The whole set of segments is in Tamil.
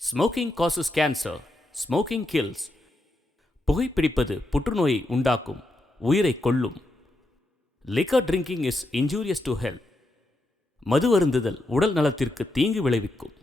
Smoking causes cancer, smoking kills. புகைப்பிடிப்பது புற்றுநோயை உண்டாக்கும், உயிரை கொல்லும். Liquor drinking is injurious to health. மது அருந்துதல் உடல் நலத்திற்கு தீங்கு விளைவிக்கும்.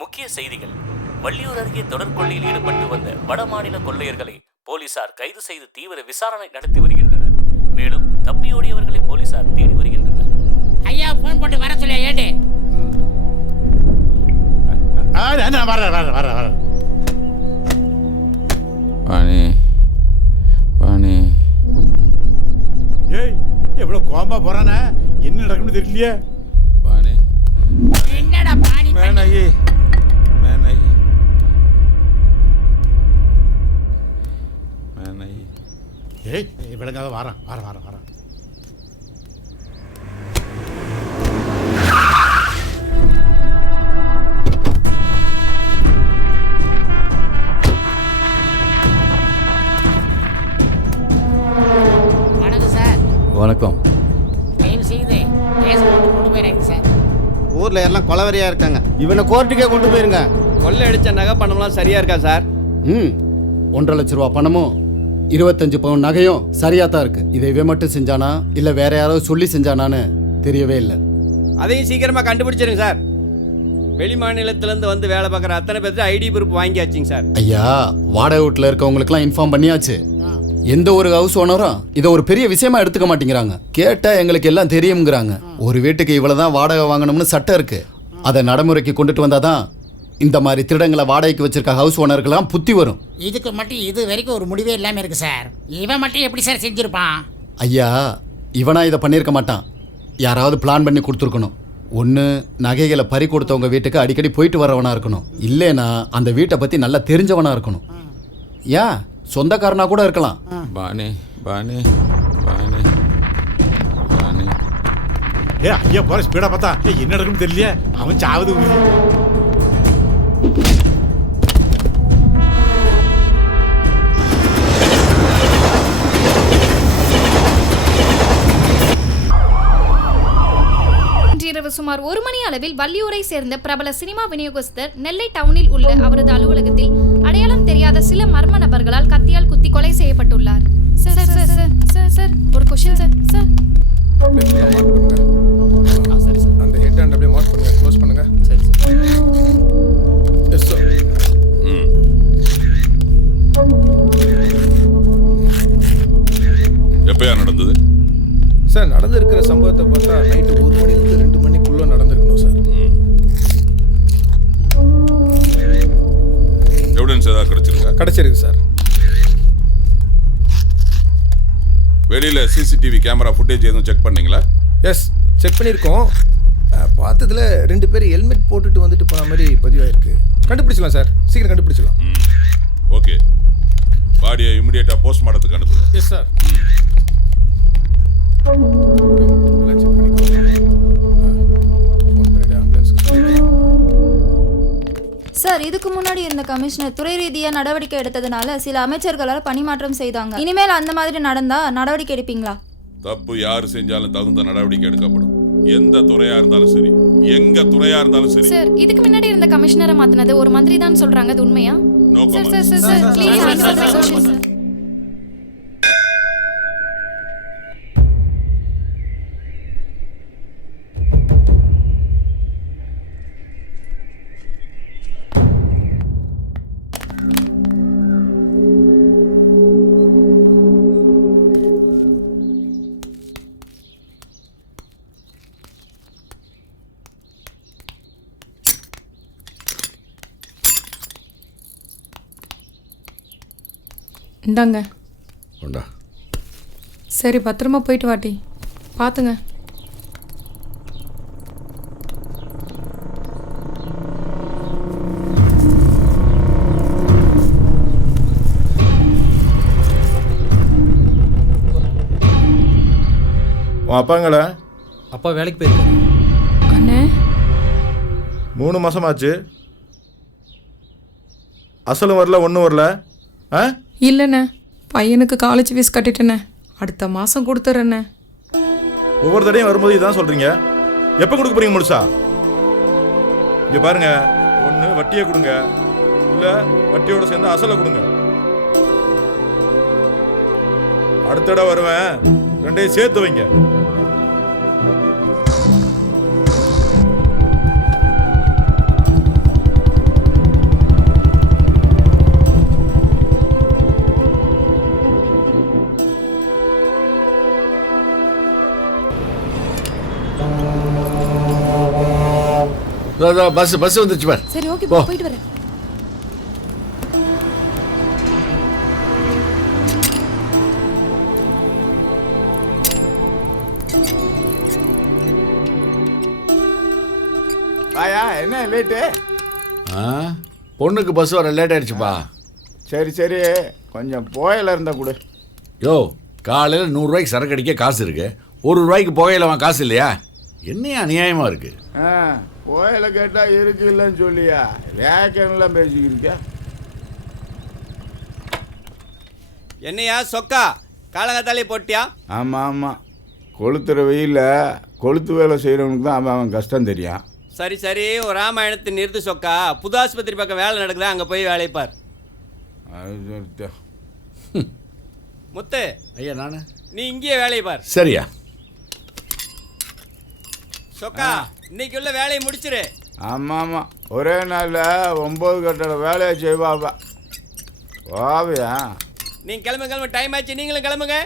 முக்கிய செய்திகள். வள்ளியூர் அருகே தொடர் கொள்ளையில் ஈடுபட்டு வந்த வடமாநில கொள்ளையர்களை போலீசார் கைது செய்து தீவிர விசாரணை நடத்தி வருகின்றனர். மேலும் தப்பியோடியவர்களை போலீசார் தேடி வருகின்றனர். ஐயா போன் போட்டு வர சொல்லியா ஏடு. வாணி வாணி, ஏய் எவ்வளவு கோபமா போறானே, என்ன நடக்கும்னு தெரியலையே. வாணி என்னடா பாணி மேனகி மேனகி மேனகி. ஏய் விளங்காத வாரான் வார வார வாரான். வணக்கம் சார். வணக்கம். தயவு செய்து கேஸ் கொண்டு போயிடாங்க சார். ஊர்ல எல்லாம் கொலவரியா இருக்காங்க, இவனை கோர்ட்டுக்கே கொண்டு போயிருங்க. கொள்ளை அடிச்ச நகை பணம்லாம் சரியா இருக்கா சார்? 1.5 லட்ச ரூபா பணமும் 25 பவுன் நகையும் சரியா தான் இருக்கு. இதை இவன் மட்டும் செஞ்சானா இல்ல வேற யாராவது சொல்லி செஞ்சானான்னு தெரியவே இல்லை. அதையும் சீக்கிரமா கண்டுபிடிச்சிருங்க சார். வெளி மாநிலத்திலேருந்து வந்து வேலை பார்க்குற அத்தனை பேர்த்து ஐடி ப்ரூஃப் வாங்கியாச்சுங்க சார். ஐயா, வாடகை வீட்டில் இருக்கவங்களுக்குலாம் இன்ஃபார்ம் பண்ணியாச்சு. எந்த ஒரு ஹவுஸ் ஓனரும் இதை ஒரு பெரிய விஷயமா எடுத்துக்க மாட்டேங்கிறாங்க. கேட்டா எங்களுக்கு எல்லாம் தெரியுங்கிறாங்க. ஒரு வீட்டுக்கு இவ்வளவுதான் வாடகை வாங்கணும்னு சட்டம் இருக்கு. அதை நடைமுறைக்கு கொண்டுட்டு வந்தாதான் இந்த மாதிரி திருடங்களை வாடகைக்கு வச்சிருக்க ஹவுஸ் ஓனருக்கெல்லாம் புத்தி வரும். இதுக்கு மட்டும் இது வரைக்கும் ஒரு முடிவே இல்லாம இருக்கு சார். இவன் மட்டும் எப்படி சார் செஞ்சிருப்பான்? ஐயா, இவனா இதை பண்ணியிருக்க மாட்டான். யாராவது பிளான் பண்ணி கொடுத்துருக்கணும். ஒன்று நகைகளை பறி கொடுத்தவங்க வீட்டுக்கு அடிக்கடி போயிட்டு வரவனா இருக்கணும். இல்லைனா அந்த வீட்டை பற்றி நல்லா தெரிஞ்சவனா இருக்கணும். ஏன் சொந்தக்காரனா கூட இருக்கலாம். பானி பானி பானி பானி. ஏ ஐயா போற ஸ்பீடா பார்த்தா என்ன நடக்கும்னு தெரியலையே. அவன் சாவது உறுதி. இரவு சுமார் 1 மணி அளவில் வள்ளியூரை சேர்ந்த பிரபல சினிமா விநியோகஸ்தர் நெல்லை டவுனில் உள்ள அவரது அலுவலகத்தில் அடையாளம் தெரியாத சில மர்ம நபர்களால் கத்தியால் குத்தி கொலை செய்யப்பட்டுள்ளார். Sir sir sir sir sir ஒரு क्वेश्चन சார். சார் சரி சார், அந்த ஹெட் ஹேண்ட் அப்படியே மார்க் பண்ணுங்க, க்ளோஸ் பண்ணுங்க. சரி சார். Yes sir. எப்பயா நடந்தது சார்? நடந்திருக்கிற சம்பவத்தை பார்த்தா நைட்டு 1 மணிலேருந்து 2 மணிக்குள்ள நடந்திருக்கணும் சார். எவிடன்ஸ் ஏதாவது கிடைச்சிருக்கா? கிடைச்சிருக்கு சார். வெளியில சிசிடிவி கேமரா ஃபுட்டேஜ் எதுவும் செக் பண்ணீங்களா? எஸ், செக் பண்ணியிருக்கோம். பார்த்ததுல 2 பேர் ஹெல்மெட் போட்டுட்டு வந்துட்டு போன மாதிரி பதிவாயிருக்கு. கண்டுபிடிச்சலாம் சார், சீக்கிரம் கண்டுபிடிச்சலாம். ஓகே, பாடியை இமிடியேட்டா போஸ்ட்மார்ட்டத்துக்கு அனுப்புங்க. Yes sir. செக் பண்ணிக்கோ. ஃபோன் பண்ணிட்டு ஆம்புலன்ஸுக்கு. சார், இதுக்கு முன்னாடி இருந்த கமிஷனர் துறை ரீதியாக நடவடிக்கை எடுத்ததுனால சில அமைச்சர்களால் பணிமாற்றம் செய்தாங்க. இனிமேல் அந்த மாதிரி நடந்தா நடவடிக்கை எடுப்பீங்களா? தப்பு யாரு செஞ்சாலும் தகுந்த நடவடிக்கை எடுக்கப்படும். எந்த துறையா இருந்தாலும் சரி, எங்க துறையா இருந்தாலும் சரி. சார், இதுக்கு முன்னாடி இருந்த கமிஷனரை மாத்தினது ஒரு மந்திரி தான் சொல்றாங்க, அது உண்மையா? Sir sir sir sir please answer my question sir. இந்தாங்க. உண்டா? சரி, பத்திரமா போயிட்டு வாட்டி. பார்த்துங்க. உன் அப்பாங்களா? அப்பா வேலைக்கு போயிருக்காரு. அண்ணே 3 மாசமாச்சு. அசலும் வரல, ஒன்றும் வரல. ஆ? இல்லைண்ணே, பையனுக்கு காலேஜ் ஃபீஸ் கட்டிட்டேண்ணே. அடுத்த மாதம் கொடுத்துட்றேண்ணே. ஒவ்வொரு தடையும் வரும்போது இதான் சொல்றீங்க. எப்போ கொடுக்க போறீங்க முழுசா? இங்க பாருங்க, ஒன்று வட்டியை கொடுங்க, இல்லை வட்டியோட சேர்ந்து அசலை கொடுங்க. அடுத்த தடவை வருவேன், ரெண்டையும் சேர்த்து வைங்க. பஸ் வந்துச்சு பார். சரி ஓகே, போயிட்டு வரேன். ஆயா என்ன லேட்டு? பொண்ணுக்கு பஸ் வர லேட் ஆயிடுச்சுப்பா. சரி சரி, கொஞ்சம் புகையில இருந்தா கொடு. யோ, காலையில் 100 ரூபாய்க்கு சரக்கு அடிக்க காசு இருக்கு, 1 ரூபாய்க்கு புகையில காசு இல்லையா? என்னையா அநியாயமா இருக்கு? புகையில கேட்டா இருக்கு இல்லைன்னு சொல்லியா வேக்கன்லாம் பேசிக்கிருக்க. என்னையா சொக்கா காலங்காத்தாலே போட்டியா? ஆமாம் ஆமாம், கொளுத்துற வெயில கொளுத்து வேலை செய்கிறவனுக்கு தான் அவன் கஷ்டம் தெரியும். சரி சரி, ஒரு ராமாயணத்தை நிறுத்து சொக்கா. புது ஆஸ்பத்திரி பக்கம் வேலை நடக்குதா, அங்கே போய் வேலையை பார். அது முத்து ஐயா நானு, நீ இங்கேயே வேலையை பார். சரியா சொக்கா, இன்னைக்கு உள்ள வேலையை முடிச்சிரு. ஆமாம் ஆமாம், ஒரே நாளில் 9 கட்டட வேலையை செய்வாப்பா. வாவியா? நீங்க கிளம்பு, டைம் ஆச்சு, நீங்களும் கிளம்புங்க.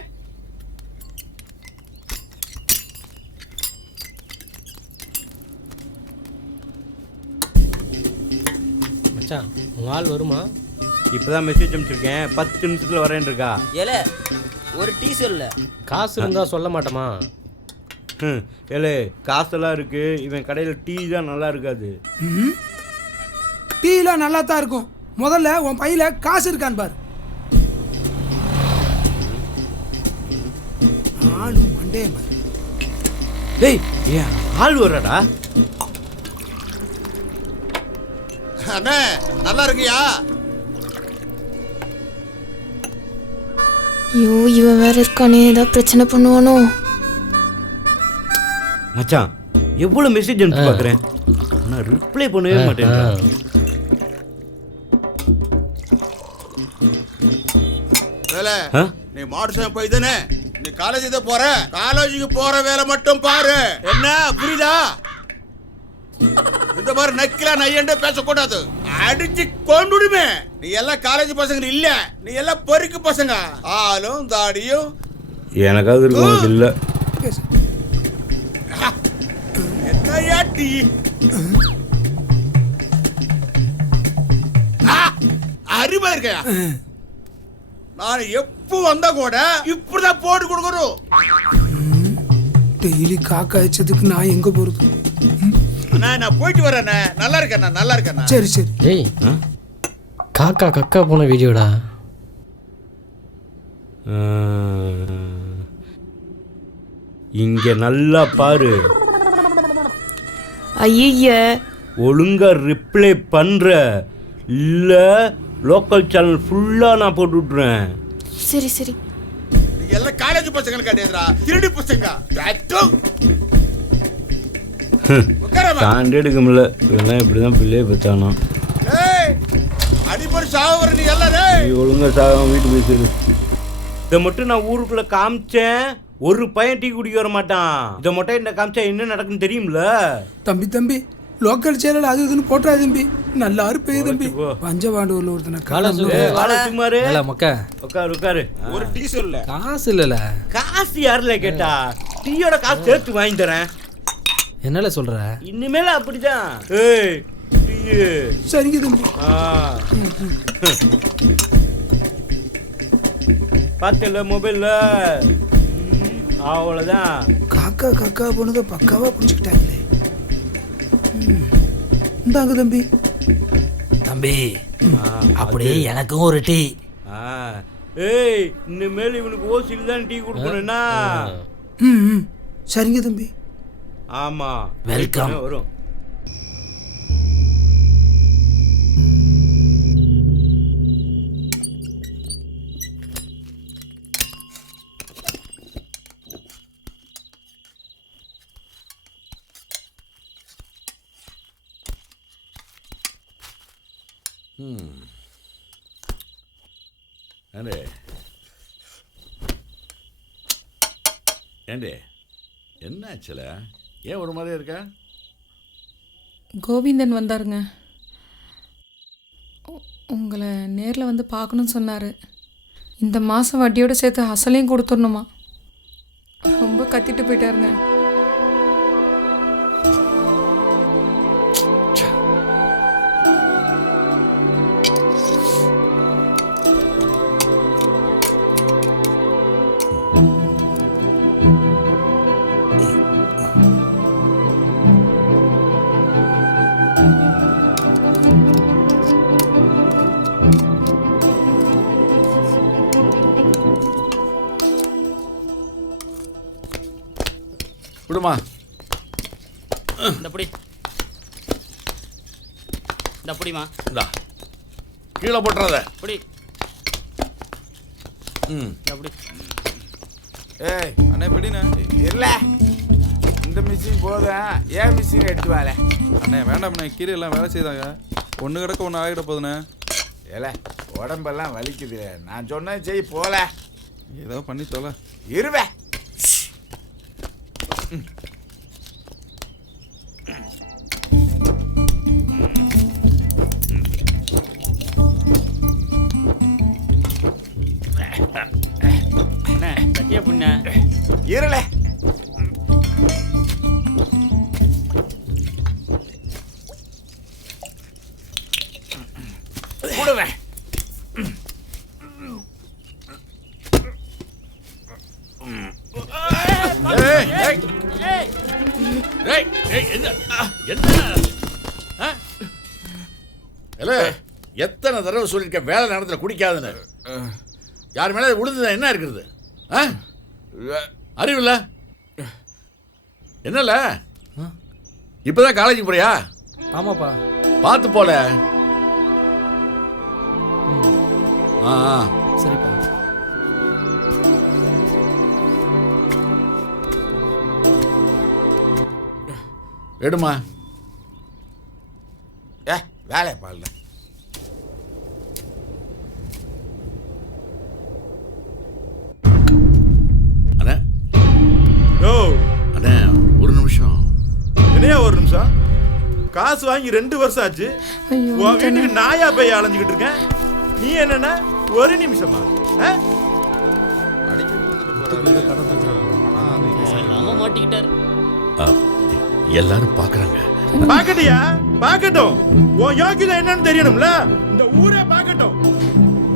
மச்சான், உங்க ஆள் வருமா? இப்பதான் மெசேஜ் அனுப்பிச்சிருக்கேன், 10 நிமிஷத்துல வரேன் இருக்கா. ஏலே, ஒரு டீ சொல்ல. காசு இருந்தா சொல்ல மாட்டோமா? ஏலே, காசெல்லாம் இருக்கு, இவன் கடையில் டீ தான் நல்லா இருக்காது. டீலாம் நல்லா தான் இருக்கும். முதல்ல உன் பையில காசு இருக்கான்னு பாரு. ஆளு மண்டே பாரு. டேய், ஏன் ஆள் வரடா? அண்ணே நல்லா இருக்கியா? ஐயோ, இவன் வேற இருக்கானே, ஏதாவது பிரச்சனை பண்ணுவானோ? மச்சான், எவ்வளவு மெசேஜ் அனுப்பி பார்க்குறேன், நான் ரிப்ளை பண்ணவே மாட்டேன். நீ மாடு போய் தானே நீ காலேஜ் தான் போற, காலேஜுக்கு போற வேலை மட்டும் பாரு. என்ன புரியுதா? இந்த மாதிரி நக்கிலா நையண்டே பேசக்கூடாது, அடிச்சு கொண்டுடுமே. நீ எல்லாம் காலேஜ் பசங்க இல்ல, நீ எல்லாம் பொறுக்கு பசங்க. ஆளும் தாடியும் எனக்காவது இருக்கும் இல்ல. என்னையா டீ? அறிவா இருக்கையா? நான் எப்போ வந்தா கூட இப்படிதான் போட்டு கொடுக்கணும். டெய்லி காக்கா அடிச்சதுக்கு நான் எங்க போறது? நான் போயிட்டு வரேன். நல்லா இருக்கேன், நல்லா இருக்கேன். சரி சரி. டேய், காக்கா கக்கா போன வீடியோடா. இங்க நல்லா பாரு. ஐய, ஒழுங்கா ரிப்ளை பண்ற, இல்ல லோக்கல் சேனல் ஃபுல்லா நான் போட்டு விட்டுறேன். சரி சரி. எல்லாம் காலேஜ் பசங்க கிடையாதுடா, திருடி பசங்க. தாண்டி எடுக்க முடியல, இவெல்லாம் இப்படிதான் பிள்ளைய பெற்றானா. அடிப்படை சாவர நீ எல்லாம் ஒழுங்கா சாகாம வீட்டு பேசுது. இதை மட்டும் நான் ஊருக்குள்ள காமிச்சேன், ஒரு பையன் டீ குடிக்க வர மாட்டான். இதை மட்டும் என்ன காமிச்சா என்ன நடக்குன்னு தெரியும்ல. தம்பி தம்பி, லோக்கல் சேனல் அது இதுன்னு போட்டா தம்பி, நல்லா இருப்பே தம்பி. பஞ்சபாண்டூர்ல ஒருத்தனை உட்காரு. ஒரு டீ சொல்ல. காசு இல்லல. காசு யாருல கேட்டா? டீயோட காசு சேர்த்து வாங்கி தரேன். என்னல சொல்ற? இனிமேல அப்படிதான். சரிங்க தம்பி. பார்த்தல மொபைல்ல, அவ்வளவுதான். காக்கா காக்கா போனதை பக்காவா பிடிச்சிக்கிட்டாங்களே. இந்தாங்க தம்பி. தம்பி, அப்படியே எனக்கும் ஒரு டீ. ஏய், இனிமேல் இவனுக்கு ஓசில் தான் டீ கொடுக்கணும்னா. சரிங்க தம்பி. ஆமாம், வெல்கம். வரும். ஏண்டே ஏண்டே என்ன ஆச்சுல? ஏன் ஒரு மாதிரியா இருக்கா? கோவிந்தன் வந்தாருங்க. உங்களை நேரில் வந்து பார்க்கணும்னு சொன்னார். இந்த மாதம் வட்டியோடு சேர்த்து அசலையும் கொடுத்துடணுமா. ரொம்ப கத்திட்டு போயிட்டாருங்க. விடுமா இந்த புடி, இந்த புடிமா, இந்தா கீழே போட்டுறத புடி. இந்த புடி. ஏய் அண்ணே எப்படிண்ணே? இல்ல இந்த மிஷின் போதும், ஏன் மிஷின் எடுத்து வாழ? அண்ணே வேண்டாம்ண்ணே, கீழே எல்லாம் வேலை செய்தாங்க. ஒன்று கிடக்க ஒன்று ஆகிட போதுண்ணே. ஏல உடம்பெல்லாம் வலிக்குது, நான் சொன்னது செய் போல. ஏதோ பண்ணி தொலை. இருவே கட்டியா புண்ண இருள கூடுவேன். எத்தனை தடவை சொல்லியிருக்க வேலை நேரத்தில் குடிக்காதுன்னு. யார் மேலே விழுந்தது என்ன இருக்கிறது? அறிவில்ல? என்னல்ல இப்பதான் காலேஜுக்கு போறியா? ஆமாப்பா. பார்த்து போல. சரிப்பா. எடுமா. வேலை பாருல. அண்ணா யோ அண்ணா ஒரு நிமிஷம். என்னையா ஒரு நிமிஷம்? காசு வாங்கி 2 வருஷம் ஆச்சு. உன் வீட்டுக்கு நாயா போய் அலைஞ்சுக்கிட்டு இருக்கேன். நீ என்னன்னா ஒரு நிமிஷமா? மாட்டிக்கிட்டாரு. எல்லாரும் பாக்குறாங்க. பாக்கட்டியா? பாக்கட்டும். உன் யோகிதை என்னன்னு தெரியணும்ல. இந்த ஊரே பாக்கட்டும்.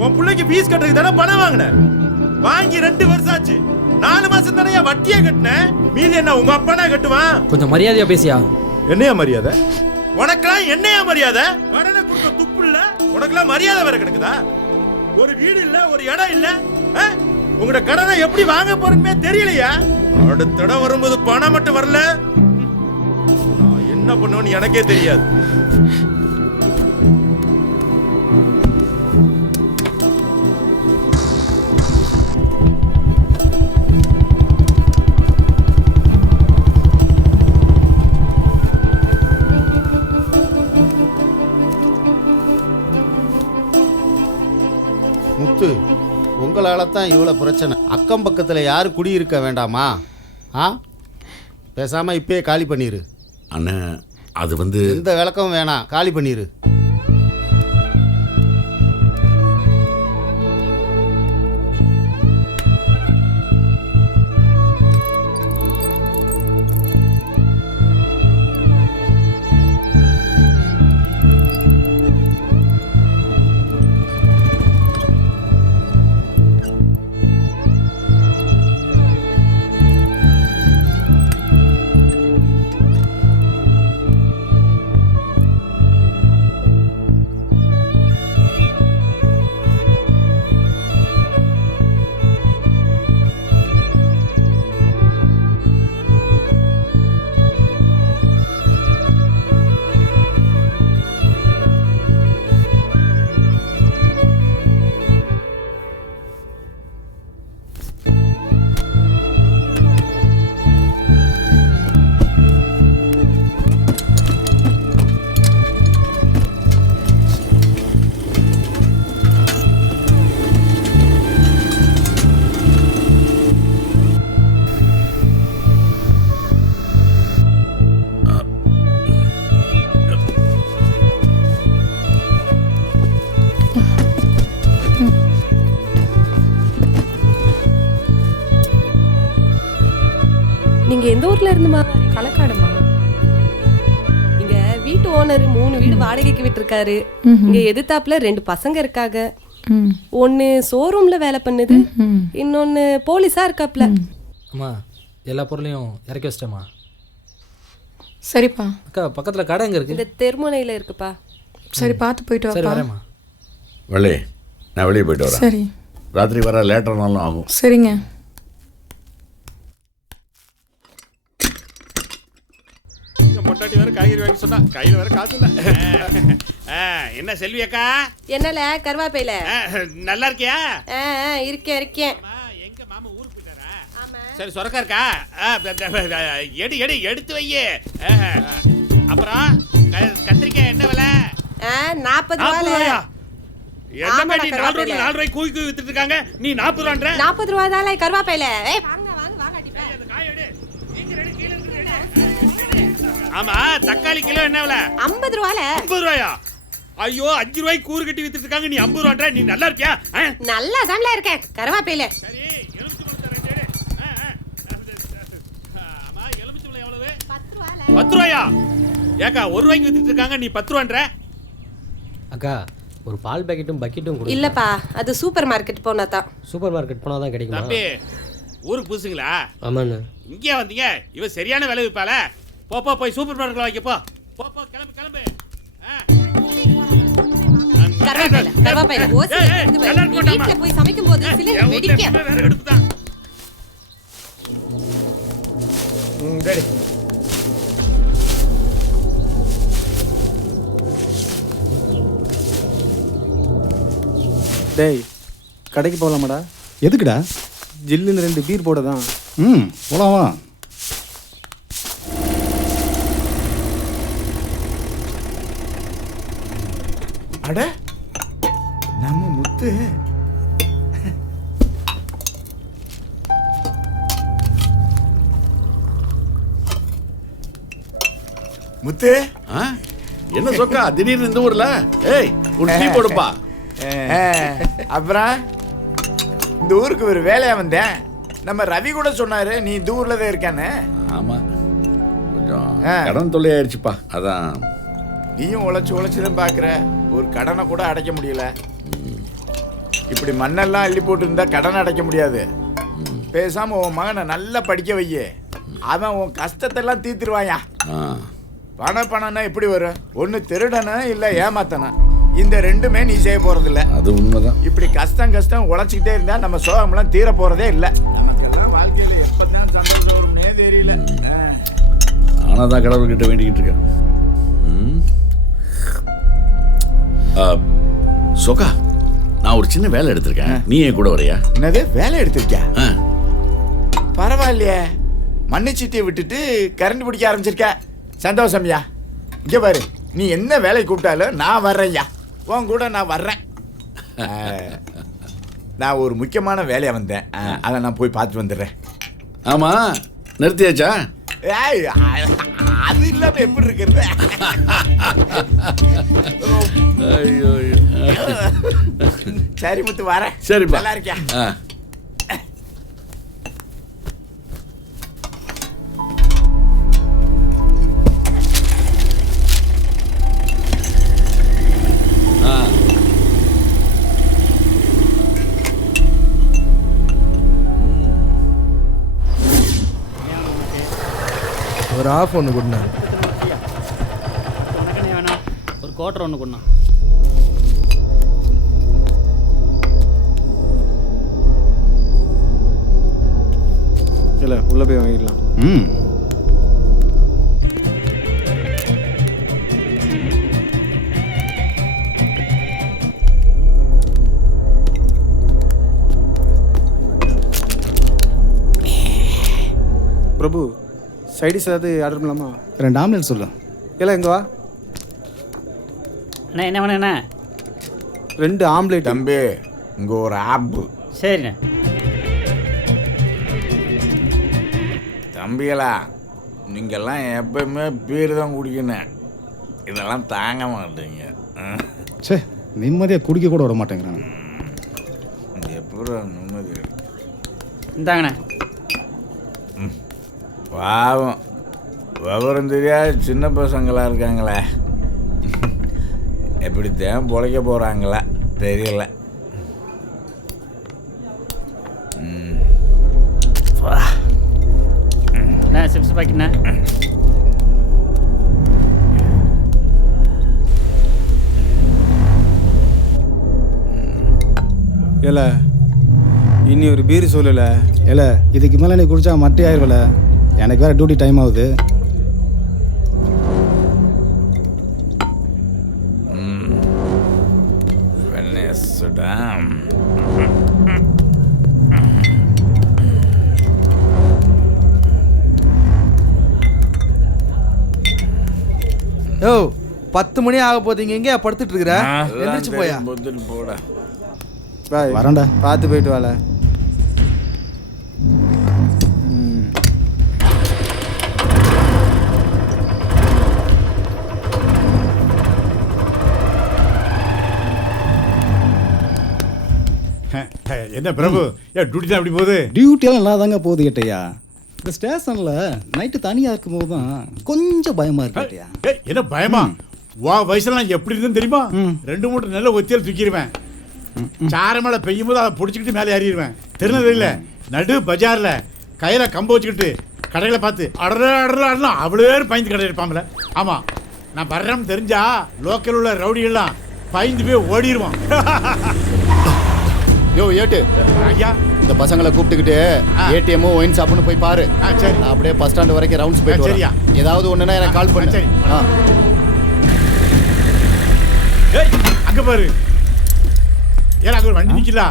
உன் பிள்ளைக்கு ஃபீஸ் கட்டுறதுக்கு தானே பணம் வாங்கின. வாங்கி 2 வருஷம் ஆச்சு. 4 மாசம் தானே வட்டியா கட்டின. மீதி என்ன உங்க அப்பனா கட்டுவான்? கொஞ்சம் மரியாதையா பேசியா. என்னையா மரியாதை? உனக்கெல்லாம் என்னையா மரியாதை? கடனை கொடுக்க துப்பு இல்ல. உனக்கெல்லாம் மரியாதை வேற கிடக்குதா? ஒரு வீடு இல்ல, ஒரு இடம் இல்ல. உங்களோட கடனை எப்படி வாங்க போறேன்னு தெரியலையா? அடுத்த இடம் வரும்போது பணம் மட்டும் வரல, நான் என்ன பண்ணுவேன்னு எனக்கே தெரியாது. முத்து, உங்களால தான் இவ்வளோ பிரச்சனை. அக்கம் பக்கத்தில் யாரும் குடியிருக்க வேண்டாமா? பேசாம இப்பயே காலி பண்ணிரு. அண்ணா அது வந்து எந்த விளக்கமும் வேணாம், காலி பண்ணிரு. நீங்க எந்த ஊர்ல இருந்துமா? களக்காடுமா. இங்க வீட்டு ஓனர் 3 வீடு வாடகைக்கு விட்டுருக்காரு. இங்க எதிர்த்தாப்புல 2 பசங்க இருக்காங்க. ஒன்னு ஷோரூம்ல வேலை பண்ணுது, இன்னொன்னு போலீஸா இருக்காப்ல. அம்மா எல்லா பொருளையும் இறக்கி வச்சிட்டேம்மா. சரிப்பா. அக்கா பக்கத்துல கடை எங்க இருக்கு? இந்த தெருமுனையில இருக்குப்பா. சரி பார்த்து போயிட்டு சரி வாப்பா. வரேம்மா. வள்ளி நான் வெளியே போயிட்டு வரேன். சரி ராத்திரி வர லேட்டர்னாலும் ஆகும். சரிங்க. பொண்டாட்டி வேற காய்கறி வாங்கி சொன்னா கையில வேற காசு இல்ல. என்ன செல்வி அக்கா? என்னல கருவாப்பையில நல்லா இருக்கியா? இருக்கேன். எங்க மாமா ஊருக்கு போயிட்டாரா? சரி சொரக்கா இருக்கா? எடுத்து வையே. அப்புறம் கத்திரிக்காய் என்ன விலை? 40 ரூபாயா? என்ன நீ 4 ரூபாய் கூவி வித்துட்டு இருக்காங்க, நீ 40 ரூபான்ற? 40 ரூபாய் தான் கருவாப்பையில. ஆமா தக்காளி கிலோ என்ன விலை? 50 ரூபால. 50 ரூபாயா? ஐயோ 5 ரூபாய் கூறு கட்டி வித்துட்டு இருக்காங்க, நீ 50 ரூபான்ற? நீ நல்லா இருக்கியா? நல்லா தான்ல இருக்கேன் கருவாப்பையில. சரி எலுமிச்சம்பழம் ரெண்டு எடு. ஆமா எலுமிச்சம்பழம் எவ்வளவு? 10 ரூபால. 10 ரூபாயா? ஏக்கா 1 ரூபாய்க்கு வித்துட்டு இருக்காங்க, நீ 10 ரூபான்ற? அக்கா ஒரு பால் பாக்கெட்டும் பக்கெட்டும் கொடு. இல்லப்பா அது சூப்பர் மார்க்கெட் போனா தான். சூப்பர் மார்க்கெட் போனா தான் கிடைக்குமா? தம்பி ஊருக்கு புதுசுங்களா? ஆமாண்ணே. இங்கே வந்தீங்க, இவ சரியான விலை விற்பால. போய் சூப்பர் மார்க்கெட்ல வாங்கி போ. கிளம்பு. கருவாப்பையில ஓசி எடுத்து வை. நீ வீட்ல போய் சமைக்கும்போது சிலிண்டர் வெடிக்க. வேற எடுத்துதான். டேடி டேய் கடைக்கு போகலாமாடா? எதுக்குடா? ஜில்லுன்னு 2 பீர் போட தான். போலாமா? அட நம்ம முத்து முத்து என்ன சொக்கா திடீர்னு இந்த ஊர்ல? ஏய் ஒரு டீ போடுப்பா. அப்புறம் இந்த ஊருக்கு ஒரு வேலையா வந்தேன். நம்ம ரவி கூட சொன்னாரு நீ இந்த ஊர்ல தான் இருக்கானே. ஆமா கொஞ்சம் கடன் தொல்லை ஆயிடுச்சுப்பா, அதான். நீயும் உழைச்சு தான் பாக்குற, ஒரு கடனை கூட அடைக்க முடியல. இப்படி மண்ணெல்லாம் அள்ளி போட்டு இருந்தா கடனை அடைக்க முடியாது. பேசாம உன் மகனை நல்லா படிக்க வையே, அவன் உன் கஷ்டத்தெல்லாம் தீர்த்துருவாயா. பணம்னா எப்படி வரும்? ஒன்னு திருடனா இல்ல ஏமாத்தனா, இந்த ரெண்டுமே நீ செய்ய போறது இல்ல. அது உண்மைதான். இப்படி கஷ்டம் உழைச்சிக்கிட்டே இருந்தா நம்ம சோகம்லாம் தீர போறதே இல்ல. நமக்கெல்லாம் வாழ்க்கையில எப்பதான் சந்தோஷம் வரும்னே தெரியல. ஆனாதான் கடவுள்கிட்ட வேண்டிக்கிட்டு இருக்கேன். சொக்கா நான் ஒரு சின்ன வேலை எடுத்திருக்கேன், நீ என் கூட வரையா? என்னது வேலை எடுத்திருக்கியா? பரவாயில்லையே, மண்ணுச்சீட்டியை விட்டுட்டு கரண்ட் பிடிக்க ஆரம்பிச்சிருக்க. சந்தோஷம்யா. இங்க பாரு, நீ என்ன வேலை கூப்பிட்டாலும் நான் வர்றேன்யா, உன் கூட நான் வர்றேன். நான் ஒரு முக்கியமான வேலையா வந்தேன், அதை நான் போய் பார்த்து வந்துடுறேன். ஆமா நிறுத்தியாச்சா? அது இல்லாம எப்படி இருக்கிறது? ஐயோ சரி முத்து வரேன். சரிப்பா. நல்லா இருக்கியா? ஒரு ஆஃப் ஒன்று கொடுண்ணா. வேணாம் ஒரு குவார்டர் ஒன்று கொடுண்ணா. இல்லை உள்ளே போய் வாங்கிடலாம். பிரபு சைடிஸ் ஏதாவது ஆர்டர் பண்ணலாமா? 2 ஆம்லெட் சொல்லு. இல்லை இங்கே வா. அண்ணா என்ன வேணுண்ணா? 2 ஆம்லெட். தம்பி இங்கே ஒரு ஆப்பு. சரிண்ணே. தம்பிகளா நீங்கள்லாம் எப்பயுமே பீர் தான் குடிக்கணும், இதெல்லாம் தாங்க மாட்டீங்க. சே நிம்மதியாக குடிக்க கூட விட மாட்டேங்கிறாங்க. எப்படி நிம்மதி? இந்தாங்கண்ணே. பாவம் விவரம் தெரியாத சின்ன பசங்களாக இருக்காங்களே, எப்படித்தான் பொழைக்க போகிறாங்களா தெரியல. சிப்ஸ் பாக்கெட்ண்ணா. ஏல இனி ஒரு பீர் சொல்லல. ஏல இதுக்கு மேலே நீ குடிச்சா மட்டே ஆயிருவல. எனக்கு வேற டியூட்டி டைம் ஆகுது. யோ 10 மணி ஆக போதீங்க, எங்கேயா படுத்துட்டு இருக்கிற? எந்திரிச்சு போயா. போடா வரேன்டா, பார்த்து போயிட்டு வாழ. என்ன பிரபு, ஏன் டியூட்டி தான் அப்படி போகுது? டியூட்டியெல்லாம் நல்லா தாங்க போகுது கேட்டையா. இந்த ஸ்டேஷனில் நைட்டு தனியாக இருக்கும்போது தான் கொஞ்சம் பயமாக இருக்கு கேட்டையா. என்ன பயமா? வா வயசுல நான் எப்படி இருந்தேன்னு தெரியுமா? 2-3 நல்ல ஒத்தியால் தூக்கிடுவேன். சார மேலே பெய்யும் போது அதை பிடிச்சிக்கிட்டு மேலே ஏறிடுவேன். திருநெல்வேலியில் நடு பஜாரில் கையில் கம்பு வச்சுக்கிட்டு கடையில் பார்த்து அடலாம் அவ்வளோ பயந்து கடை இருப்பாங்களே. ஆமாம், நான் வர்றேன்னு தெரிஞ்சா லோக்கல் உள்ள ரவுடிகள்லாம் பயந்து போய் ஓடிடுவான். யோ ஏட்டு ஐயா, இந்த பசங்களை கூப்பிட்டுக்கிட்டு ஏடிஎம் ஒயின் ஷாப்னு போய் பாரு. சரி. நான் அப்படியே பஸ் ஸ்டாண்ட் வரைக்கும் ரவுண்ட்ஸ் போயிட்டு சரியா? வரேன். ஏதாவது ஒண்ணுன்னா எனக்கு கால் பண்ணு. சரி. அங்க பாரு, ஏன் அங்க ஒரு வண்டி நிக்கல?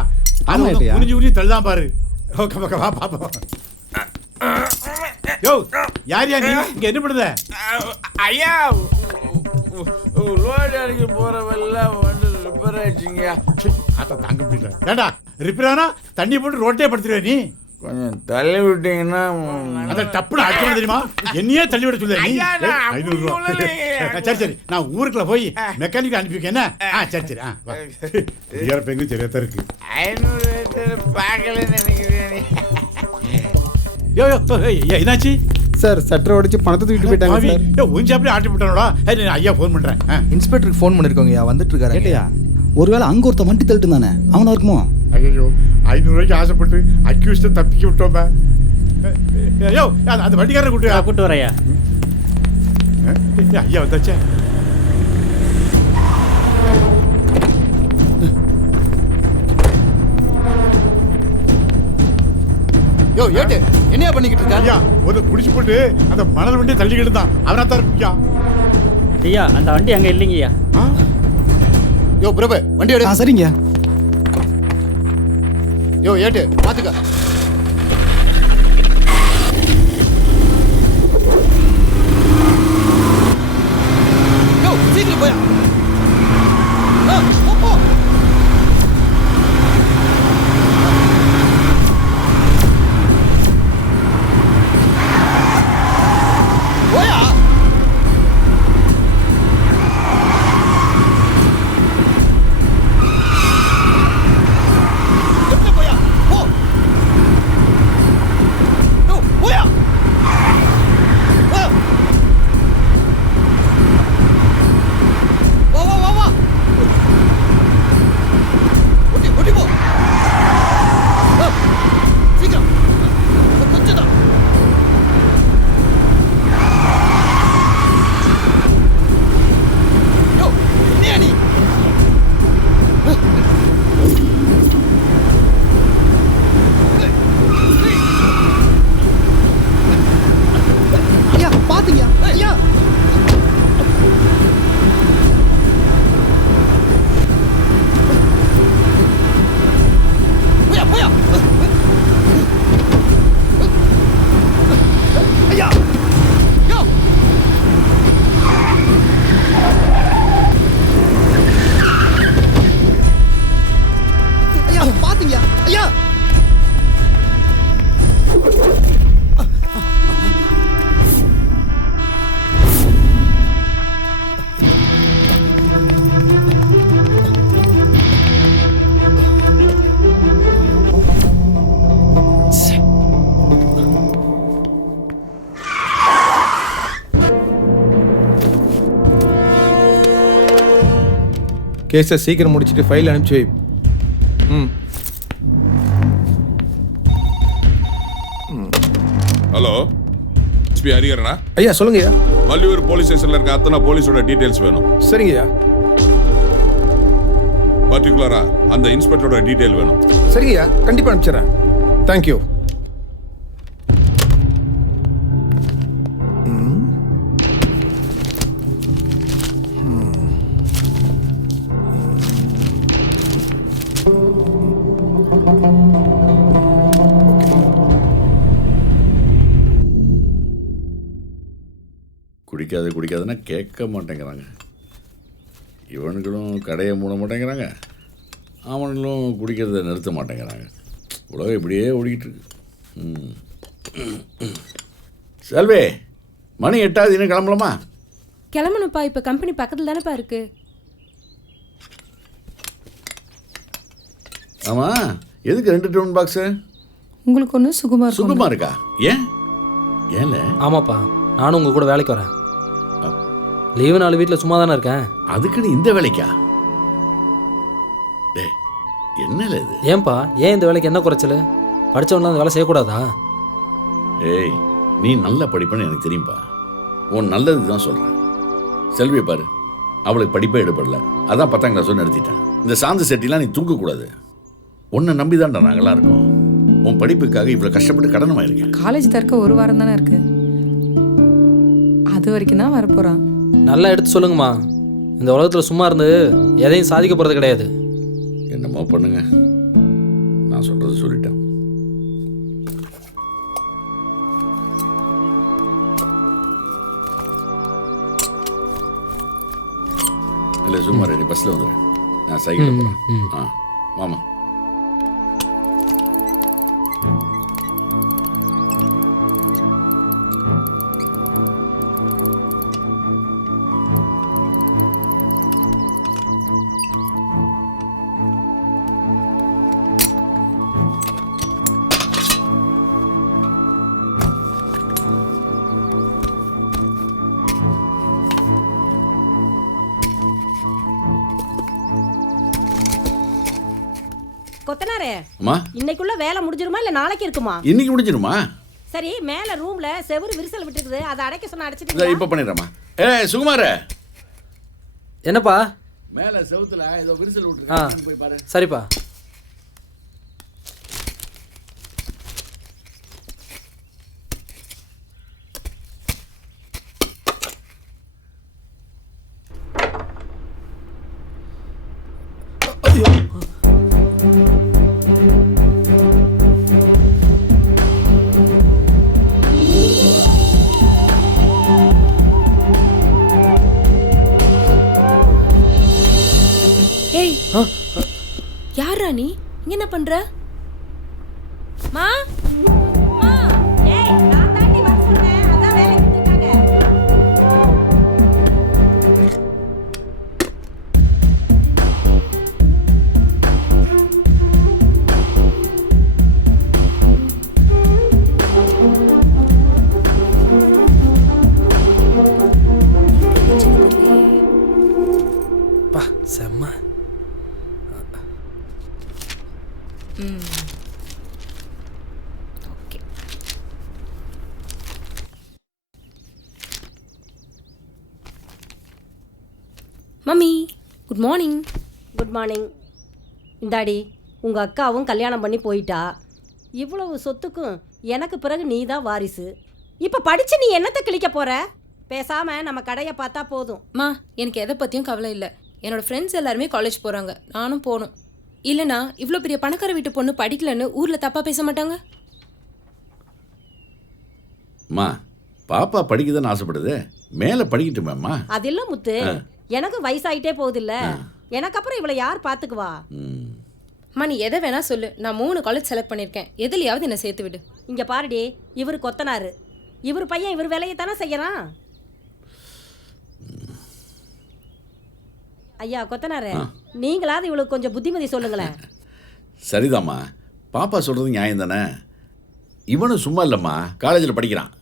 அது குனிஞ்சு தள்ளான் பாரு. வா பாப்போம். யோ யார் நீ இங்க என்ன பண்ணுத? ஐயா, லோடு அடிக்க போறவெல்லாம் வந்து ரிப்பேர் ஆயிடுச்சுங்க. அத தாங்க முடியல. ஏண்டா ரிப்பேர் ஆனா தண்ணி போட்டு ரோட்டே படுத்துருவே நீ. கொஞ்சம் தள்ளி விட்டீங்கன்னா அத டப்புன்னு அடிக்கணும் தெரியுமா? என்னையே தள்ளி விட சொல்ல நீ. 500 ரூபா. சரி சரி, நான் ஊருக்குள்ள போய் மெக்கானிக் அனுப்பி வைக்க. என்ன? சரி சரி. வேற பெங்கு சரியா தான் இருக்கு. 500 பார்க்கலன்னு நினைக்கிறேன். யோ என்னாச்சு சார்? சட்டரை உடைச்சு பணத்தை தூக்கிட்டு போயிட்டாங்க சார். கொஞ்சம் அப்படியே ஆட்டி விட்டானோடா. ஐயா ஃபோன் பண்றேன். இன்ஸ்பெக்டருக்கு ஃபோன் பண்ணிருக்கோங்கய்யா, வந்துட்டு இருக்காரு. கேட்டையா, ஒருவேளை அங்கே ஒருத்த வண்டி தள்ளிட்டு தானே அவனா இருக்குமோ? ஐயோ 500 ரூபாய்க்கு ஆசைப்பட்டு அக்யூஸ்ட தப்பிக்க விட்டோமே. ஐயோ அந்த வண்டிக்காரரை கூட்டு வரையா. ஐயா வந்தாச்சே. யோ ஏட்டு என்னையா பண்ணிக்கிட்டு இருக்க? ஐயா ஒரு குடிச்சு போட்டு அந்த மணல் வண்டியை தள்ளிக்கிட்டு தான். அவனா தான் இருக்கியா? ஐயா அந்த வண்டி அங்க இல்லைங்கய்யா. யோ பிரபு வண்டி எடு. சரிங்க. யோ ஏட்டு பாத்துக்க. யோ சீக்கிரம் போயா. போ. போயா. போயா போ. கேஸை சீக்கிரம் முடிச்சுட்டு ஃபைல் அனுப்பிச்சு வை. ம். ஹலோ எஸ்பி ஹரிஹரனா? ஐயா சொல்லுங்கய்யா. வள்ளியூர் போலீஸ் ஸ்டேஷன்ல இருக்க அத்தனை போலீஸோட டீடைல்ஸ் வேணும். சரிங்கய்யா. பர்டிகுலரா அந்த இன்ஸ்பெக்டரோட டீடைல் வேணும். சரிங்கய்யா, கண்டிப்பாக அனுப்பிச்சிடுறேன். தேங்க்யூ. குடிக்காதுன்னா கேட்க மாட்டேங்கிறாங்க. இவனுங்களும் கடையை மூட மாட்டேங்கிறாங்க, அவனுங்களும் குடிக்கிறத நிறுத்த மாட்டேங்கிறாங்க. உலகம் இப்படியே ஓடிக்கிட்டு இருக்கு. செல்வி, மணி 8 இன்னும் கிளம்பலாமா? கிளம்பணும்ப்பா, இப்போ கம்பெனி பக்கத்தில் தானேப்பா இருக்கு. ஆமாம், எதுக்கு 2 டவுன் பாக்ஸு? உங்களுக்கு ஒன்று சுகுமார் இருக்கா? ஏன்ல? ஆமாப்பா, நானும் உங்கள் கூட வேலைக்கு வரேன். லீவு நாள் வீட்டில் சும்மா தானே இருக்கேன். அதுக்குன்னு இந்த வேலைக்கா? டே, என்னல இது? ஏன்பா, ஏன் இந்த வேலைக்கு என்ன குறைச்சல்? படித்தவன்லாம் அந்த வேலை செய்யக்கூடாதா? ஏய், நீ நல்லா படிப்பேன்னு எனக்கு தெரியும்பா. உன் நல்லதுக்கு தான் சொல்கிறேன். செல்வியை பாரு, அவளுக்கு படிப்பே எடுப்படல, அதான் 10ஆம் கிளாஸ் நிறுத்திட்டேன். இந்த சாந்து செட்டிலாம் நீ தூங்கக்கூடாது. உன்னை நம்பி தான்டா நாங்களாம் இருக்கோம். உன் படிப்புக்காக இவ்வளோ கஷ்டப்பட்டு கடனமாக இருக்கேன். காலேஜ் திறக்க 1 வாரம் தானே இருக்கு, அது வரைக்கும் தான் வரப்போகிறான். நல்லா எடுத்து சொல்லுங்கம்மா. இந்த உலகத்தில் சும்மா இருந்து எதையும் சாதிக்க போகிறது கிடையாது. என்னமோ பண்ணுங்க, நான் சொல்கிறது சொல்லிட்டேன். இல்லை சும்மா ரெடி, பஸ்ஸில் வந்துடுறேன். நான் சைக்கிள் போகிறேன். ஆ மாமா. கொத்தனாரே, அம்மா, இன்னைக்குள்ள வேலை முடிஞ்சிருமா இல்ல நாளைக்கு இருக்குமா? இன்னைக்கு முடிஞ்சிருமா? சரி, மேல ரூம்ல செவுரு விரிசல் விட்டுருக்குது, அதை அடைக்க சொன்ன இதை அடைச்சிட்டீங்களா? இப்போ பண்ணிடுறேம்மா. சுகுமார, என்னப்பா? மேலே செவுத்துல ஏதோ விரிசல் விட்டுருக்கு, போய் பாரு. சரிப்பா. யாரா நீ இங்க என்ன பண்ற? மா செம்ம. Okay. Mummy, good morning. Good morning. இந்தாடி, உங்கள் அக்காவும் கல்யாணம் பண்ணி போயிட்டா. இவ்வளவு சொத்துக்கும் எனக்கு பிறகு நீ தான் வாரிசு. இப்போ படித்து நீ என்னத்தை கிழிக்க போகிற? பேசாமல் நம்ம கடையை பார்த்தா போதும். மா, எனக்கு எதை பற்றியும் கவலை இல்லை. என்னோட ஃப்ரெண்ட்ஸ் எல்லாருமே காலேஜ் போகிறாங்க, நானும் போகணும். இல்லைனா இவ்வளோ பெரிய பணக்கார வீட்டு பொண்ணு படிக்கலன்னு ஊரில் தப்பாக பேச மாட்டாங்க. அம்மா, பாப்பா படிக்கதான்னு ஆசைப்படுது, மேலே படிக்கட்டுமேம்மா. அது இல்லை முத்து, எனக்கு வயசாகிட்டே போகுதில்ல, எனக்கு அப்புறம் இவளை யார் பார்த்துக்குவா? அம்மா, நீ எதை வேணா சொல்லு, நான் 3 காலேஜ் செலக்ட் பண்ணியிருக்கேன், எதுலையாவது என்னை சேர்த்து விடு. இங்கே பாருடி, இவர் கொத்தனாரு, இவர் பையன் இவர் வேலையை தானே செய்யறான். ஐயா கொத்தனாரே, நீங்களாவது இவளுக்கு கொஞ்சம் புத்திமதி சொல்லுங்களேன். சரிதாம்மா, பாப்பா சொல்கிறது நியாயம் தானே. இவனும் சும்மா இல்லைம்மா, காலேஜில் படிக்கிறான்.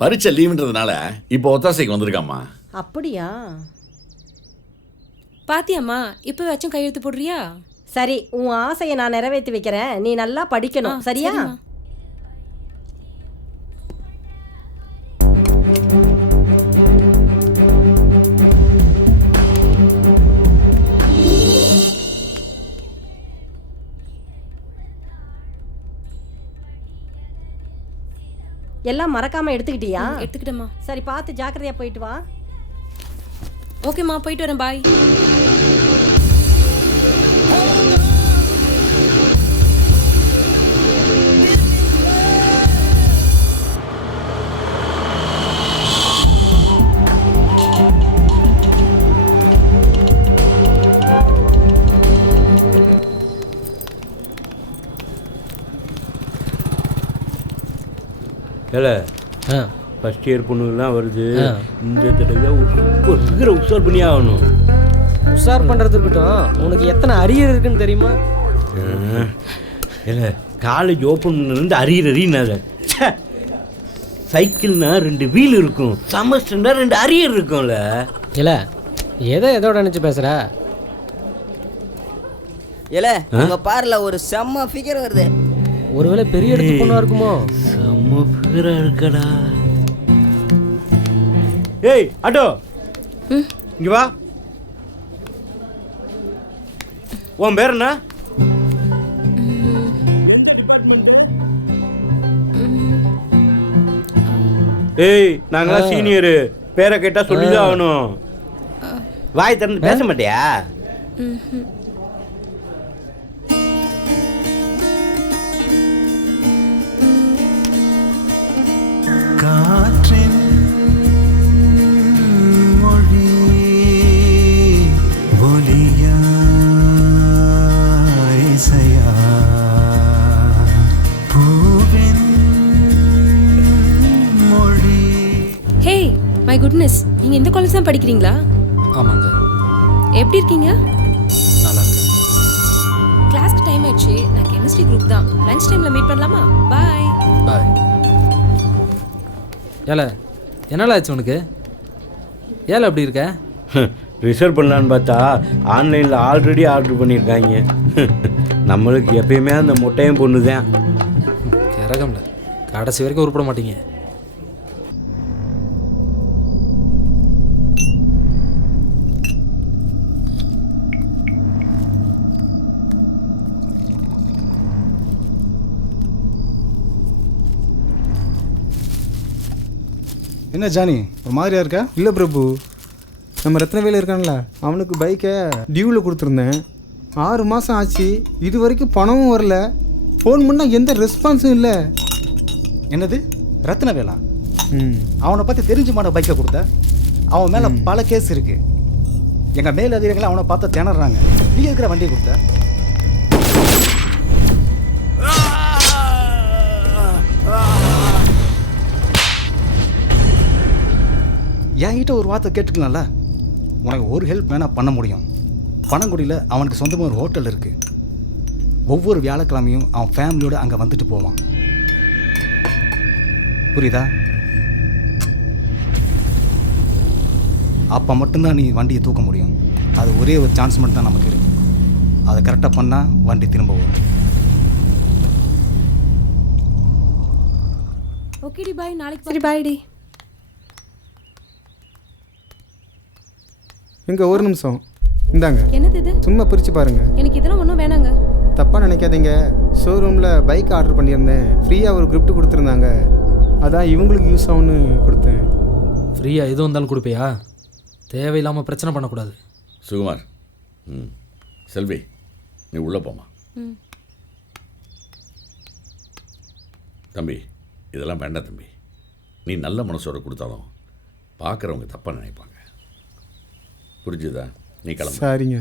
பரீட்சை லீவுன்றதுனால இப்போ ஒத்தாசைக்கு வந்திருக்காம்மா. அப்படியா? பாத்தியாம்மா இப்போ வச்சும் கையெழுத்து போடுறியா? சரி, உன் ஆசையை நான் நிறைவேற்றி வைக்கிறேன். நீ நல்லா படிக்கணும், சரியா? எல்லாம் மறக்காம எடுத்துக்கிட்டியா? எடுத்துக்கிட்டேம்மா. சரி, பார்த்து ஜாக்கிரதையா போயிட்டு வா. ஓகேம்மா, போயிட்டு வரேன். பாய். இல்லை ஃபஸ்ட் இயர் பொண்ணுங்கள்லாம் வருது. இந்த தடவை சீக்கிரம் உஷார் பண்ணி ஆகணும். உஷார் பண்ணுறது இருக்கட்டும், உனக்கு எத்தனை அரியர் இருக்குன்னு தெரியுமா? இல்லை காலேஜ் ஓப்பன் பண்ணலேருந்து அரியர் சைக்கிள்னா 2 வீல் இருக்கும், செமஸ்டர்னா 2 அரியர் இருக்கும்ல. இல்லை எதோட நினச்சி பேசுகிற? இல்லை உங்க பார்ல ஒரு செம்ம ஃபிகர் வருது. ஒருவேளை பெரிய இடத்து பொண்ணா இருக்குமோ? செம்ம ஃபிகரா இருக்கடா. ஏய் ஆட்டோ, இங்க வா. உன் பேர் என்ன? ஏய் நாங்களாம் சீனியரு, பேரை கேட்டா சொல்லிதான் ஆகணும். வாய் திறந்து பேச மாட்டியா? காற்றின் மொழி ஒலியா இசையா பூவின் மொழி. ஹே மை குட்னஸ், நீங்கள் இந்த காலேஜ் தான் படிக்கிறீங்களா? ஆமாங்க. எப்படி இருக்கீங்க? நல்லா இருக்கு. கிளாஸ்க்கு டைம் ஆயிடுச்சு. நான் கெமிஸ்ட்ரி குரூப் தான். லஞ்ச் டைமில் மீட் பண்ணலாமா? பாய். பாய். ஏல என்னடா ஆச்சு உனக்கு? ஏல அப்படி இருக்க? ரிசர்வ் பண்ணலான்னு பார்த்தா ஆன்லைனில் ஆல்ரெடி ஆர்டர் பண்ணியிருக்காங்க. நம்மளுக்கு எப்பயுமே அந்த மொட்டையும் பொண்ணு தான். கிறகம்ல கடைசி வரைக்கும் உருப்பட மாட்டீங்க. என்ன ஜானி ஒரு மாதிரியா இருக்கா? இல்லை பிரபு, நம்ம ரத்னவேலு இருக்கான்ல, அவனுக்கு பைக்கை டியூவில் கொடுத்துருந்தேன். 6 மாதம் ஆச்சு, இது வரைக்கும் பணமும் வரல. ஃபோன் பண்ணால் எந்த ரெஸ்பான்ஸும் இல்லை. என்னது ரத்னவேலா? அவனை பற்றி தெரிஞ்சுமான பைக்கை கொடுத்த? அவன் மேலே பல கேஸ் இருக்கு. எங்கள் மேல் அதிகாரிகளை அவனை பார்த்து திணறாங்க. நீ இருக்கிற வண்டியை கொடுத்த? என்கிட்ட ஒரு வார்த்தை கேட்டுக்கலாம்ல. உனக்கு ஒரு ஹெல்ப் வேணால் பண்ண முடியும். பனங்குடியில் அவனுக்கு சொந்தமாக ஒரு ஹோட்டல் இருக்குது. ஒவ்வொரு வியாழக்கிழமையும் அவன் ஃபேமிலியோடு அங்கே வந்துட்டு போவான். புரியுதா? அப்போ மட்டும்தான் நீ வண்டியை தூக்க முடியும். அது ஒரே ஒரு சான்ஸ் மட்டும் தான் நமக்கு இருக்குது. அதை கரெக்டாக பண்ணால் வண்டி திரும்ப வரும். ஓகேடி பாய், நாளைக்கு. சரி பாய் டி. இங்கே ஒரு நிமிஷம் இந்தாங்க. என்னது இது? சும்மா பிரித்து பாருங்கள். எனக்கு இதெல்லாம் ஒன்றும் வேணாங்க. தப்பாக நினைக்காதீங்க. ஷோரூமில் பைக் ஆர்டர் பண்ணியிருந்தேன். ஃப்ரீயாக ஒரு கிஃப்ட் கொடுத்துருந்தாங்க. அதான் இவங்களுக்கு யூஸ் ஆகும்னு கொடுத்தேன். ஃப்ரீயாக எதுவும் இருந்தாலும் கொடுப்பியா? தேவையில்லாமல் பிரச்சனை பண்ணக்கூடாது. சுகுமார், செல்வி நீ உள்ளே போமா. தம்பி இதெல்லாம் வேண்டாம் தம்பி. நீ நல்ல மனசோட கொடுத்தாலும் பார்க்குறவங்க தப்பாக நினைப்பாங்க. புரிஞ்சுதா? நீ கிளம்பு. சரிங்க.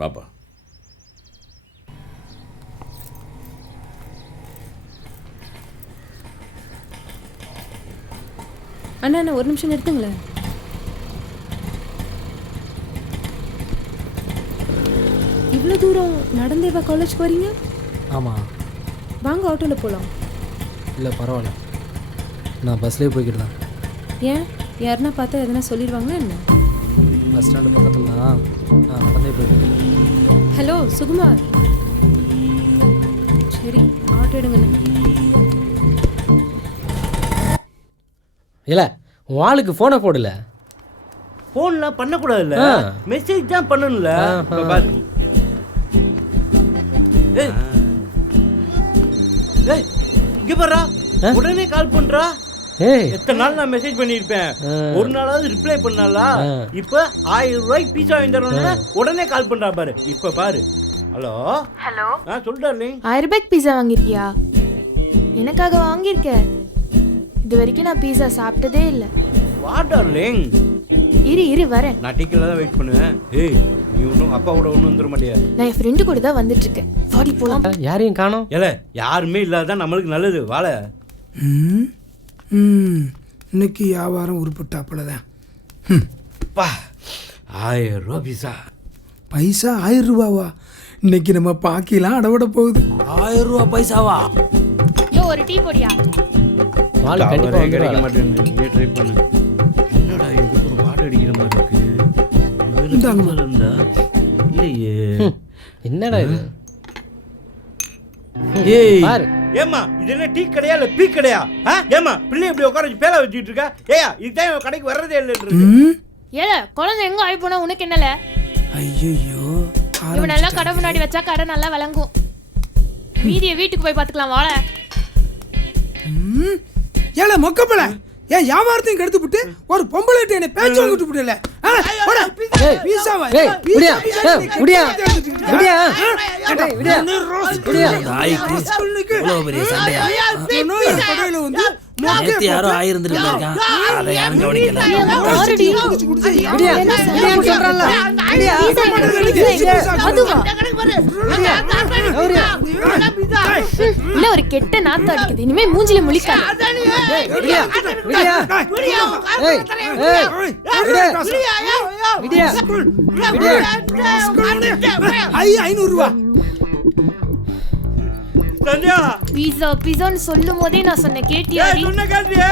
வாப்பா. அண்ணா அண்ணா, ஒரு நிமிஷம் நிறுத்துங்களேன். இவ்வளோ தூரம் நடந்தேவா காலேஜ்க்கு வரீங்க? ஆமாம். வாங்க ஆட்டோவில் போகலாம். இல்லை பரவாயில்ல, நான் பஸ்லேயே போய்கிட்டு தான். ஏன் யாருன்னா பார்த்தா எதனா சொல்லிடுவாங்களா என்ன? பஸ் ஸ்டாண்டு பக்கத்தில் தான் நான் நடந்தே போயிட்டேன். ஹலோ சுகுமார். சரி ஆட்டோ எடுங்கண்ணே. இல்லை உன் ஆளுக்கு ஃபோனை போடல. ஃபோன்லாம் பண்ணக்கூடாதுல்ல, மெசேஜ் தான் பண்ணணும்ல. இப்ப பாரு. ஏய் ஏய் இங்க பாருடா, உடனே கால் பண்றா. எத்தனை நாள் நான் மெசேஜ் பண்ணியிருப்பேன், ஒரு நாளாவது ரிப்ளை பண்ணாலா? இப்ப 1000 ரூபாய்க்கு பீஸா வாங்கிட்டு உடனே கால் பண்றா பாரு. இப்ப பாரு. ஹலோ ஹலோ சொல்றா. 1000 ரூபாய்க்கு பீஸா வாங்கியிருக்கியா? எனக்காக வாங்கியிருக்க? இது வரைக்கும் நான் பீஸா சாப்பிட்டதே இல்லை. வா டார்லிங். இரு வரேன். நான் டீக்கல தான் வெயிட் பண்ணுவேன். ஏய் நீ ஒன்றும் அப்பா கூட ஒன்றும் வந்துட மாட்டியா? நான் என் ஃப்ரெண்டு கூட தான் வந்துட்டு இருக்கேன். வாடி போலாம். யாரையும் காணோம். ஏல யாருமே இல்லாதான் நம்மளுக்கு நல்லது. வாழ. இன்னைக்கு வியாபாரம் உருப்பட்டாப்புல தான். 1000 ரூபா பீஸா. பைசா 1000 ரூபாவா? இன்னைக்கு நம்ம பாக்கிலாம் அடவிட போகுது. 1000 ரூபா பைசாவா? யோ ஒரு டீ போடியா? வாள் கண்டிப்பா கிடைக்க மாட்டேங்குது. நீ ட்ரை பண்ணு. என்னடா இது ஒரு வாட அடிக்கிற மாதிரி இருக்கு. இருந்தா இல்லையே. என்னடா இது? ஏய் ஏமா இது என்ன டீ கடையா இல்ல பீ கடையா? ஏமா பிள்ளை இப்படி உட்கார வச்சு பேல வச்சுட்டு இருக்க? ஏயா இதுதான் கடைக்கு வர்றதே இல்லைன்னு. ஏல குழந்தை எங்க ஆயி போனா உனக்கு என்னல? ஐயோ இவன் நல்லா கடை முன்னாடி வச்சா கடை நல்லா விளங்கும். மீதியை வீட்டுக்கு போய் பாத்துக்கலாம். வாழ. ஏல மொக்கப்பல ஏன் வியாபாரத்தையும் கெடுத்து விட்டு ஒரு பொம்பளை என்ன பேச்சு வாங்கிட்டு விடல. யாரோ ஆயிருந்துருக்காங்க. அதை யாரும் கவனிக்கல. இல்ல ஒரு கெட்ட நாத்தம் அடிக்குது. இனிமே மூஞ்சில முழிக்காத. 500 ரூபா. பீஸா பீஸான்னு சொல்லும் போதே நான் சொன்னேன். கேட்டியா? சொன்ன கேட்டியே.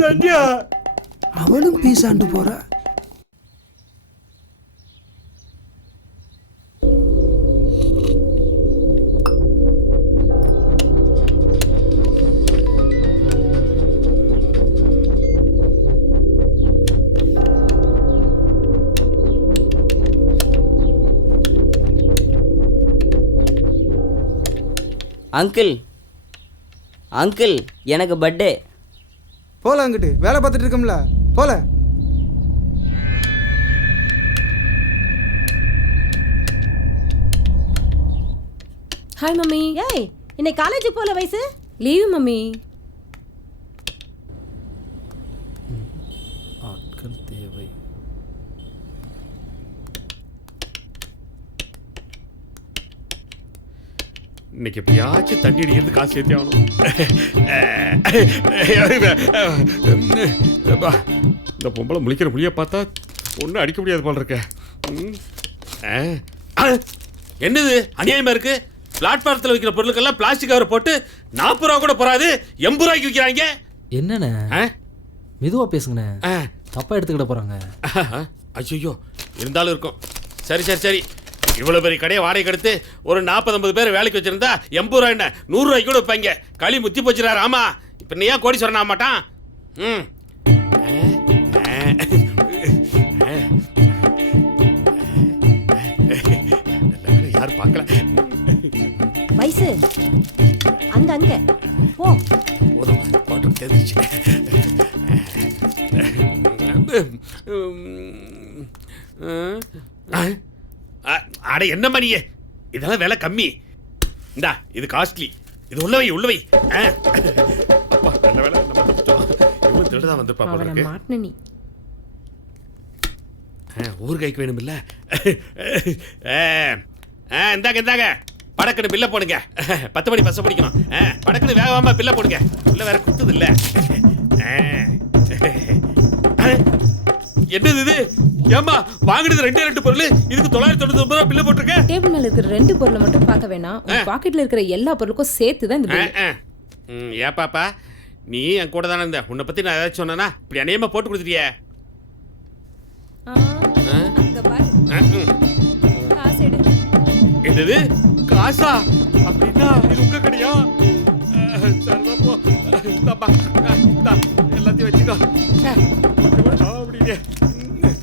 சந்தியா அவளும் பீஸாண்டு போறா. அங்கிள் அங்கிள் எனக்கு பர்த்டே. போல அங்கிட்டு வேலை பார்த்துட்டு இருக்கோம்ல போல. Hi mummy. ஏய் இன்னைக்கு காலேஜுக்கு போல வயசு? Leave mummy. ஆட்கள் தேவை. இன்னைக்கு எப்படியாச்சும் தண்ணி அடிக்கிறது காசு சேர்த்தே ஆகணும். இந்த பொம்பளை முழிக்கிற முழிய பார்த்தா ஒன்றும் அடிக்க முடியாது போல இருக்க. என்னது அநியாயமா இருக்கு? பிளாட்ஃபாரத்தில் வைக்கிற பொருளுக்கெல்லாம் பிளாஸ்டிக் கவர் போட்டு 40 ரூபா கூட போறாது, 80 ரூபாய்க்கு விற்கிறாங்க. என்னண்ணே மெதுவா பேசுங்கண்ணே, தப்பா எடுத்துக்கிட போறாங்க. ஐயோ இருந்தாலும் இருக்கும். சரி சரி சரி, இவ்வளவு பெரிய கடையை வாடகை எடுத்து ஒரு 40-50 பேர் வேலைக்கு வச்சிருந்தா 80 ரூபாய் என்ன 100 ரூபாய்க்கு கூட வைப்பாங்க. களி முத்தி போச்சுறாரு. ஆமா இப்ப நீ ஏன் கோடீஸ்வரன் ஆக மாட்டான்? யாரும் பார்க்கல. வயசு அங்க அங்க போ. கோட்டம் தெரிஞ்சிச்சு. அட என்ன மணியே, இதெல்லாம் விலை கம்மி. இந்தா இது காஸ்ட்லி, இது உள்ளவை உள்ளவை. அப்பா நல்ல வேலை நம்ம தப்பிச்சோம். இவன் திருடதான் வந்து பாப்பாங்க. மாட்டன நீ ஊறுகாய்க்கு வேணும் இல்ல? இந்தாங்க இந்தாங்க, படக்குன்னு பில்ல போடுங்க. 10 மணி பஸ் படிக்கணும். படக்குன்னு வேகமா பில்ல போடுங்க. உள்ள வேற குத்துது இல்ல. என்னது இது? ஏம்மா வாங்குனது ரெண்டு பொருள் இதுக்கு 999 ரூபாய் பில்லு போட்டிருக்கேன். டேபிள் மேல இருக்கிற 2 பொருளை மட்டும் பார்க்க வேணாம். உங்க பாக்கெட்ல இருக்கிற எல்லா பொருளுக்கும் சேர்த்து தான் இந்த பில். ஏன் பாப்பா நீ என் கூட தானே இருந்த, உன்னை பத்தி நான் ஏதாச்சும் சொன்னா இப்படி அநியமா போட்டு கொடுத்துட்டியே. அங்க பாரு. காசு எடு. என்னது காசா? அப்படின்னா இது உங்க கடையா? சரிதான் போ. இந்தாப்பா, இந்தா, எல்லாத்தையும் வச்சுக்கோ. அப்படியே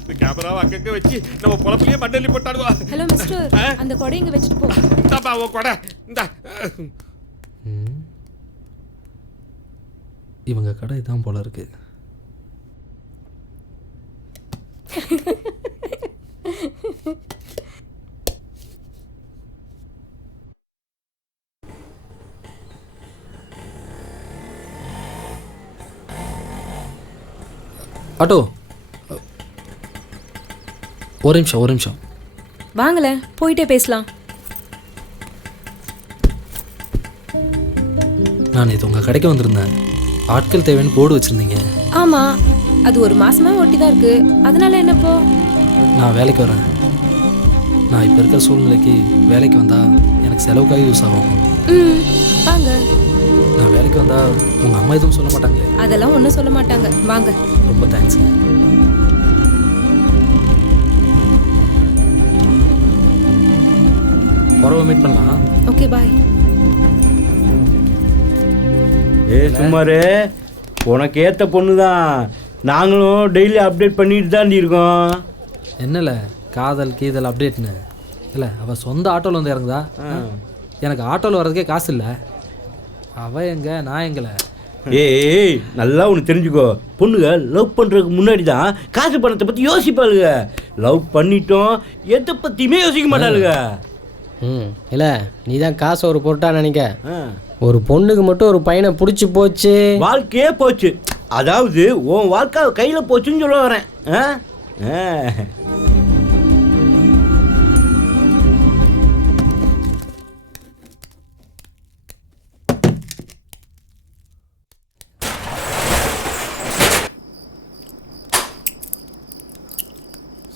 இந்த கேமராவை அங்கங்க வச்சு நம்ம பொழப்புலயே மண்ணெல்லி போட்டாடுவா. ஹலோ மிஸ்டர், அந்த கொடை இங்க வச்சுட்டு போ. இந்தாப்பா உன் கொடை. இந்தா. இவங்க கடை தான் போல இருக்கு. ஆட்டோ, ஒரு நிமிஷம். வாங்கல, போயிட்டே பேசலாம். நான் இது உங்கள் கடைக்கு வந்திருந்தேன். ஆட்கள் தேவைன்னு போர்டு வச்சுருந்தீங்க. ஆமா, அது ஒரு மாசமா ஒட்டி தான் இருக்கு. அதனால என்னப்போ? நான் வேலைக்கு வரேன். நான் இப்போ இருக்கிற சூழ்நிலைக்கு வேலைக்கு வந்தால் எனக்கு செலவுக்காக யூஸ் ஆகும். வாங்க. நான் வேலைக்கு வந்தால் உங்கள் அம்மா எதுவும் சொல்ல மாட்டாங்களே? அதெல்லாம் ஒன்றும் சொல்ல மாட்டாங்க. வாங்க. ரொம்ப தேங்க்ஸ். பரவ மீட் பண்ணலாம். ஓகே, பாய். சுமாரு உனக்கு ஏற்ற பொண்ணு தான். நாங்களும் டெய்லி அப்டேட் பண்ணிட்டு தான் இருக்கோம். என்னல காதல் கீதல் அப்டேட்னு இல்லை, அவள் சொந்த ஆட்டோவில் வந்து இறங்குதா? எனக்கு ஆட்டோவில் வர்றதுக்கே காசு இல்லை. அவள் எங்க, நான் எங்களை. ஏய், நல்லா ஒன்று தெரிஞ்சுக்கோ. பொண்ணுங்க லவ் பண்ணுறதுக்கு முன்னாடி தான் காசு பணத்தை பற்றி யோசிப்பாளுங்க. லவ் பண்ணிட்டோம் எதை பற்றியுமே யோசிக்க மாட்டாளுங்க. இல்லை, நீ தான் காசு ஒரு பொருட்டா நினைக்க. ஒரு பொண்ணுக்கு மட்டும் ஒரு பையனை பிடிச்சி போச்சு, வாழ்க்கையே போச்சு. அதாவது உன் வாழ்க்கை கையில் போச்சுன்னு சொல்ல வரேன்.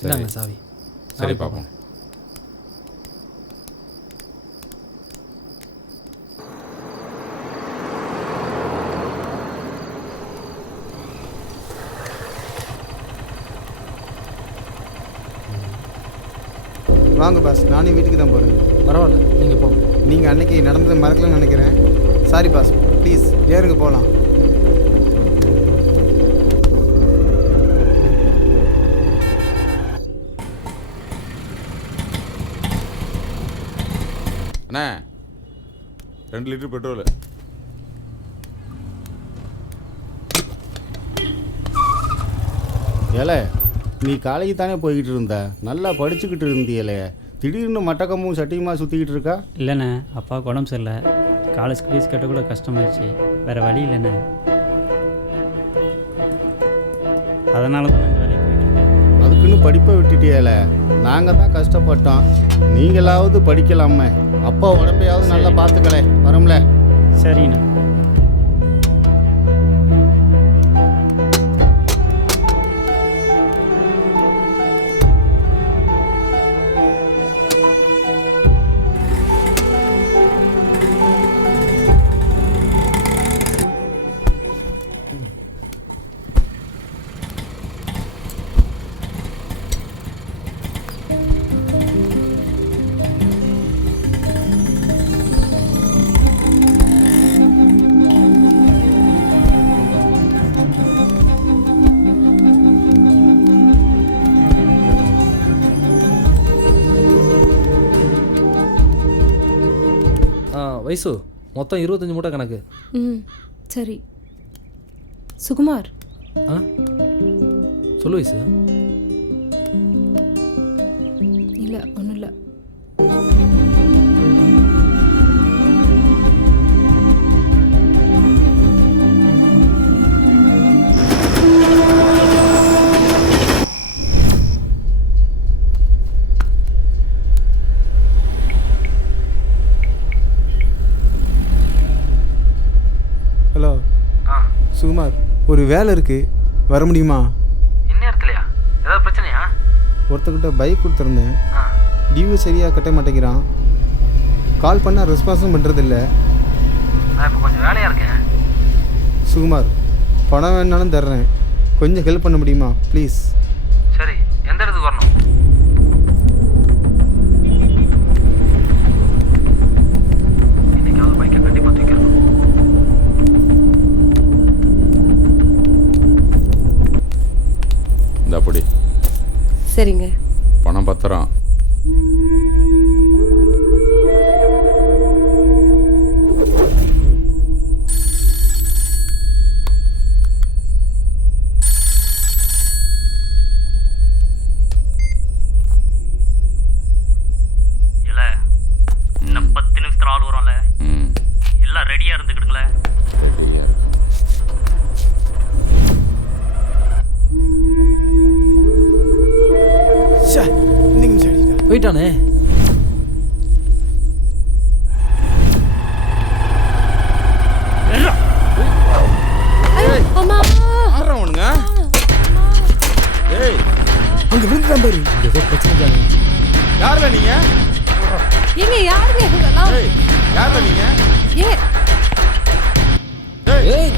இந்தாங்க சாவி. சரி பார்ப்போம். வாங்க பாஸ், நானே வீட்டுக்கு தான் போகிறேன். பரவாயில்ல, நீங்கள் போங்க. நீங்கள் அன்னைக்கு நடந்ததை மறக்கலன்னு நினைக்கிறேன். சாரி பாஸ், ப்ளீஸ் ஏறுங்க போகலாம். அண்ணா 2 லிட்டர் பெட்ரோல். ஏலே, நீ காலேஜ் தானே போய்கிட்டு இருந்த, நல்லா படிச்சுக்கிட்டு இருந்தியலே, திடீர்னு மட்டக்கமும் சட்டியுமா சுற்றிக்கிட்டு இருக்கா? இல்லைண்ணே, அப்பாவுக்கு உடம்பு சரியில்லை. காலேஜ் ஃபீஸ் கட்ட கூட கஷ்டமாயிடுச்சு. வேறு வழி இல்லைண்ணே. அதனால தான் இந்த வேலைக்கு போயிட்டு. அதுக்குன்னு படிப்பை விட்டுட்டியலே, நாங்கள் தான் கஷ்டப்பட்டோம். நீங்களாவது படிக்கலாமே. அப்பா உடம்பையாவது நல்லா பார்த்துக்கலே. வரோம்ல. சரிண்ணா. வயசு மொத்தம் 25 மூட்டை கணக்கு. சரி. சுகுமார். சொல்லு வயசு. இல்லை, ஒன்றும் இல்லை. சுகுமார், ஒரு வேலை இருக்கு, வர முடியுமா? இந்நேரத்துலையா? ஒருத்தர்கிட்ட பைக் கொடுத்துருந்தேன். டியூ சரியாக கட்ட மாட்டேங்கிறான். கால் பண்ணால் ரெஸ்பான்ஸும் பண்ணுறதில்ல. நான் இப்போ கொஞ்சம் வேலையாக இருக்கேன். சுகுமார், பணம் வேணாலும் தர்றேன், கொஞ்சம் ஹெல்ப் பண்ண முடியுமா ப்ளீஸ்? சரி, எந்த இடத்துக்கு வரணும்? இன்னைக்காவது பைக்கை கண்டிப்பாக தூக்கிடணும். இந்த அப்படி சரிங்க. பணம் பத்திரம். இல்லை இன்னும் 10 நிமிஷத்தில் ஆள் வரும்ல, எல்லாம் ரெடியாக இருந்துக்கிடுங்களேன். போயிட்டானே. ஆடுறவனுங்க ஏய் அங்க விழுந்துட்டான் பாரு. ஏதோ பிரச்சனை தானே. யாருல நீங்க? ஏங்க யாருங்க இதெல்லாம்? ஏய் யாருல நீங்க? ஏ ஏய்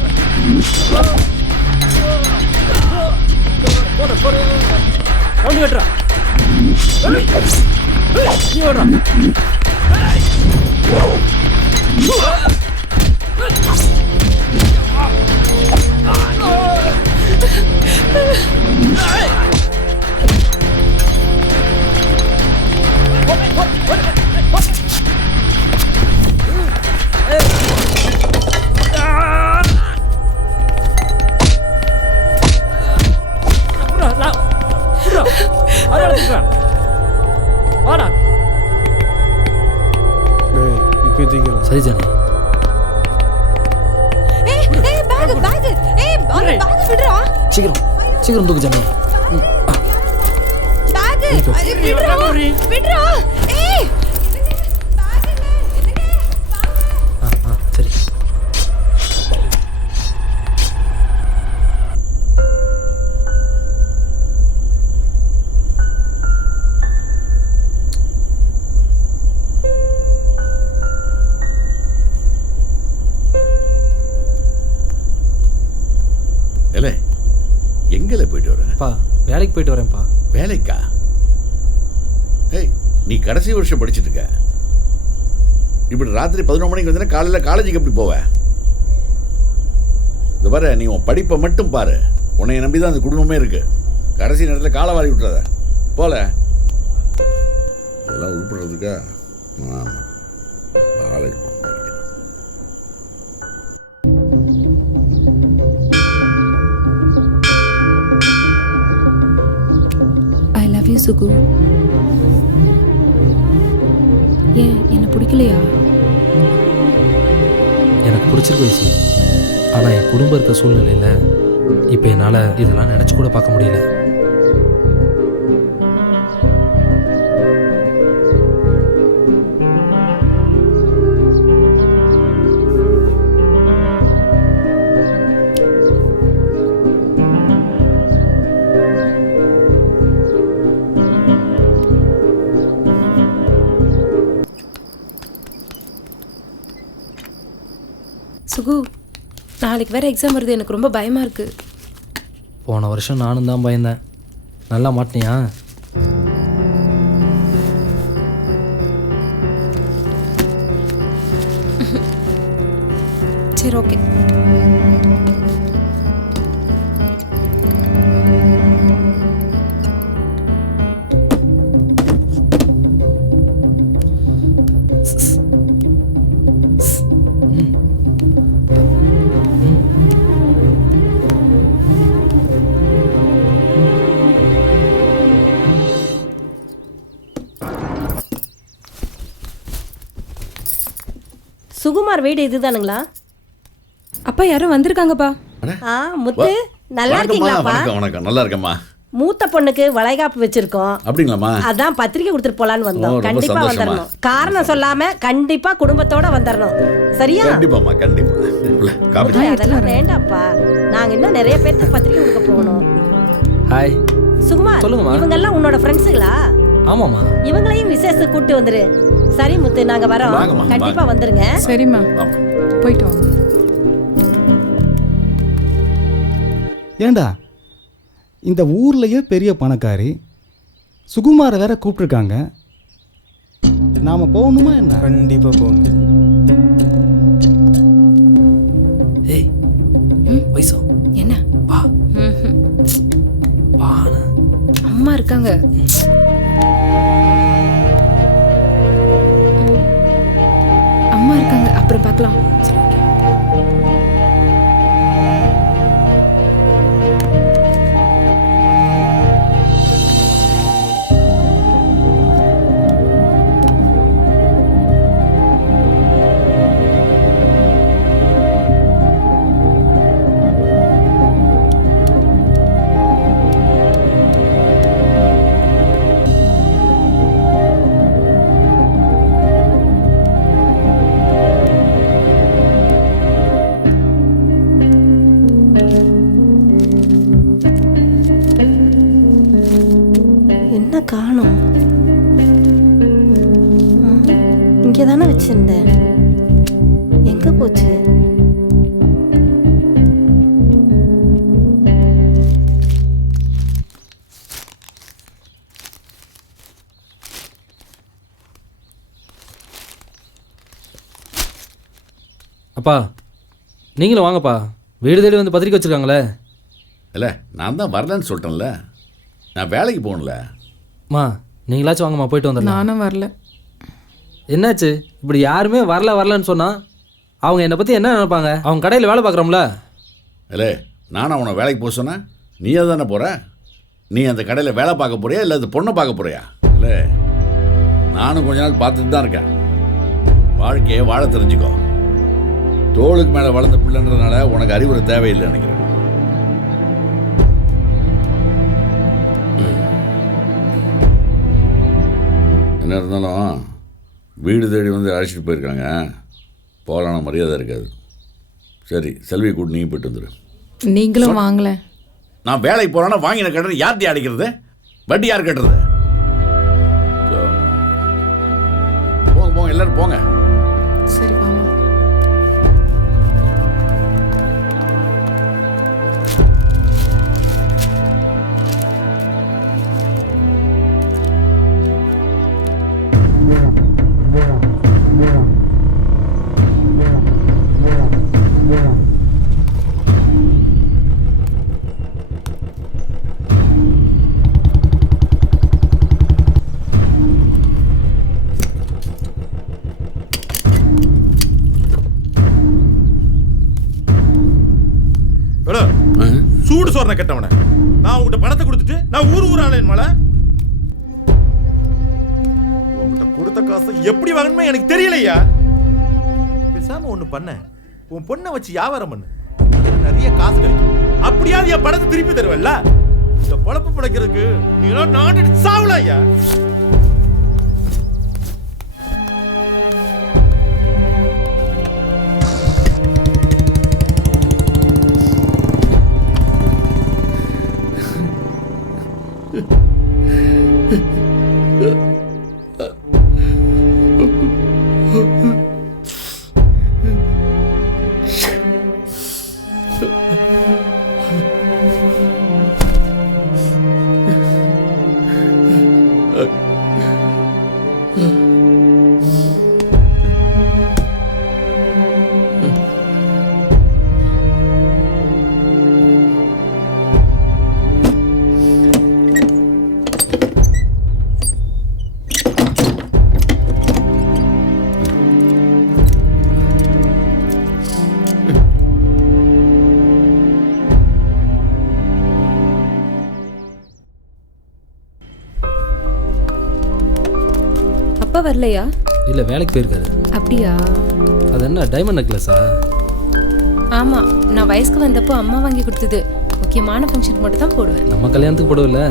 போட போட ரவுண்ட் கட்டுறா. நீ ஓடுறா. சரி ஜானி. சீக்கிரம் சீக்கிரம் தூக்கு ஜானி. சரி. எங்கே போயிட்டு வரேன்ப்பா? வேலைக்கு போயிட்டு வரேன்ப்பா. வேலைக்கா? ஏய், நீ கடைசி வருஷம் படிச்சுட்டு இருக்க. இப்படி ராத்திரி 11 மணிக்கு வந்தீங்கன்னா காலையில் காலேஜுக்கு எப்படி போவ? இந்த பாரு, நீ உன் படிப்பை மட்டும் பாரு. உன்னை நம்பி தான் அந்த குடும்பமே இருக்கு. கடைசி நேரத்தில் காலை வாரி விட்டுறத போல. இதெல்லாம் உள்படுறதுக்கா? ஆமாம், காலேஜ் போகணும். I love you Sugu. ஏன் என்ன பிடிக்கலையா? எனக்கு பிடிச்சிருக்கு வயசு. ஆனால் என் குடும்பம் இருக்க சூழ்நிலையில் இப்போ என்னால் இதெல்லாம் நினச்சி கூட பார்க்க முடியல. சுகு, நாளைக்கு வேற எக்ஸாம் வருது, எனக்கு ரொம்ப பயமா இருக்கு. போன வருஷம் நானும் தான் பயந்தேன். நல்லா மாட்டினியா? சரி, ஓகே. சுகுமார் வீடு இதுதானுங்களா? அப்பா யாரும் வந்திருக்காங்கப்பா. முத்து, நல்லா இருக்கீங்களாப்பா? வணக்கம் வணக்கம், நல்லா இருக்கேம்மா. மூத்த பொண்ணுக்கு வளைகாப்பு வச்சிருக்கோம். அப்படிங்களாம்மா? அதான் பத்திரிக்கை கொடுத்துட்டு போலான்னு வந்தோம். ரொம்ப கண்டிப்பா சந்தோஷமா. வந்துடணும். காரணம் சொல்லாம கண்டிப்பா குடும்பத்தோட வந்துடணும். சரியா? கண்டிப்பாம்மா, கண்டிப்பா. முத்து, அதெல்லாம் வேண்டாம்ப்பா. நாங்க இன்னும் நிறைய பேருக்கு பத்திரிக்கை கொடுக்க போகணும். ஹாய். சுகுமார் சொல்லுங்கம்மா. இவங்க எல்லாம் உன்னோட ஃப்ரெண்ட்ஸுங்களா? ஆமாம்மா. இவங்களையும் விசேஷத்துக்கு கூட்டி வந்துரு. சரி முத்து, நாங்க வரோம். வாங்கம்மா, கண்டிப்பா வந்துருங்க. சரிம்மா, போயிட்டு வாங்க. ஏண்டா இந்த ஊர்லயே பெரிய பணக்காரி சுகுமாரை வேற கூப்பிட்டுருக்காங்க. நாம போகணுமா என்ன? கண்டிப்பா போகணும். ஏய் வைசோ என்ன வா. அம்மா இருக்காங்க. அம்மா இருக்காங்க, அப்புறம் பார்க்கலாம். என்ன காணோம்? இங்கே தானே வச்சிருந்தேன். எங்க போச்சு? அப்பா நீங்களும் வாங்கப்பா. வீடு தேடி வந்து பத்திரிக்கை வச்சுருக்காங்களே. இல்லை நான் தான் வரலன்னு சொல்லிட்டேன்ல, நான் வேலைக்கு போகணும்ல. மா நீங்களாச்சும் வாங்கம்மா, போயிட்டு வந்துடலாம். நானும் வரல. என்னாச்சு இப்படி யாருமே வரலன்னு சொன்னால் அவங்க என்னை பற்றி என்ன நினைப்பாங்க? அவங்க கடையில் வேலை பார்க்குறோம்ல. இல்லை நானும் அவனை வேலைக்கு போக சொன்னேன், நீயே தானே போகிற. நீ அந்த கடையில் வேலை பார்க்க போறியா இல்லை அந்த பொண்ணை பார்க்க போறியா? இல்லை நானும் கொஞ்ச நாள் பார்த்துட்டு தான் இருக்கேன். வாழ்க்கையை வாழ தெரிஞ்சுக்கோ. தோளுக்கு மேலே வளர்ந்த பிள்ளைன்றதுனால உனக்கு அறிவுரை தேவையில்லை நினைக்கிறேன். என்ன இருந்தாலும் வீடு தேடி வந்து அழைச்சிட்டு போயிருக்காங்க, போகலான மரியாதை இருக்காது. சரி செல்வியை கூட்டு நீ போயிட்டு வந்துடு. நீங்களும் வாங்கல. நான் வேலைக்கு போகிறேன்னா வாங்கின கடன் யார்ட்டி அடைக்கிறது? வட்டி யார் கட்டுறது? போங்க போங்க எல்லாரும் போங்க. சரி வாமா. சூடு சோறனை கெட்டவன நான் உங்ககிட்ட பணத்தை கொடுத்துட்டு நான் ஊர் ஆளேன் மலை. உங்ககிட்ட கொடுத்த காசை எப்படி வாங்கணுமே எனக்கு தெரியலையா. பேசாம ஒண்ணு பண்ண, உன் பொண்ணை வச்சு வியாபாரம் பண்ணு, நிறைய காசு கிடைக்கும். அப்படியாவது என் பணத்தை திருப்பி தருவல்ல. இந்த பொழப்பு பிழைக்கிறதுக்கு நீ நாட்டு சாவல ஐயா. அப்பா வரலையா? இல்லை வேலைக்கு போயிருக்காரு. அப்படியா? அது என்ன டைமண்ட் நெக்லஸா? ஆமாம், நான் வயசுக்கு வந்தப்போ அம்மா வாங்கி கொடுத்தது. முக்கியமான ஃபங்க்ஷனுக்கு மட்டும் தான் போடுவேன். நம்ம கல்யாணத்துக்கு போடுவில்ல?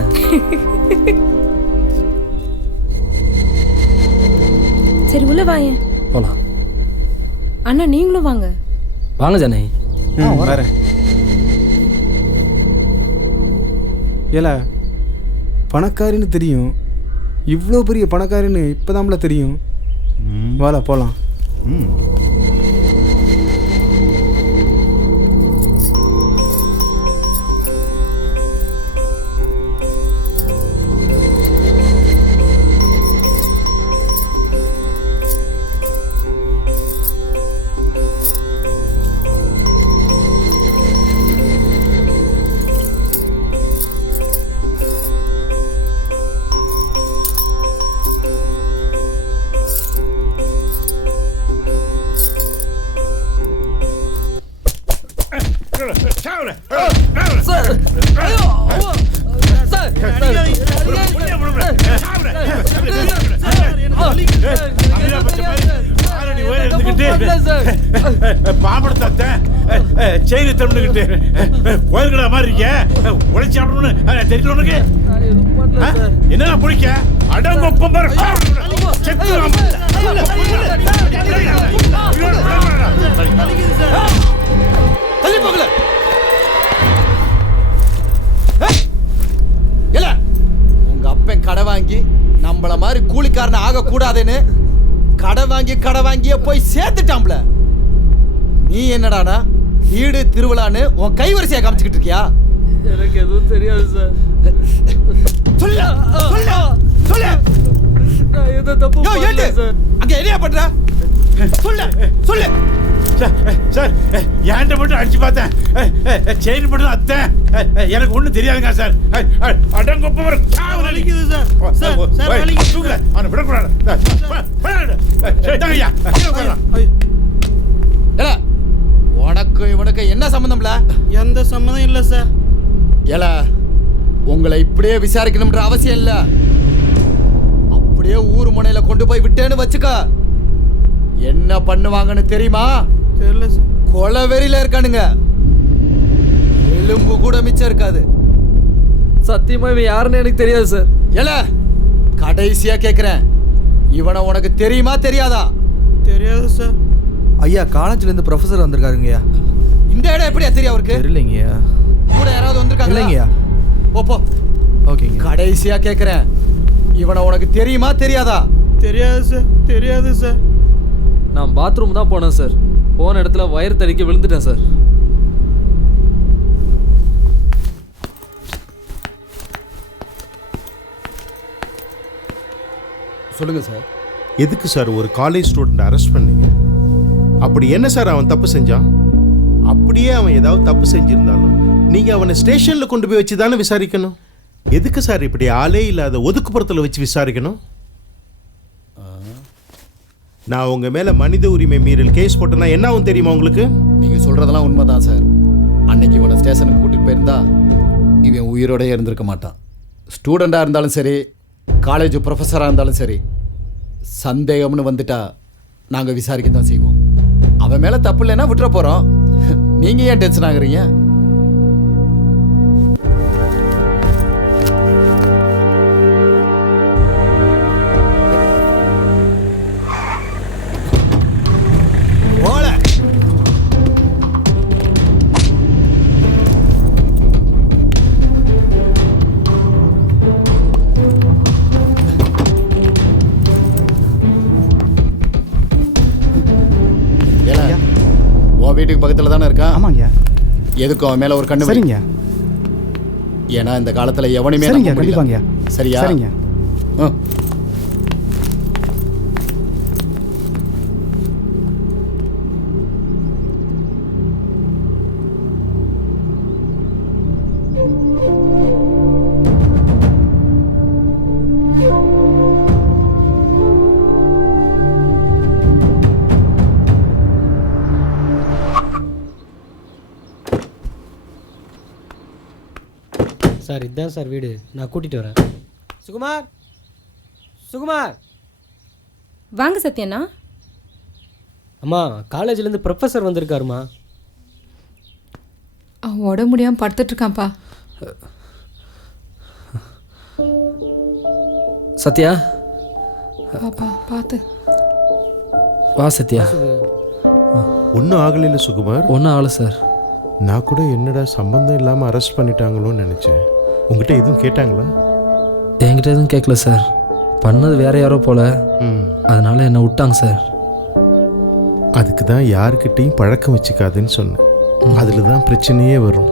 சரி உள்ள வாயேன் போகலாம். அண்ணா நீங்களும் வாங்க. வாங்க ஜானே. வரேன். ஏல பணக்காரின்னு தெரியும். இவ்வளோ பெரிய பணக்காரின்னு இப்போதான்ல தெரியும். வாடா போகலாம். பாம்படுத்த செயின் தம்பிக்கிட்டு கோயில்கடா மாதிரி இருக்க உழைச்சி ஆடணும்னு தெரியல உனக்கு. என்ன பிடிக்க அடங்கொப்பம் தள்ளி போகல. இல்ல உங்க அப்பன் கடை வாங்கி நம்மள மாதிரி கூலிக்காரன ஆக கூடாதுன்னு கடை வாங்கிய போய் சேர்த்துட்டாம்ல. நீ என்னடானா வீடு திருவிழான்னு உன் கைவரிசையா காமிச்சுக்கிட்டு இருக்கியா? எனக்கு எதுவும் தெரியாது சார். சொல்ல சொல்ல சொல்ல. நான் எதை தப்பு பண்ணல சார். அங்க என்ன பண்ற? சொல்ல சொல்ல. சார் ஏன்ட்ட மட்டும் அடிச்சு பார்த்தேன். செயின் மட்டும் அத்தேன். எனக்கு ஒன்றும் தெரியாதுங்க சார். அடங்கொப்பவர் வலிக்குது சார். சார் வலிக்குது. தூக்கல அவனை விடக்கூடாது. உனக்கு இவனுக்கு என்ன சம்பந்தம்ல? எந்த சம்மந்தம் இல்லை சார். ஏல உங்களை இப்படியே விசாரிக்கணும்ன்ற அவசியம் இல்ல. அப்படியே ஊர் முனையில கொண்டு போய் விட்டேன்னு வச்சுக்க என்ன பண்ணுவாங்கன்னு தெரியுமா? தெரியல சார். கொலை வெறியில இருக்கானுங்க. எலும்பு கூட மிச்சம் இருக்காது. சத்தியமா இவன் யாருன்னு எனக்கு தெரியாது சார். ஏல கடைசியா கேக்குறேன், இவனை உனக்கு தெரியுமா தெரியாதா? தெரியாது சார். ஐயா காலேஜ்லேருந்து ப்ரொஃபஸர் வந்திருக்காருங்கய்யா. இந்த இடம் எப்படியா தெரியும் அவருக்கு? தெரியலைங்கய்யா. கூட யாராவது வந்திருக்காங்க? இல்லைங்கய்யா. போ. ஓகேங்க. கடைசியா கேக்குறேன், இவனை உனக்கு தெரியுமா தெரியாதா? தெரியாது சார். தெரியாது சார். நான் பாத்ரூம் தான் போனேன் சார். போன இடத்துல வயிறு தடிக்க விழுந்துட்டேன் சார். சொல்லுங்க சார். எதுக்கு சார் ஒரு காலேஜ் ஸ்டூடெண்ட் அரெஸ்ட் பண்ணீங்க? அப்படி என்ன சார் அவன் தப்பு செஞ்சான்? அப்படியே அவன் ஏதாவது தப்பு செஞ்சிருந்தாலும் நீங்க அவனை ஸ்டேஷன்ல கொண்டு போய் வச்சு தானே விசாரிக்கணும். எதுக்கு சார் இப்படி ஆளே இல்லாத ஒதுக்குப்புறத்தில் வச்சு விசாரிக்கணும்? நான் உங்க மேல மனித உரிமை மீறல் கேஸ் போட்டேன்னா என்ன ஆகும் தெரியுமா உங்களுக்கு? நீங்க சொல்றதெல்லாம் உண்மைதான் சார். அன்னைக்கு இவனை ஸ்டேஷனுக்கு கூட்டிட்டு போயிருந்தா இவன் உயிரோடய இருந்திருக்க மாட்டான். ஸ்டூடெண்டாக இருந்தாலும் சரி, காலேஜ் ப்ரொஃபஸராக இருந்தாலும் சரி, சந்தேகம்னு வந்துட்டா நாங்கள் விசாரிக்க தான் செய்வோம். அவன் மேலே தப்பு இல்லைன்னா விட்டுற போகிறோம். நீங்கள் ஏன் டென்ஷன் ஆகுறீங்க? வீட்டுக்கு பக்கத்தில் தானே இருக்கான்? ஆமாங்க. எதுக்கும் அவன் மேலே ஒரு கண்ணு சரிங்க. ஏன்னா இந்த காலத்தில் எவனுமே கண்டிப்பாங்க. சரியா? சரிங்க. சார் இதுதான் சார் வீடு, நான் கூட்டிகிட்டு வரேன். சுகுமார், சுகுமார். வாங்க சத்யண்ணா. அம்மா காலேஜ்லேருந்து ப்ரொஃபஸர் வந்திருக்காருமா. அவன் உடம்பு முடியாமல் படுத்துட்ருக்கான்ப்பா. சத்யா பாப்பா பார்த்து வா. சத்யா ஒன்றும் ஆகலையில சுகுமார்? ஒன்றும் ஆகலை சார். நான் கூட என்னடா சம்பந்தம் இல்லாமல் அரெஸ்ட் பண்ணிட்டாங்களோன்னு நினச்சேன். உங்ககிட்ட எதுவும் கேட்டாங்களா? என்கிட்ட எதுவும் கேட்கல சார். பண்ணது வேற யாரோ போல, அதனால என்னை விட்டாங்க சார். அதுக்கு தான் யாருக்கிட்டையும் பழக்கம் வச்சுக்காதுன்னு சொன்னேன். அதில் தான் பிரச்சனையே வரும்.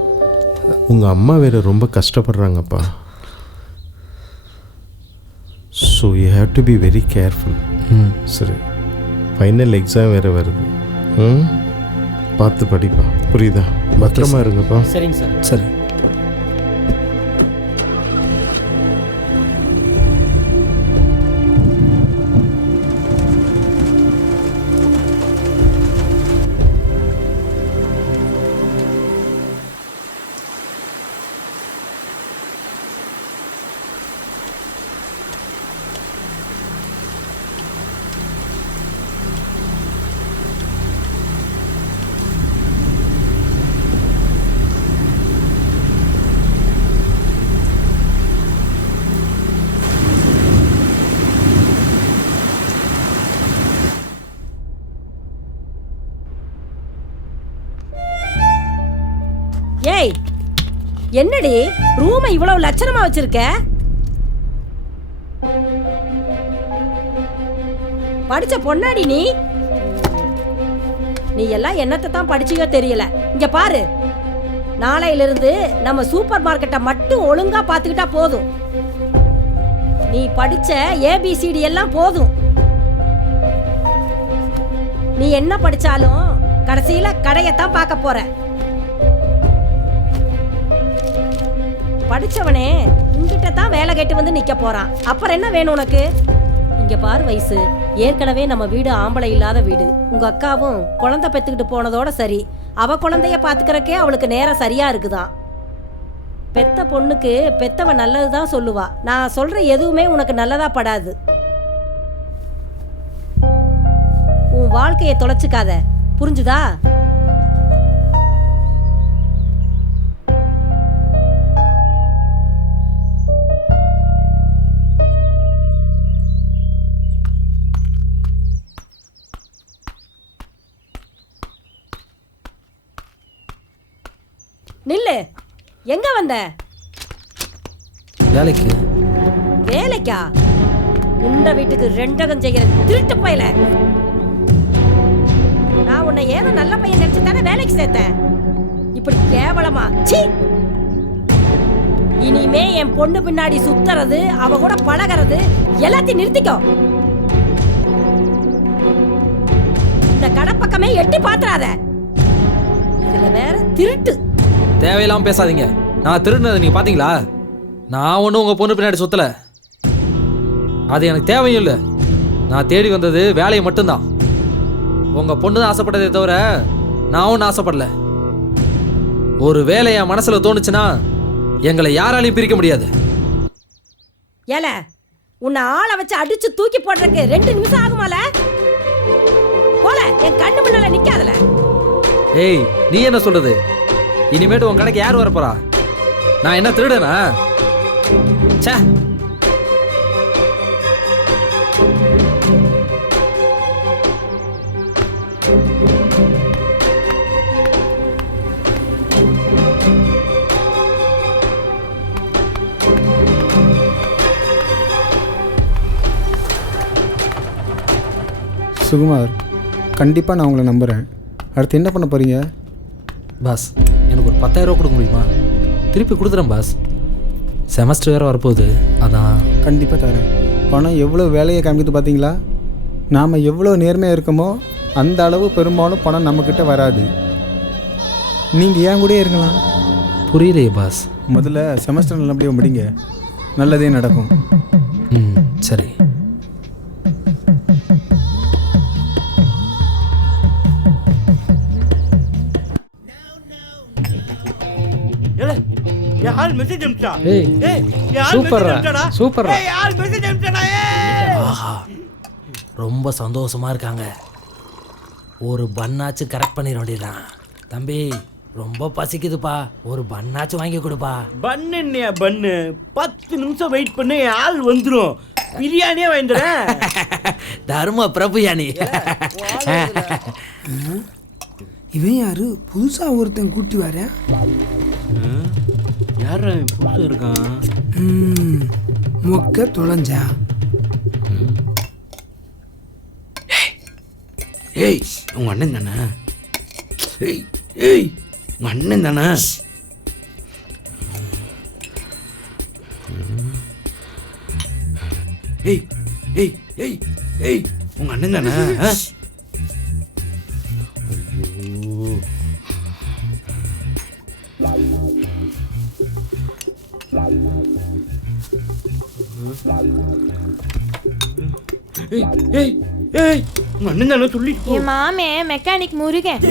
உங்கள் அம்மா வேறு ரொம்ப கஷ்டப்படுறாங்கப்பா. So you have to be very careful. சரி, ஃபைனல் எக்ஸாம் வேறு வருது. பார்த்து படிப்பா, புரியுதா? பத்திரமா இருங்கப்பா. சரிங்க சார். சரி. ஏய், என்னடி ரூமை இவ்வளவு லட்சணமா வச்சிருக்க? படிச்ச பொண்ணாடி நீ? நீ எல்லாம் என்னத்தை தான் படிச்சியோ தெரியல. இங்க பாரு, நாளையிலிருந்து நம்ம சூப்பர் மார்க்கெட்டை மட்டும் ஒழுங்கா பாத்துக்கிட்டா போதும். நீ படிச்ச ஏபிசிடி எல்லாம் போதும். நீ என்ன படிச்சாலும் கடைசியில கடையத்தான் பார்க்க போற. படிச்சவனே உங்ககிட்ட தான் வேலை கேட்டு வந்து நிக்க போறான். அப்புறம் என்ன வேணும் உனக்கு? இங்க பாரு வயசு, ஏற்கனவே நம்ம வீடு ஆம்பளை இல்லாத வீடு. உங்க அக்காவும் குழந்தை பெத்துக்கிட்டு போனதோட சரி, அவ குழந்தைய பாத்துக்கிறக்கே அவளுக்கு நேரம் சரியா இருக்குதான். பெத்த பொண்ணுக்கு பெத்தவ நல்லதுதான் சொல்லுவா. நான் சொல்ற எதுவுமே உனக்கு நல்லதா படாது. உன் வாழ்க்கையை தொலைச்சுக்காத, புரிஞ்சுதா? நில்லு. எங்க வந்த? வேலைக்கு. வேலைக்கா? உண்ட வீட்டுக்கு ரெண்டகம் செய்கிற திருட்டு பையல. நான் உன்னை ஏதோ நல்ல பையன் நினைச்சு தானே வேலைக்கு சேர்த்தேன். இப்படி கேவலமா? சீ! இனிமே என் பொண்ணு பின்னாடி சுத்துறது, அவ கூட பழகிறது எல்லாத்தையும் நிறுத்திக்கோ. இந்த கடப்பக்கமே எட்டி பாத்துறாத. இதுல வேற திருட்டு. தேவையில்லாம பேசாதீங்க. நான் திருடுனது நீங்க பாத்தீங்களா? நான் ஒன்றும் உங்க பொண்ணு பின்னாடி சுத்தல. அது எனக்கு தேவையும் இல்லை. நான் தேடி வந்தது வேலையை மட்டும்தான். உங்க பொண்ணு தான் ஆசைப்பட்டதே தவிர நான் ஒன்றும் ஆசைப்படல. ஒரு வேலை என் மனசுல தோணுச்சுன்னா எங்களை யாராலையும் பிரிக்க முடியாது. ஏல, உன்னை ஆளை வச்சு அடிச்சு தூக்கி போடுறதுக்கு 2 நிமிஷம் ஆகுமால? போல, என் கண்ணு முன்னால நிக்காதல. ஏய், நீ என்ன சொல்றது? இனிமேட்டு உன் கடைக்கு யார் வரப்போறா? நான் என்ன திருடனா? ச்சே. சுகுமார், கண்டிப்பாக நான் உங்களை நம்புகிறேன். அடுத்து என்ன பண்ண போகிறீங்க? பாஸ், எனக்கு ஒரு 10,000 ரூபா கொடுக்க முடியுமா? திருப்பி கொடுத்துறேன் பாஸ். செமஸ்டர் வேறு வரப்போகுது, அதான். கண்டிப்பாக தரேன். பணம் எவ்வளோ வேலையை காமிக்குது பார்த்தீங்களா? நாம் எவ்வளோ நேர்மையாக இருக்கோமோ அந்த அளவு பெரும்பாலும் பணம் நம்மக்கிட்ட வராது. நீங்கள் ஏன் கூட இருக்கலாம். புரியலையே பாஸ். முதல்ல செமஸ்டர் நல்லபடியாக முடிங்க, நல்லதே நடக்கும். சரி. யார் மெசேஜ் அனுப்பிச்சா? ஏய், சூப்பர்ரா, சூப்பர்ரா. யார் மெசேஜ் அனுப்பிச்சா? ஆஹா, ரொம்ப சந்தோஷமா இருக்காங்க. ஒரு பன்னாச்சு கரெக்ட் பண்ணிட வேண்டியதான். தம்பி, ரொம்ப பசிக்குதுப்பா, ஒரு பன்னாச்சு வாங்கி கொடுப்பா. பன்னு என்னையா பன்னு? 10 நிமிஷம் வெயிட் பண்ணு, ஆள் வந்துடும். பிரியாணியே வாங்கிடுறேன். தர்ம பிரபுயானி. இவன் யாரு? புதுசா ஒருத்தன் கூட்டி வரேன். யாரா புதுசா இருக்கான்? மொக்க தொலைஞ்சா. ஏய் உங்க அண்ணன் தானே? ஏய் ஏய் உங்க அண்ணன் தானே? ஏய் ஏய் ஏய் ஏய் உங்க அண்ணன் தானே? ஏய் ஏய் ஏய் உங்க அண்ணன் தானே சொல்லி. என் மாமே மெக்கானிக் முருகன்.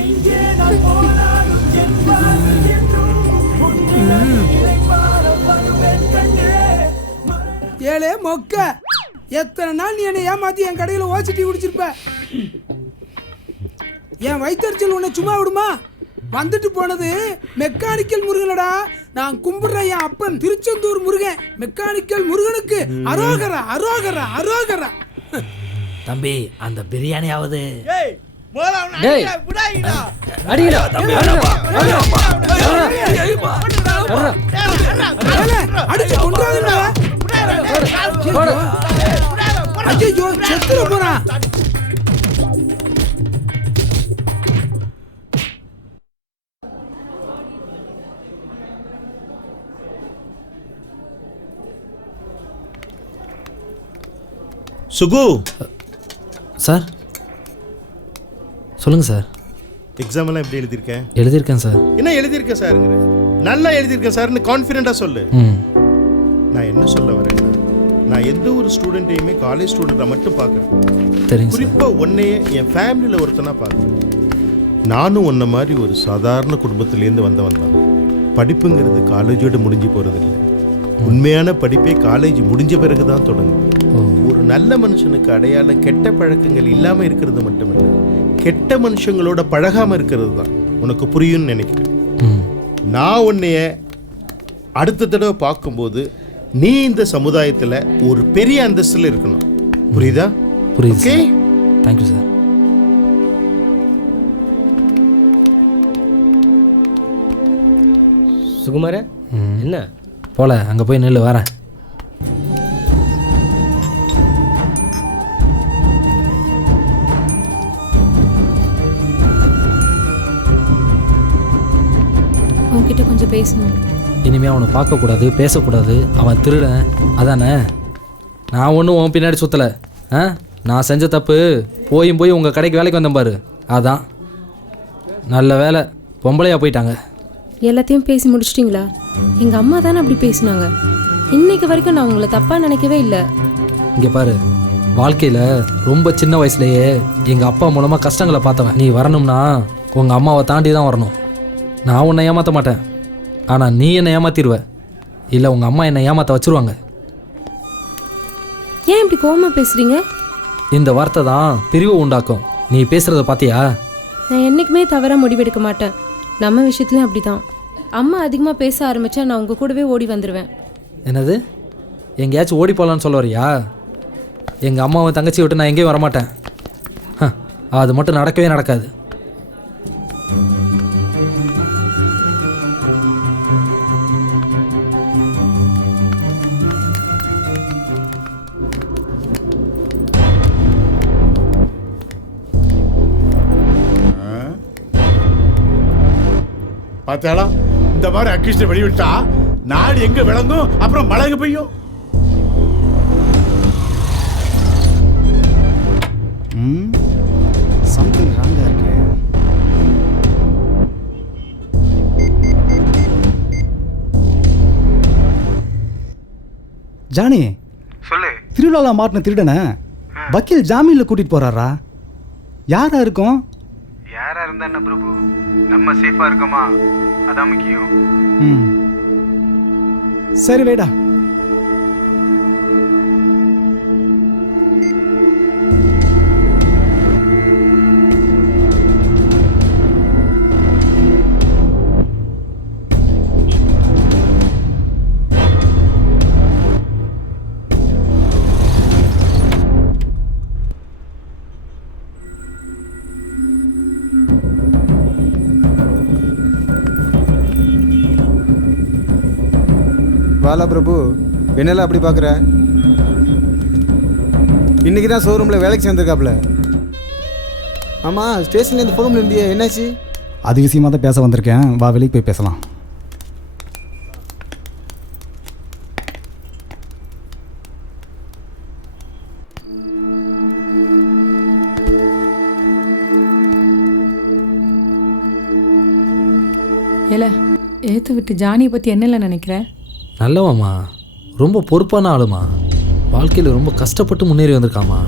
ஏலே மொக்க, எத்தனை நாள் நீ என்னை ஏமாத்தி என் கடையில் ஓசிட்டி குடிச்சிருப்ப. என் வயிற்றுச்சல் உன்னை சும்மா விடுமா? வந்துட்டு போனது மெக்கானிக்கல் முருகனடா. நான் கும்பிடுற என் அப்பன் திருச்செந்தூர் முருகன். மெக்கானிக்கல் முருகனுக்கு அரோகரா அரோகரா அரோகரா. தம்பி அந்த பிரியாணியாவது டேய் அடிங்கடா தம்பி. அடிச்சு கொண்டாதுடா. ஐயோ செத்துற போறான். சுகு சார் சொல்லுங்கள் சார். எக்ஸாம் எல்லாம் எப்படி எழுதியிருக்கேன்? எழுதியிருக்கேன் சார். என்ன எழுதியிருக்கேன் சாருங்கிற? நல்லா எழுதியிருக்கேன் சார்னு கான்ஃபிடென்ட்டாக சொல்லு. நான் என்ன சொல்ல வரேன்னா, நான் எந்த ஒரு ஸ்டூடெண்ட்டையுமே காலேஜ் ஸ்டூடெண்ட்டாக மட்டும் பார்க்குறேன். குறிப்பாக உன்னையே என் ஃபேமிலியில் ஒருத்தனா பார்க்குறேன். நானும் உன்ன மாதிரி ஒரு சாதாரண குடும்பத்திலேருந்து வந்தவன் தான். படிப்புங்கிறது காலேஜோடு முடிஞ்சு போகிறதில்லை. உண்மையான படிப்பே காலேஜ் முடிஞ்ச பிறகு தான் தொடங்கும். ஒரு நல்ல மனுஷனுக்கு அடையாளம் கெட்ட பழக்கங்கள் இல்லாமல் இருக்கிறது மட்டுமில்லை, கெட்ட மனுஷங்களோட பழகாமல் இருக்கிறது தான். உனக்கு புரியும்னு நினைக்கிறேன். நான் உன்னைய அடுத்த தடவை பார்க்கும்போது நீ இந்த சமுதாயத்தில் ஒரு பெரிய அந்தஸ்தில் இருக்கணும். புரியுதா? புரியுது. Okay, thank you sir. சுகுமார என்ன போல அங்கே போய் நெல் வரேன். உன்கிட்ட கொஞ்சம் பேசணும். இனிமேல் அவனை பார்க்கக்கூடாது, பேசக்கூடாது. அவன் திருடன் அதானே? நான் ஒன்றும் உன் பின்னாடி சுற்றலை. நான் செஞ்ச தப்பு போய் உங்கள் கடைக்கு வேலைக்கு வந்தேன் பாரு, அதான். நல்ல வேலை பொம்பளையா போயிட்டாங்க. எல்லாத்தையும் பேசி முடிச்சிட்டிங்களா? எங்கள் அம்மா தானே அப்படி பேசினாங்க. இன்னைக்கு வரைக்கும் நான் உங்களை தப்பாக நினைக்கவே இல்லை. இங்கே பாரு, வாழ்க்கையில் ரொம்ப சின்ன வயசுலேயே எங்கள் அப்பா மூலமாக கஷ்டங்களை பார்த்தவன். நீ வரணும்னா உங்கள் அம்மாவை தாண்டி தான் வரணும். நான் உன்னை ஏமாற்ற மாட்டேன், ஆனால் நீ என்னை ஏமாற்றிடுவ. இல்லை உங்கள் அம்மா என்னை ஏமாற்ற வச்சுருவாங்க. ஏன் இப்படி கோவமாக பேசுகிறீங்க? இந்த வார்த்தை தான் பிரிவு உண்டாக்கும். நீ பேசுகிறத பார்த்தியா? நான் என்றைக்குமே தவறாக முடிவெடுக்க மாட்டேன். நம்ம விஷயத்துலையும் அப்படி தான். அம்மா அதிகமாக பேச ஆரம்பித்தா நான் உங்கள் கூடவே ஓடி வந்துடுவேன். என்னது? எங்கேயாச்சும் ஓடி போகலான்னு சொல்ல வரியா? எங்கள் அம்மாவை தங்கச்சி விட்டு நான் எங்கேயும் வரமாட்டேன். அது மட்டும் நடக்கவே நடக்காது. பார்த்தாளா, இந்த மாதிரி அக்கிஷ்ட வெளிவிட்டா நாடு எங்க விளங்கும், அப்புறம் மழை எங்க பெய்யும். சம்திங் ராங்கா இருக்கு. ஜானி சொல்லு. திருவிழாவில் மாட்டின திருடனை வக்கீல் ஜாமீனில் கூட்டிட்டு போறாரா? யாரா இருக்கும்? யாரா இருந்தா என்ன பிரபு, நம்ம சேஃபா இருக்கோமா அதான் முக்கியம். சரி வேடா. வாலா பிரபு, என்னெல்லாம் அப்படி பார்க்குற? இன்னைக்கு தான் ஷோரூமில் வேலைக்கு சேர்ந்துருக்காப்புல. ஆமாம், ஸ்டேஷன்லேருந்து ஃபோன் இருந்தியே, என்னாச்சு? அது விஷயமா தான் பேச வந்திருக்கேன். வா, வெளியே போய் பேசலாம். ஏல ஏற்று விட்டு ஜானியை பற்றி என்னல நினைக்கிற? நல்லவாம்மா, ரொம்ப பொறுப்பான ஆளுமா. வாழ்க்கையில் ரொம்ப கஷ்டப்பட்டு முன்னேறி வந்திருக்காமா.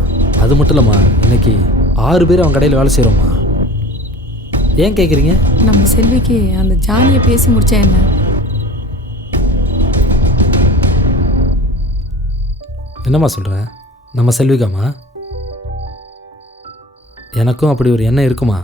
அது மட்டும் இல்லைம்மா, இன்னைக்கு 6 பேர் அவன் கடையில் வேலை செய்கிறோம்மா. ஏன் கேட்குறீங்க? நம்ம செல்விக்கு அந்த ஜானியை பேசி முடிச்சா என்ன? என்னம்மா சொல்கிறேன்? நம்ம செல்விக்காம்மா, எனக்கும் அப்படி ஒரு எண்ணம் இருக்குமா.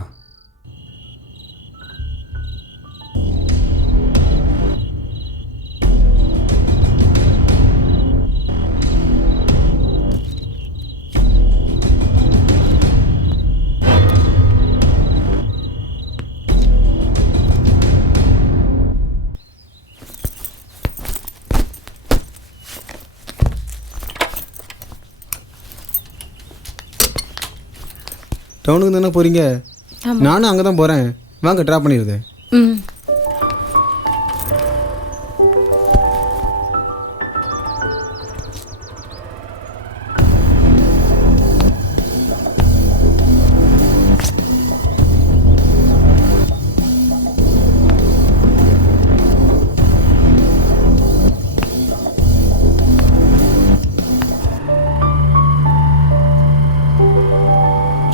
டவுனுக்கு தானே போகிறீங்க? நானும் அங்கே தான் போகிறேன். வாங்க, ட்ராப் பண்ணிடுது. ம்.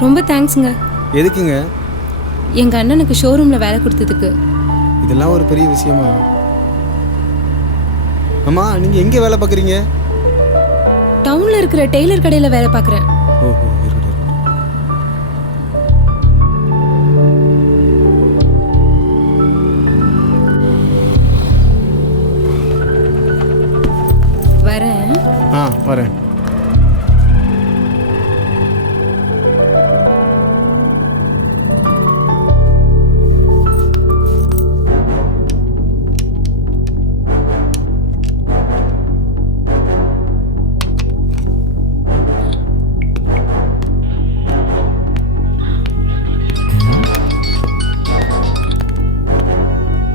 ரொம்ப தேங்க்ஸுங்க. எதுக்குங்க? எங்கள் அண்ணனுக்கு ஷோரூமில் வேலை கொடுத்ததுக்கு. இதெல்லாம் ஒரு பெரிய விஷயமா? அம்மா, நீங்கள் எங்கே வேலை பார்க்குறீங்க? டவுனில் இருக்கிற டெய்லர் கடையில் வேலை பார்க்குறேன். ஓஹோ, வரேன். வரேன்.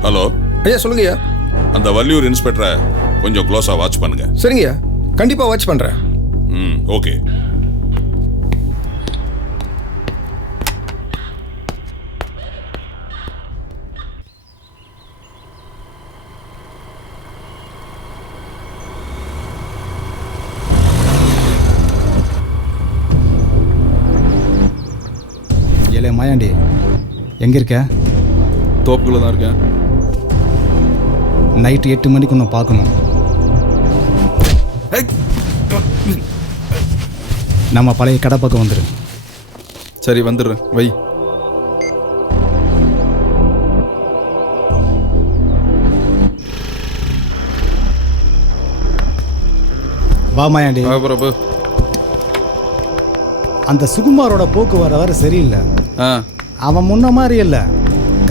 ஹலோ ஐயா, சொல்லுங்கய்யா. அந்த வள்ளியூர் இன்ஸ்பெக்டரை கொஞ்சம் க்ளோஸாக வாட்ச் பண்ணுங்க. சரிங்கய்யா, கண்டிப்பாக வாட்ச் பண்ணுறேன். ஓகே. ஏலே மாயாண்டி, எங்கே இருக்க? தோப்புக்குள்ளே தான் இருக்கேன். நைட்டு 8 மணிக்கு ஒன்று பார்க்கணும். நம்ம பழைய கடை பக்கம் வந்துடு. சரி, வந்துடுறேன். வை. வா மாயாண்டி. பிரபு, அந்த சுகுமாரோட போக்கு வர சரியில்லை. அவன் முன்ன மாதிரி இல்லை,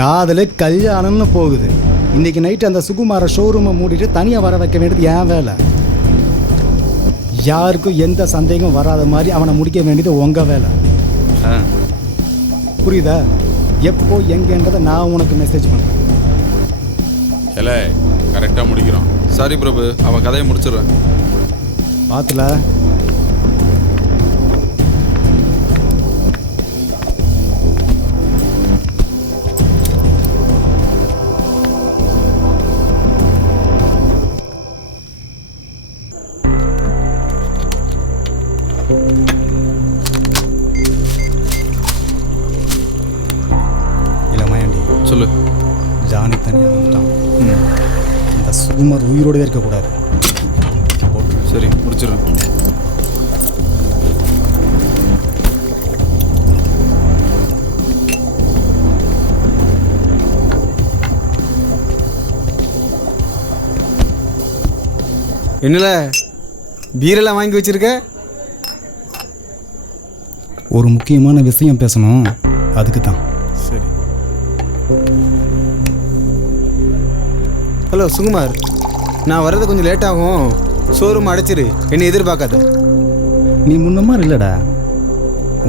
காதல் கல்யாணம்னு போகுது. இன்னைக்கு நைட்டு அந்த சுகுமார ஷோரூமை மூடிட்டு தனியாக வர வைக்க வேண்டியது என் வேலை. யாருக்கும் எந்த சந்தேகம் வராத மாதிரி அவனை முடிக்க வேண்டியது உங்கள் வேலை. புரியுதா? எப்போ எங்கன்றதை நான் உனக்கு மெசேஜ் பண்ணுறேன். இல்லை, கரெக்டாக முடிக்கிறோம். சரி பிரபு, அவன் கதையை முடிச்சிடுறேன். பார்த்துல சொல்லு. ஜானி தனியாக வந்துட்டான். இந்த சுகுமார் உயிரோடவே இருக்கக்கூடாது. சரி, முடிச்சிடுறேன். என்னல பீரெல்லாம் வாங்கி வச்சிருக்க? ஒரு முக்கியமான விஷயம் பேசணும், அதுக்கு தான். சரி. ஹலோ சுகுமார், நான் வர்றது கொஞ்சம் லேட் ஆகும். ஷோரூம் அடைச்சிரு, என்னை எதிர்பார்க்காத. நீ முன்ன மாதிரி இல்லைடா,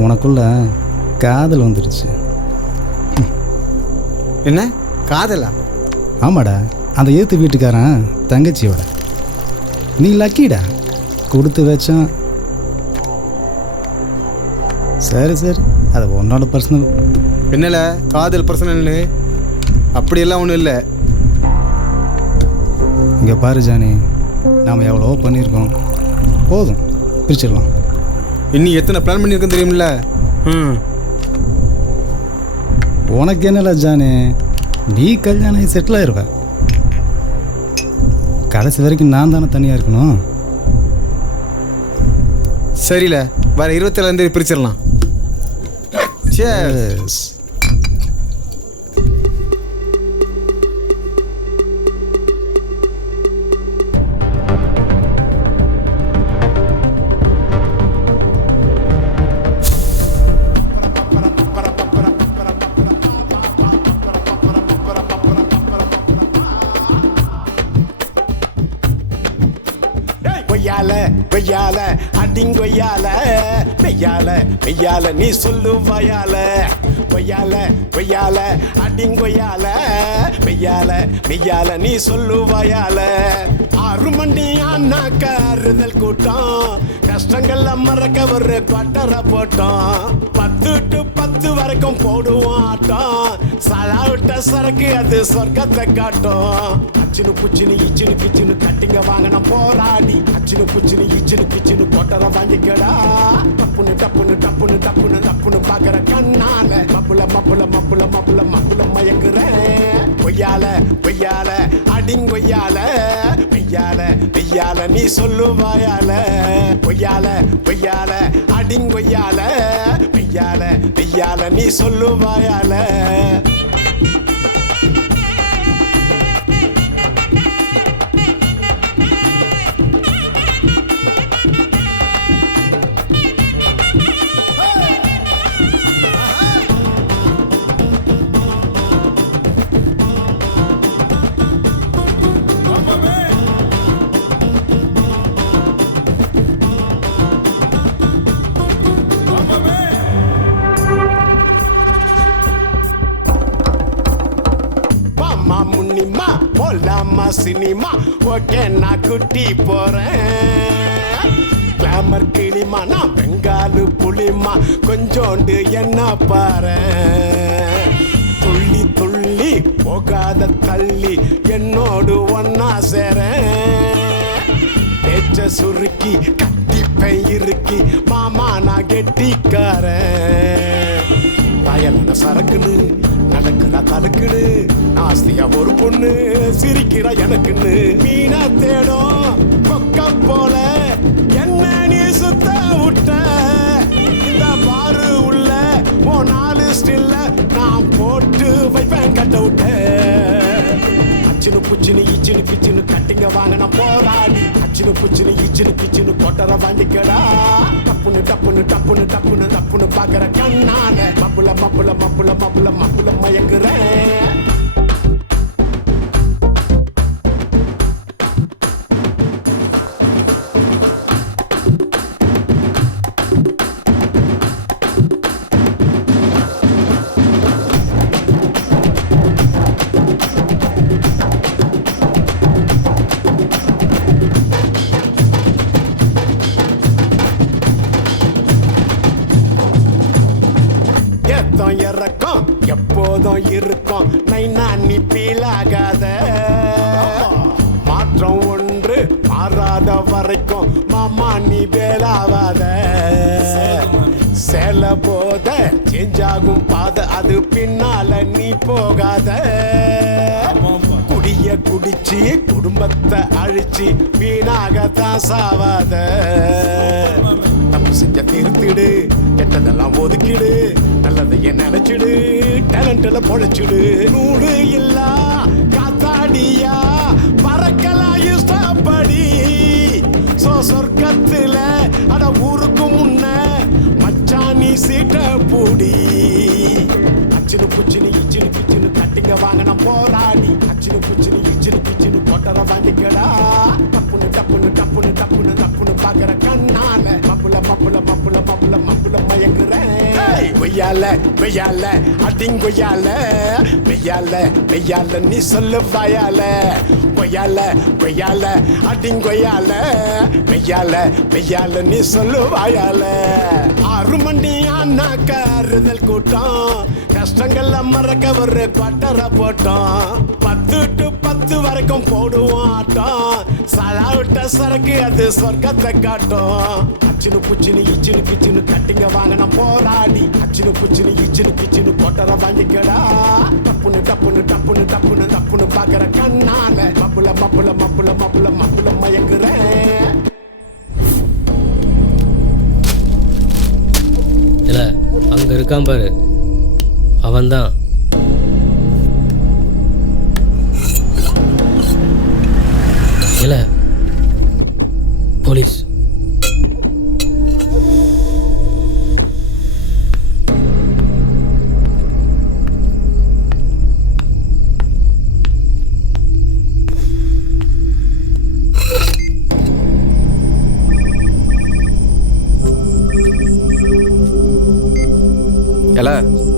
உனக்குள்ள காதல் வந்துடுச்சு. என்ன காதலா? ஆமாடா, அந்த ஏத்து வீட்டுக்காரன் தங்கச்சியோட. நீ லக்கிடா, கொடுத்து வச்சான். சரி சரி, அது உன்னோட பர்சனல். என்னல காதல் பர்சனல்னு? அப்படியெல்லாம் ஒன்றும் இல்லை. இங்கே பாரு ஜானி, நாம் எவ்வளோ பண்ணியிருக்கோம், போதும் பிரிச்சிடலாம். இன்னும் எத்தனை பிளான் பண்ணியிருக்கேன் தெரியுமில்ல? உனக்கு என்னடா ஜானி, நீ கல்யாணம் செட்டில் ஆயிடுவ. கடைசி வரைக்கும் நான் தானே தனியாக இருக்கணும். சரியில்ல, வர 27 பிரிச்சிடலாம். Cheers. கொய்யால கொய்யால அடிங்கொய்யால மெய்யால மெய்யால நீ சொல்லு வாயால. கொய்யால கொய்யால அடிங்கொய்யால மெய்யால மெய்யால நீ சொல்லு வாயால. 6 மணி ஆனாக்க அறுதல் கூட்டம், கஷ்டங்கள்ல மறக்க ஒரு கொட்டரை போட்டோம். 10 to 10 வரைக்கும் போடுவோம் ஆட்டம், சலாவிட்ட சரக்கு அது சொர்க்கத்தை காட்டும். அச்சினு புச்சினு இச்சினு கிச்சினு கட்டிங்க வாங்கின போராடி, அச்சினு புச்சினு இச்சினு கிச்சினு கொட்டரை வாங்கிக்கடா. டப்புனு டப்புனு டப்புனு டப்புனு டப்புனு பாக்குற கண்ணால மப்புல மப்புல மப்புல மப்புல மப்புல மயங்குறேன். கொய்யால கொய்யால அடிங்கொய்யால மெய்யால மெய்யால நீ சொல்லு வாயால. கொய்யால கொய்யால அடிங்கொய்யால மெய்யால மெய்யால நீ சொல்லு வாயால. முன்னிமா போலாமா சினிமா, ஓகே நான் குட்டி போறேன். கிளாமர் கிளிமா நான் பெங்காலு புளிமா, கொஞ்சோண்டு என்ன பாரு. துள்ளி துள்ளி போகாத தள்ளி என்னோடு ஒன்னா சேரேன். பேச்ச சுருக்கி கட்டிப்பை இறுக்கி மாமா நான் கெட்டிக்காரன். பயலான சரக்குன்னு நடக்குறா தடுக்குன்னு, ஆஸ்தியா ஒரு பொண்ணு சிரிக்கிறா எனக்குன்னு. மீனா தேடும் கொக்க போல என்ன நீ சுத்த விட்ட, இந்த பாரு உள்ள ஓ 4 ஸ்டில்ல நான் போட்டு வைப்பேன் கட்ட விட்ட. அச்சினு புச்சினு இச்சினு கிச்சினு கட்டிங்க வாங்கின போராடி, அச்சினு புச்சினு இச்சினு கிச்சினு கொட்டரை வாங்கிக்கடா. டப்புனு டப்புனு டப்புனு டப்புனு டப்புனு பாக்குற கண்ணால மப்புல மப்புல மப்புல மப்புல மப்புல மயங்குறேன். இறக்கம் எப்போதும் இருக்கும், நைனா நீ பீலாகாத. மாற்றம் ஒன்று மாறாத வரைக்கும் மாமா நீ வேலாவாத. சேல போத சேஞ்ச் ஆகும் பாத, அது பின்னால நீ போகாத. குடிய குடிச்சு குடும்பத்தை அழிச்சு வீணாகத்தான் சாவாத. தப்பு செஞ்ச திருத்திடு, கெட்டதெல்லாம் ஒதுக்கிடு, நல்லதைய நினைச்சிடு, டேலண்ட்ல பொழைச்சிடு. நூறு இல்லா காத்தாடியா பறக்கலாம் இஷ்டப்படி, சொர்க்கத்துல அட ஊருக்கு முன்ன மச்சானி சீட்ட பூடி. அச்சினு புச்சினு இச்சினு கிச்சினு கட்டிங்க வாங்கின போராடி, அச்சினு புச்சினு இச்சினு கிச்சினு கொட்டரை வாங்கிக்கடா. டப்புனு டப்புனு டப்புனு டப்புனு டப்புனு பாக்குற கண்ணால மப்புல மப்புல கொய்யால வெய்யால அடிங்கொய்யால வெய்யால வெய்யால நீ சொல்லு வாயால கொய்யால வெய்யால அடிங்கொய்யால வெய்யால வெய்யால நீ சொல்லு வாயால 6 மணி ஆனாக்க அறுதல் கூட்டம் கஷ்டங்கள்ல மறக்க ஒரு பட்டரை போட்டோம் 10 to 10 வரைக்கும் போடுவோம் ஆட்டம் சலாவிட்ட சரக்கு அது சொர்க்கத்தை காட்டும் அச்சினு புச்சினு இச்சினு கிச்சினு கட்டிங்க வாங்கின போராடி அச்சினு புச்சினு இச்சினு கிச்சினு கொட்டரை வாங்கிக்கடா டப்புனு டப்புனு டப்புனு டப்புனு டப்புனு பாக்குற கண்ணால மப்புல மப்புல மப்புல மப்புல மப்புல மயங்குறேன். இல்லை அங்கே இருக்கான் பாரு, அவன்தான். இல்லை போலீஸ்.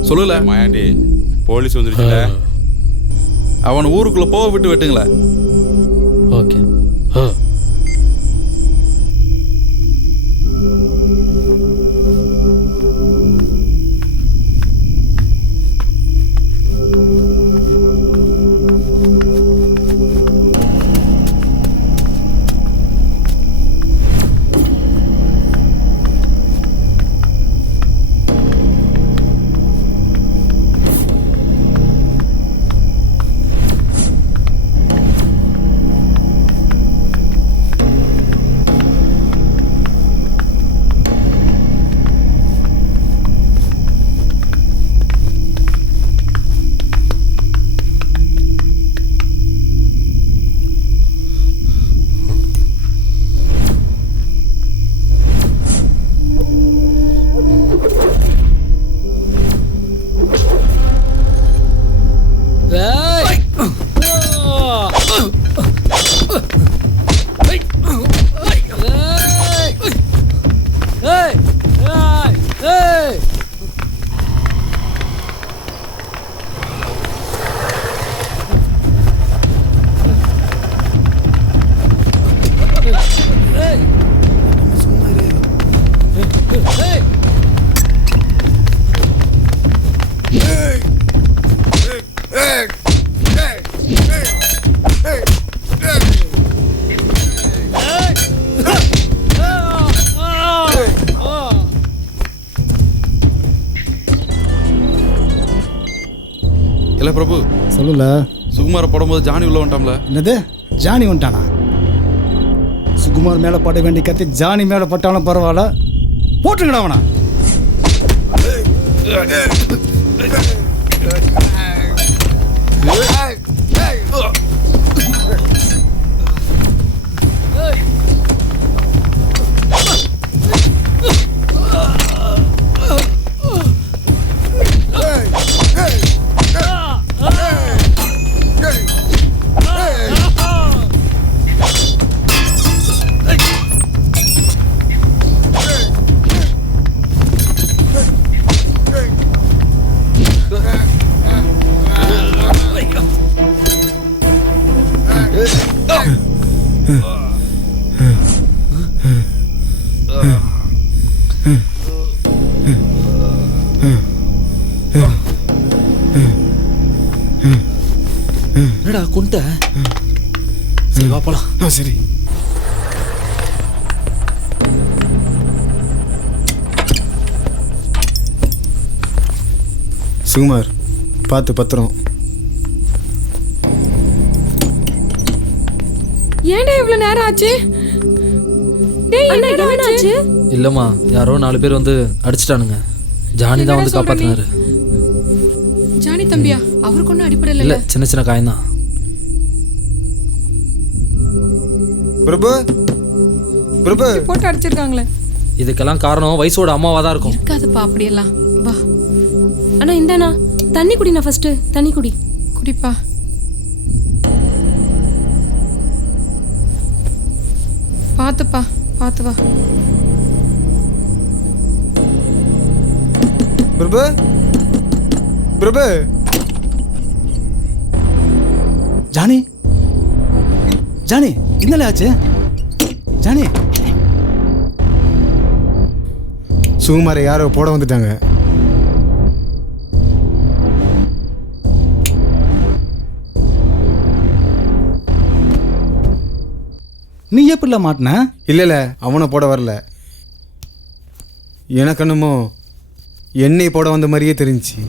சொல்லல மாயாண்டி போலீஸ் வந்துருச்சுல, அவன் ஊருக்குள்ள போக விட்டு வெட்டுங்களேன். ஓகே. இல்லை பிரபு சொல்லல. சுகுமாரை போடும்போது ஜானி உள்ள வந்துட்டாம்ல. என்னது ஜானி வந்துட்டானா? சுகுமார் மேலே பட வேண்டிய கத்தி ஜானி மேலே பட்டாலும் பரவாயில்ல, போட்டுங்கடா அவனா. என்னடா கொண்ட? சரி வா போலாம். சரி. சுகுமார் பார்த்து பத்திரம். ஏன்டா இவ்வளவு நேரம் ஆச்சு? டேய் என்னடா ஆச்சு? இல்லம்மா, யாரோ 4 பேர் வந்து அடிச்சிட்டானுங்க. ஜானி தான் வந்து காப்பாத்தினாரு. ஜானி தம்பியா? அவருக்கு ஒன்றும் அடிப்படை இல்ல, சின்ன சின்ன காயம்தான். பிரபு பிரபு போட்டு அடிச்சிருக்காங்களே. இதுக்கெல்லாம் காரணம் வயசோட அம்மாவா தான் இருக்கும். இருக்காதுப்பா அப்படியெல்லாம். வா அண்ணா இந்தாண்ணா தண்ணி குடிண்ணா, ஃபர்ஸ்ட் தண்ணி குடி. குடிப்பா. பார்த்துப்பா, பார்த்து வா. பிரபு பிரபு ஜானி ஜானி என்னல ஆச்சு ஜானி சுகுமாரை யாரோ போட வந்துட்டாங்க. நீ எப்படில மாட்டின? இல்லை அவனை போட வரல. எனக்கு என்னமோ என்னை போட வந்த மாதிரியே தெரிஞ்சுச்சு.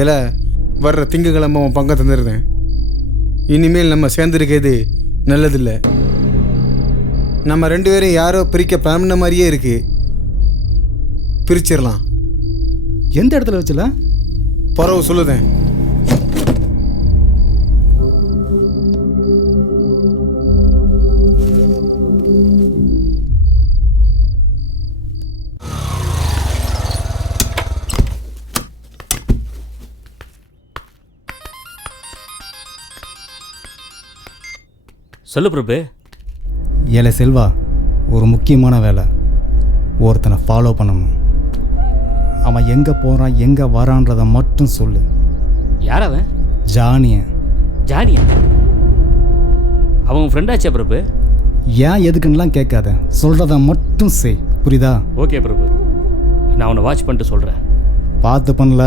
இல்லை வர்ற திங்கக்கிழமை அவன் பங்கை தந்துடுறேன். இனிமேல் நம்ம சேர்ந்துருக்கிறது நல்லதில்லை. நம்ம 2 பேரையும் யாரோ பிரிக்க பிளான் மாதிரியே இருக்கு. பிரிச்சிடலாம். எந்த இடத்துல வச்சுல? பரவ சொல்லுதேன். சொல்லு பிரபு. ஏலே செல்வா, ஒரு முக்கியமான வேலை. ஒருத்தனை ஃபாலோ பண்ணணும். அவன் எங்கே போகிறான் எங்கே வரான்றதை மட்டும் சொல்லு. யார் அவன்? ஜானிய. ஜானியா? அவன் ஃப்ரெண்டாச்சா பிரபு? ஏன் எதுக்குன்னெலாம் கேட்காத, சொல்கிறத மட்டும் செய். புரியுதா? ஓகே பிரபு, நான் அவனை வாட்ச் பண்ணிட்டு சொல்கிறேன். பார்த்து பண்ணல.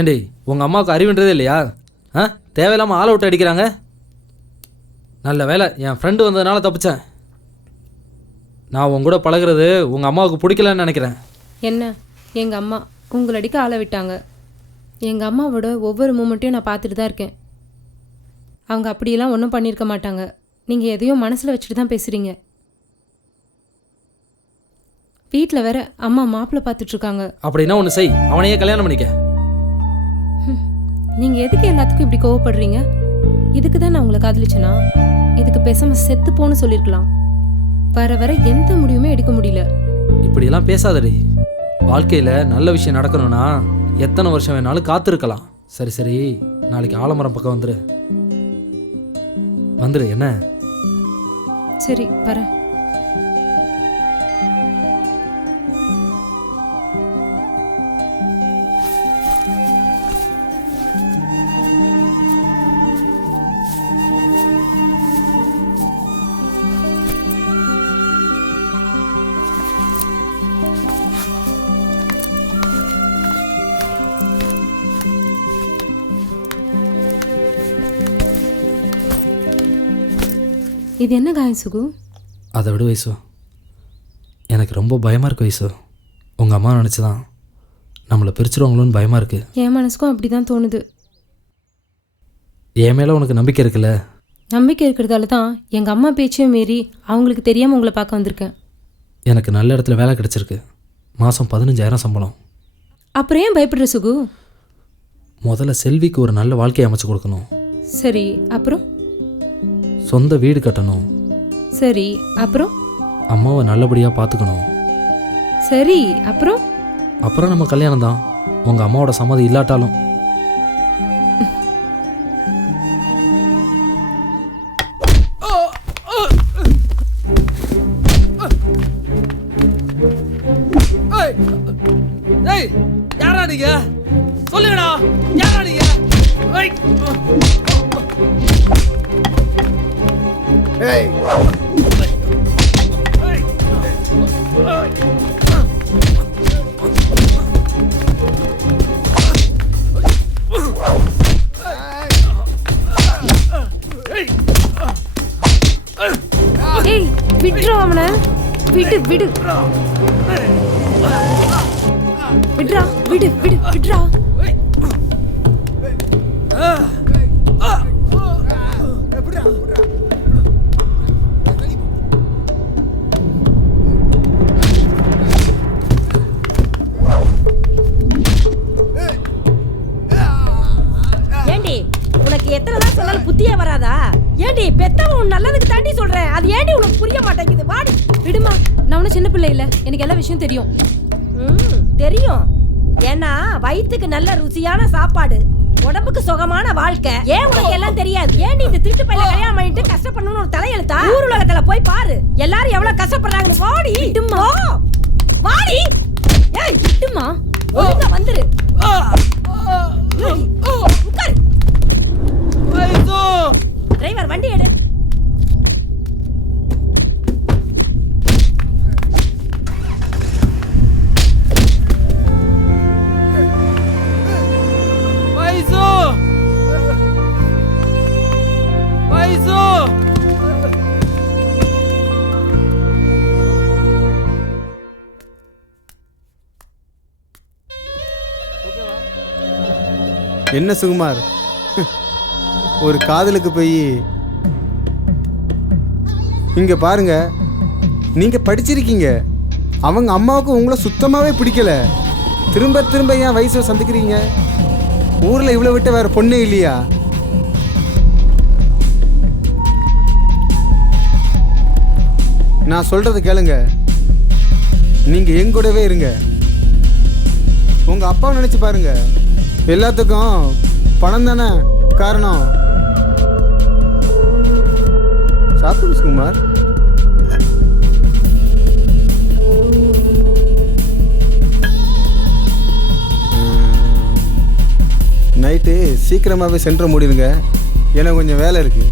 ஏண்டி உங்கள் அம்மாவுக்கு அறிவுன்றதே இல்லையா? தேவையில்லாமல் ஆள் அவுட் அடிக்கிறாங்க. நல்ல வேலை என் ஃப்ரெண்டு வந்ததுனால தப்பிச்சேன். நான் உங்க கூட பழகிறது உங்கள் அம்மாவுக்கு பிடிக்கலன்னு நினைக்கிறேன். என்ன, எங்கள் அம்மா உங்களை அடிக்க ஆளை விட்டாங்க. எங்கள் அம்மாவோட ஒவ்வொரு மூமெண்ட்டையும் நான் பார்த்துட்டு தான் இருக்கேன். அவங்க அப்படியெல்லாம் ஒன்றும் பண்ணியிருக்க மாட்டாங்க. நீங்கள் எதையோ மனசில் வச்சுட்டு தான் பேசுகிறீங்க. வீட்டில் வேற அம்மா மாப்பிள்ளை பார்த்துட்ருக்காங்க. அப்படின்னா ஒன்று செய், அவனையே கல்யாணம் பண்ணிக்க. நீங்கள் எதுக்கு எல்லாத்துக்கும் இப்படி கோவப்படுறீங்க? இதுக்கு தான் நான் உங்களை காதலிச்சேனா? இதுக்கு பேசாமல் செத்து போன்னு சொல்லியிருக்கலாம். வர வர எந்த முடிவுமே எடுக்க முடியல. இப்படியெல்லாம் பேசாதடி. வாழ்க்கையில் நல்ல விஷயம் நடக்கணும்னா எத்தனை வருஷம் வேணாலும் காத்திருக்கலாம். சரி சரி, நாளைக்கு ஆலமரம் பக்கம் வந்துரு என்ன? சரி வரேன். இது என்ன காயம் சுகு? அதை விட வயசு எனக்கு ரொம்ப பயமாக இருக்கு வயசு. உங்கள் அம்மா நினச்சி தான் நம்மளை பிரிச்சிருவாங்களோன்னு பயமாக இருக்குது. என் மனசுக்கும் அப்படி தான் தோணுது. என் மேலே உனக்கு நம்பிக்கை இருக்குல்ல? நம்பிக்கை இருக்கிறதால தான் எங்கள் அம்மா பேச்சையும் மீறி அவங்களுக்கு தெரியாமல் உங்களை பார்க்க வந்திருக்கேன். எனக்கு நல்ல இடத்துல வேலை கிடச்சிருக்கு. மாதம் 15,000 சம்பளம். அப்புறம் ஏன் பயப்படுற சுகு? முதல்ல செல்விக்கு ஒரு நல்ல வாழ்க்கையை அமைச்சு கொடுக்கணும். சரி, அப்புறம்? சொந்த வீடு கட்டணும். சரி, அப்புறம்? அம்மாவை நல்லபடியாக பார்த்துக்கணும். சரி, அப்புறம்? அப்புறம் நம்ம கல்யாணம் தான். உங்கள் அம்மாவோட சம்மதி இல்லாட்டாலும். யாரா நீங்க? சொல்லுங்கடா, யாரா நீங்க? ஏய் ஏய், விட்றா அவனை. விடு விடு விட்றா, விடு விடு விட்றா. ஏண்டி உனக்கு எத்தனை தான் சொன்னாலும் புத்தியே வராதா? ஏண்டி பெத்தவன் உன் நல்லதுக்கு தாண்டி சொல்றேன், அது ஏண்டி உனக்கு புரிய மாட்டேங்குது? வாடி. விடுமா, நான் ஒன்றும் சின்ன பிள்ளை இல்லை, எனக்கு எல்லா விஷயம் தெரியும். தெரியும். ஏன்னா வயிற்றுக்கு நல்ல ருசியான சாப்பாடு, உடம்புக்கு சுகமான வாழ்க்கை. ஏன் உனக்கு எல்லாம் தெரியாது? ஏன் நீ இந்த திருட்டு பையில கல்யாணம் பண்ணிட்டு கஷ்டப்படணும்னு ஒரு தலையெழுத்தா? ஊர் உலகத்துல போய் பாரு, எல்லாரும் எவ்வளவு கஷ்டப்படுறாங்கன்னு. வாடி. விடுமா. வாடி. ஏய் விடுமா. ஒழுங்கா வந்துரு. உட்காரு. டிரைவர் வண்டி எடு. என்ன சுகுமார், ஒரு காதலுக்கு போய் இங்க பாருங்க, நீங்க படிச்சிருக்கீங்க, அவங்க அம்மாவுக்கு உங்களை சுத்தமாவே பிடிக்கல. திரும்ப திரும்ப ஏன் வயசுல சந்திக்கிறீங்க? ஊர்ல இவ்வளவு விட்டு வேற பொண்ணே இல்லையா? நான் சொல்றது கேளுங்க, நீங்க என் கூடவே இருங்க. உங்க அப்பாவை நினைச்சு பாருங்க, எல்லாத்துக்கும் பணம் தானே காரணம். சாப்பிடு சுகுமார். நைட்டு சீக்கிரமாகவே சென்டர் மூடிடுங்க, எனக்கு கொஞ்சம் வேலை இருக்கு.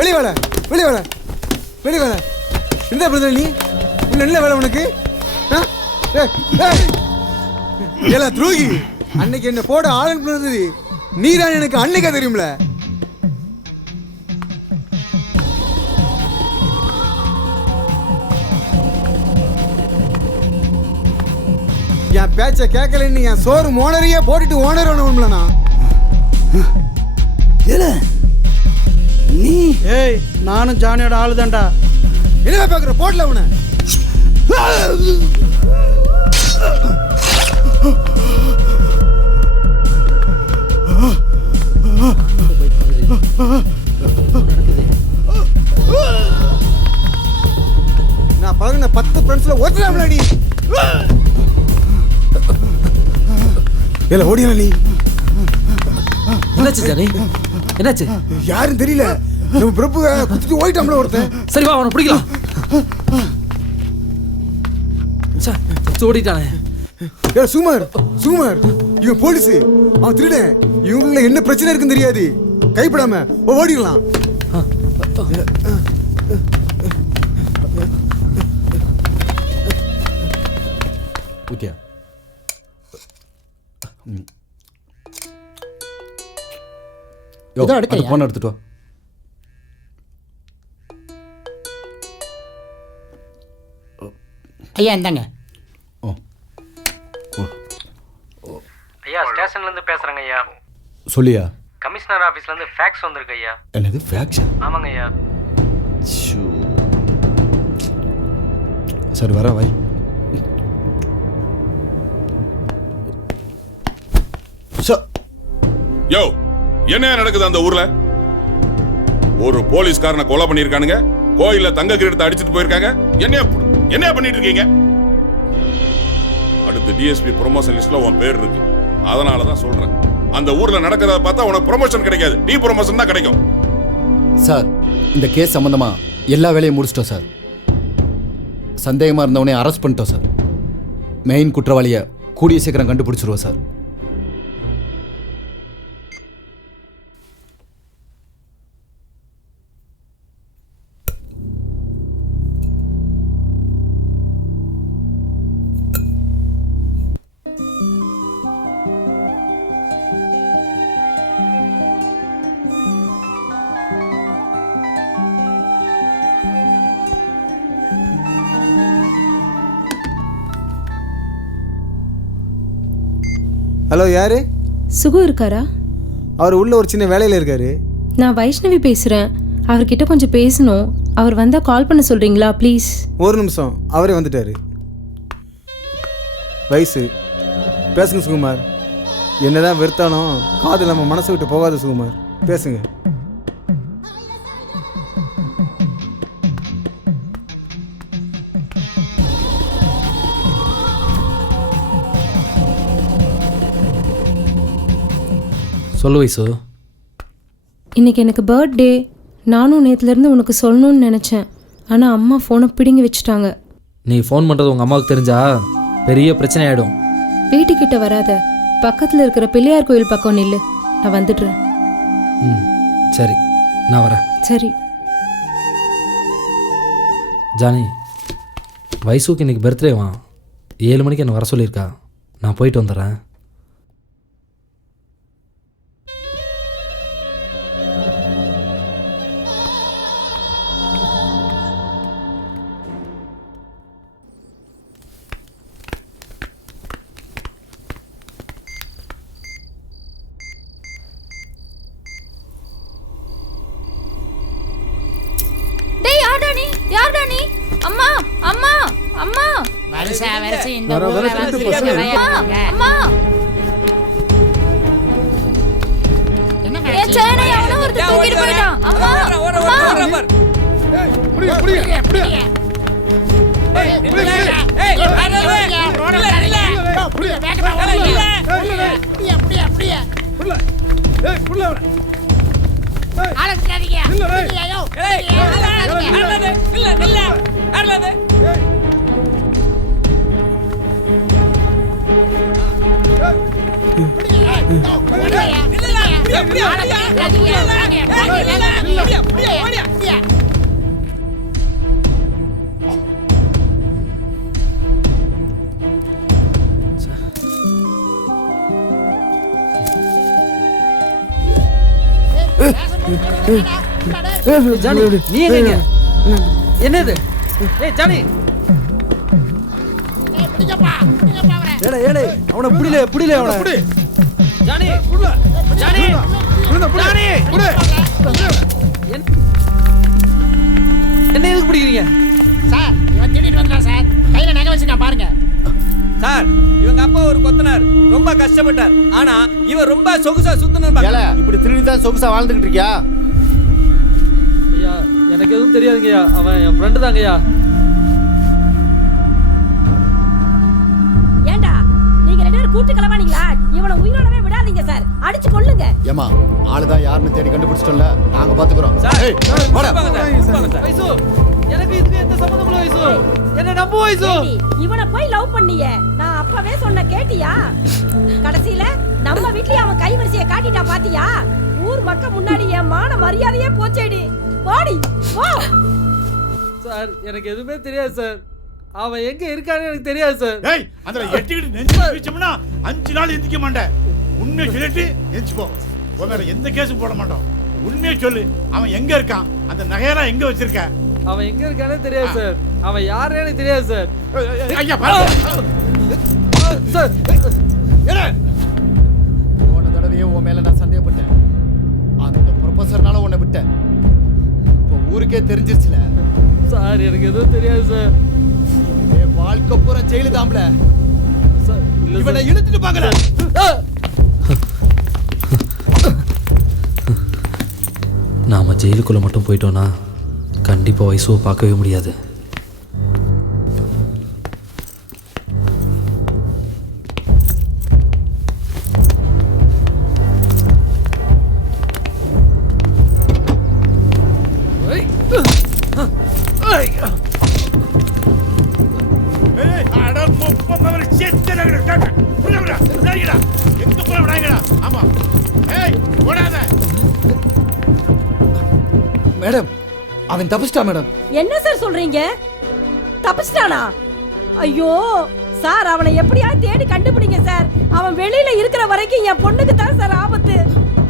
வெளியே வேலை வெளியே வேலை வெளியே வேலை இந்த பிரதர் நீ உள்ள என்ன வேலை உனக்கு? ஏலா துரோகி, அன்னைக்கு என்ன போட ஆளுன்னு நீ தான் எனக்கு அன்னைக்கா தெரியும்ல. என் பேச்ச கேட்கலன்னு என் சோறு ஓனரையே போட்டுட்டு ஓனர் ஒண்ணும்லண்ணா. நீ ஏய் நானும் ஜானியோட ஆளு தான்டா. என்ன பாக்குற போட்ல அவனை. நான் பழகின 10 ஃப்ரெண்ட்ஸ்ல ஒருத்தனாம்ல நீ. ஏல ஓடியா நீ. என்னாச்சு ஜானி? என்னாச்சு? யாரும் தெரியல. நம்ம பிரபு குத்திட்டு ஓடிட்டாம்ல ஒருத்தன். சரி வா அவனை பிடிக்கலாம். ஓடிட்டானே. ஏ சுமார் இவன் போலீஸ், அவன் திருடன். இவங்கள என்ன பிரச்சனை இருக்குன்னு தெரியாது. கைப்படாம ஓடிடலாம். ஊத்தியா போன எடுத்துட்டு வா. ஐயா இந்தாங்க. ஐயா ஸ்டேஷன்லேருந்து பேசுகிறேங்க ஐயா. சொல்லியா? கமிஷனர் ஆஃபீஸ்லேருந்து ஃபேக்ஸ் வந்திருக்கு ஐயா. என்னது ஃபேக்ஸ்? ஆமாங்க ஐயா. சரி வர வை. யோ என்ன நடக்குது அந்த ஊர்ல? ஒரு போலீஸ்காரனை கொலை பண்ணிருக்கானுங்க, கோயில்ல தங்க கிரீடத்தை அடிச்சிட்டு போயிருக்காங்க. என்ன பண்ணிட்டு இருக்கீங்க? அடுத்து டிஎஸ்பி ப்ரொமோஷன் லிஸ்ட்ல உன் பேர் இருக்கு. அதனால தான் சொல்றேன், அந்த ஊர்ல நடக்கிறத பார்த்தா உனக்கு ப்ரொமோஷன் கிடைக்காது, டி ப்ரொமோஷன் தான் கிடைக்கும். சார் இந்த கேஸ் சம்பந்தமா எல்லா வேலையும் முடிச்சிட்டோம் சார். சந்தேகமா இருந்தவனே அரெஸ்ட் பண்ணிட்டோம் சார். மெயின் குற்றவாளியை கூடிய சீக்கிரம் கண்டுபிடிச்சிருவோம் சார். ஹலோ யாரு? சுகு இருக்காரா? அவர் உள்ள ஒரு சின்ன வேலையில் இருக்காரு. நான் வைஷ்ணவி பேசுகிறேன். அவர்கிட்ட கொஞ்சம் பேசணும். அவர் வந்தால் கால் பண்ண சொல்கிறீங்களா ப்ளீஸ்? ஒரு நிமிஷம், அவரே வந்துட்டாரு. வயசு பேசுங்க சுகுமார். என்னதான் வெறுத்தாலும் காது நம்ம மனசை விட்டு போகாது சுகுமார், பேசுங்க. சொல்லு வயசு. இன்னைக்கு எனக்கு பர்த்டே. நானும் நேற்றுலேருந்து உனக்கு சொல்லணும்னு நினச்சேன். ஆனால் அம்மா ஃபோனை பிடுங்கி வச்சுட்டாங்க. நீ ஃபோன் பண்ணுறது உங்கள் அம்மாவுக்கு தெரிஞ்சா பெரிய பிரச்சனை ஆகிடும். வீட்டுக்கிட்ட வராத, பக்கத்தில் இருக்கிற பிள்ளையார் கோயில் பக்கம் நில்லு. நான் வந்துடுறேன். ம் சரி, நான் வரேன். சரி ஜானி, வயசுக்கு இன்னைக்கு பர்த்டேவா? 7 மணிக்கு என்னை வர சொல்லியிருக்கா. நான் போயிட்டு வந்துடுறேன். யார்டா நீ? அம்மா அம்மா அம்மா வருஷம் இந்த ஊர்ல அம்மா என்ன ஏன் சேனை அவன ஒருத்த தூக்கிட்டு போய்ட்டான். அம்மா ஓட ஏய் புடிங்க ஏய் ஜானி நீ எங்க என்னது ஏய் ஜானி ஏடா ஏடே அவனை புடில அவனை ஜானி ஜானி ஜானி என்ன எதுக்கு பிடிக்கிறீங்க சார் இவன் திடீர்னு வந்தான் சார் கையில நகை வச்சிருக்கான் பாருங்க சார் இவங்க அப்பா ஒரு கொத்தனார் ரொம்ப கஷ்டப்பட்டார் ஆனா இவன் ரொம்ப சொகுசா சுத்தணும் இப்படி திருடி தான் சொகுசா வாழ்ந்துகிட்டு இருக்கியா ஐயா எனக்கு எதுவும் தெரியாதுங்கய்யா அவன் என் ஃப்ரெண்டு தாங்கய்யா ஏண்டா நீங்க ரெண்டு பேரும் கூட்டு கிளவானீங்களா இவனை உயிரோடவே விடாதீங்க சார் அடிச்சு கொல்லுங்க ஏமா ஆளுதான் யாருன்னு தேடி கண்டுபிடிச்சிட்டோம்ல நாங்க பாத்துக்கிறோம் வைசு எனக்கு இதுக்கு எந்த சம்பந்தமும் இல்ல வைசு என்ன நம்பு வைசு இவனை போய் லவ் பண்ணியே நான் அப்பவே சொன்ன கேட்டியா கடைசியில நம்ம வீட்லயே அவன் கைவரிசையை காட்டிட்டா பாத்தியா ஊர் மக்கள் முன்னாடி என் மான மரியாதையே போச்சேடி போடி போ சார் எனக்கு எதுவுமே தெரியாது சார் அவன் எங்க இருக்கான்னு எனக்கு தெரியாது சார் ஏய் அதுல எட்டிக்கிட்டு நெஞ்சு வச்சோம்னா 5 நாள் எந்திக்க மாட்டேன் உண்மையை சொல்லிட்டு எந்திச்சு போ வேற எந்த கேஸும் போட மாட்டோம் உண்மையை சொல்லு அவன் எங்க இருக்கான் அந்த நகையெல்லாம் எங்க வச்சிருக்க அவன் எங்க இருக்கானே தெரியாது சார் அவன் யாருன்னு எனக்கு தெரியாது சார் ஐயா பாரு சார் போன தடவையே உன் மேல நான் சந்தேகப்பட்டேன் அந்த ப்ரொஃபஸர்னால உன்னை விட்டேன் இப்போ ஊருக்கே தெரிஞ்சிருச்சுல சார் எனக்கு எதுவும் தெரியாது சார் வாழ்க்கை பூரா ஜெயிலு தாம்ல சார் இவனை இழுத்துட்டு பாக்கல நாம ஜெயிலுக்குள்ள மட்டும் போயிட்டோம்னா கண்டிப்பா வயசுவை பார்க்கவே முடியாது மேடம் அவன் தப்பிச்சிட்டான் மேடம் என்ன சார் சொல்றீங்க தப்பிச்சிட்டானா ஐயோ சார் அவனை எப்படியாவது தேடி கண்டுபிடிங்க சார் அவன் வெளியில இருக்கிற வரைக்கும் என் பொண்ணுக்கு தான் சார் ஆபத்து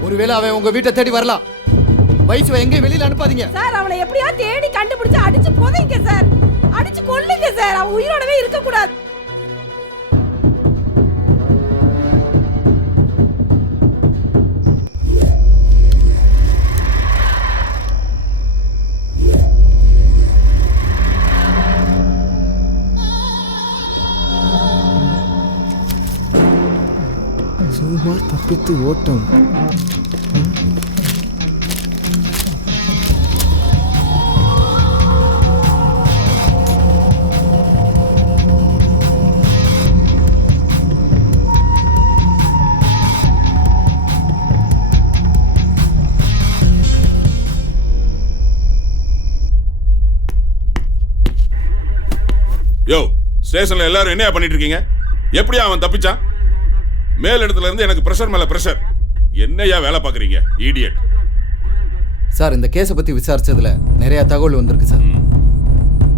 ஒருவேளை அவன் உங்க வீட்டை தேடி வரலாம் வயசுவை எங்கேயும் வெளியில அனுப்பாதீங்க சார் அவனை எப்படியாவது தேடி கண்டுபிடிச்சு அடிச்சு போதைங்க சார் அடிச்சு கொல்லுங்க சார் அவன் உயிரோடவே இருக்க கூடாது சுகுமார் தப்பித்து ஓட்டம் யோ ஸ்டேஷன்ல எல்லாரும் என்ன பண்ணிட்டு இருக்கீங்க எப்படியா அவன் தப்பிச்சான் மேல் இடத்துல இருந்து எனக்கு பிரஷர் மேல பிரஷர் என்னையா வேலை பாக்குறீங்க ஈடியட் சார் இந்த கேஸை பத்தி விசாரிச்சதுல நிறைய தகவல் வந்திருக்கு சார்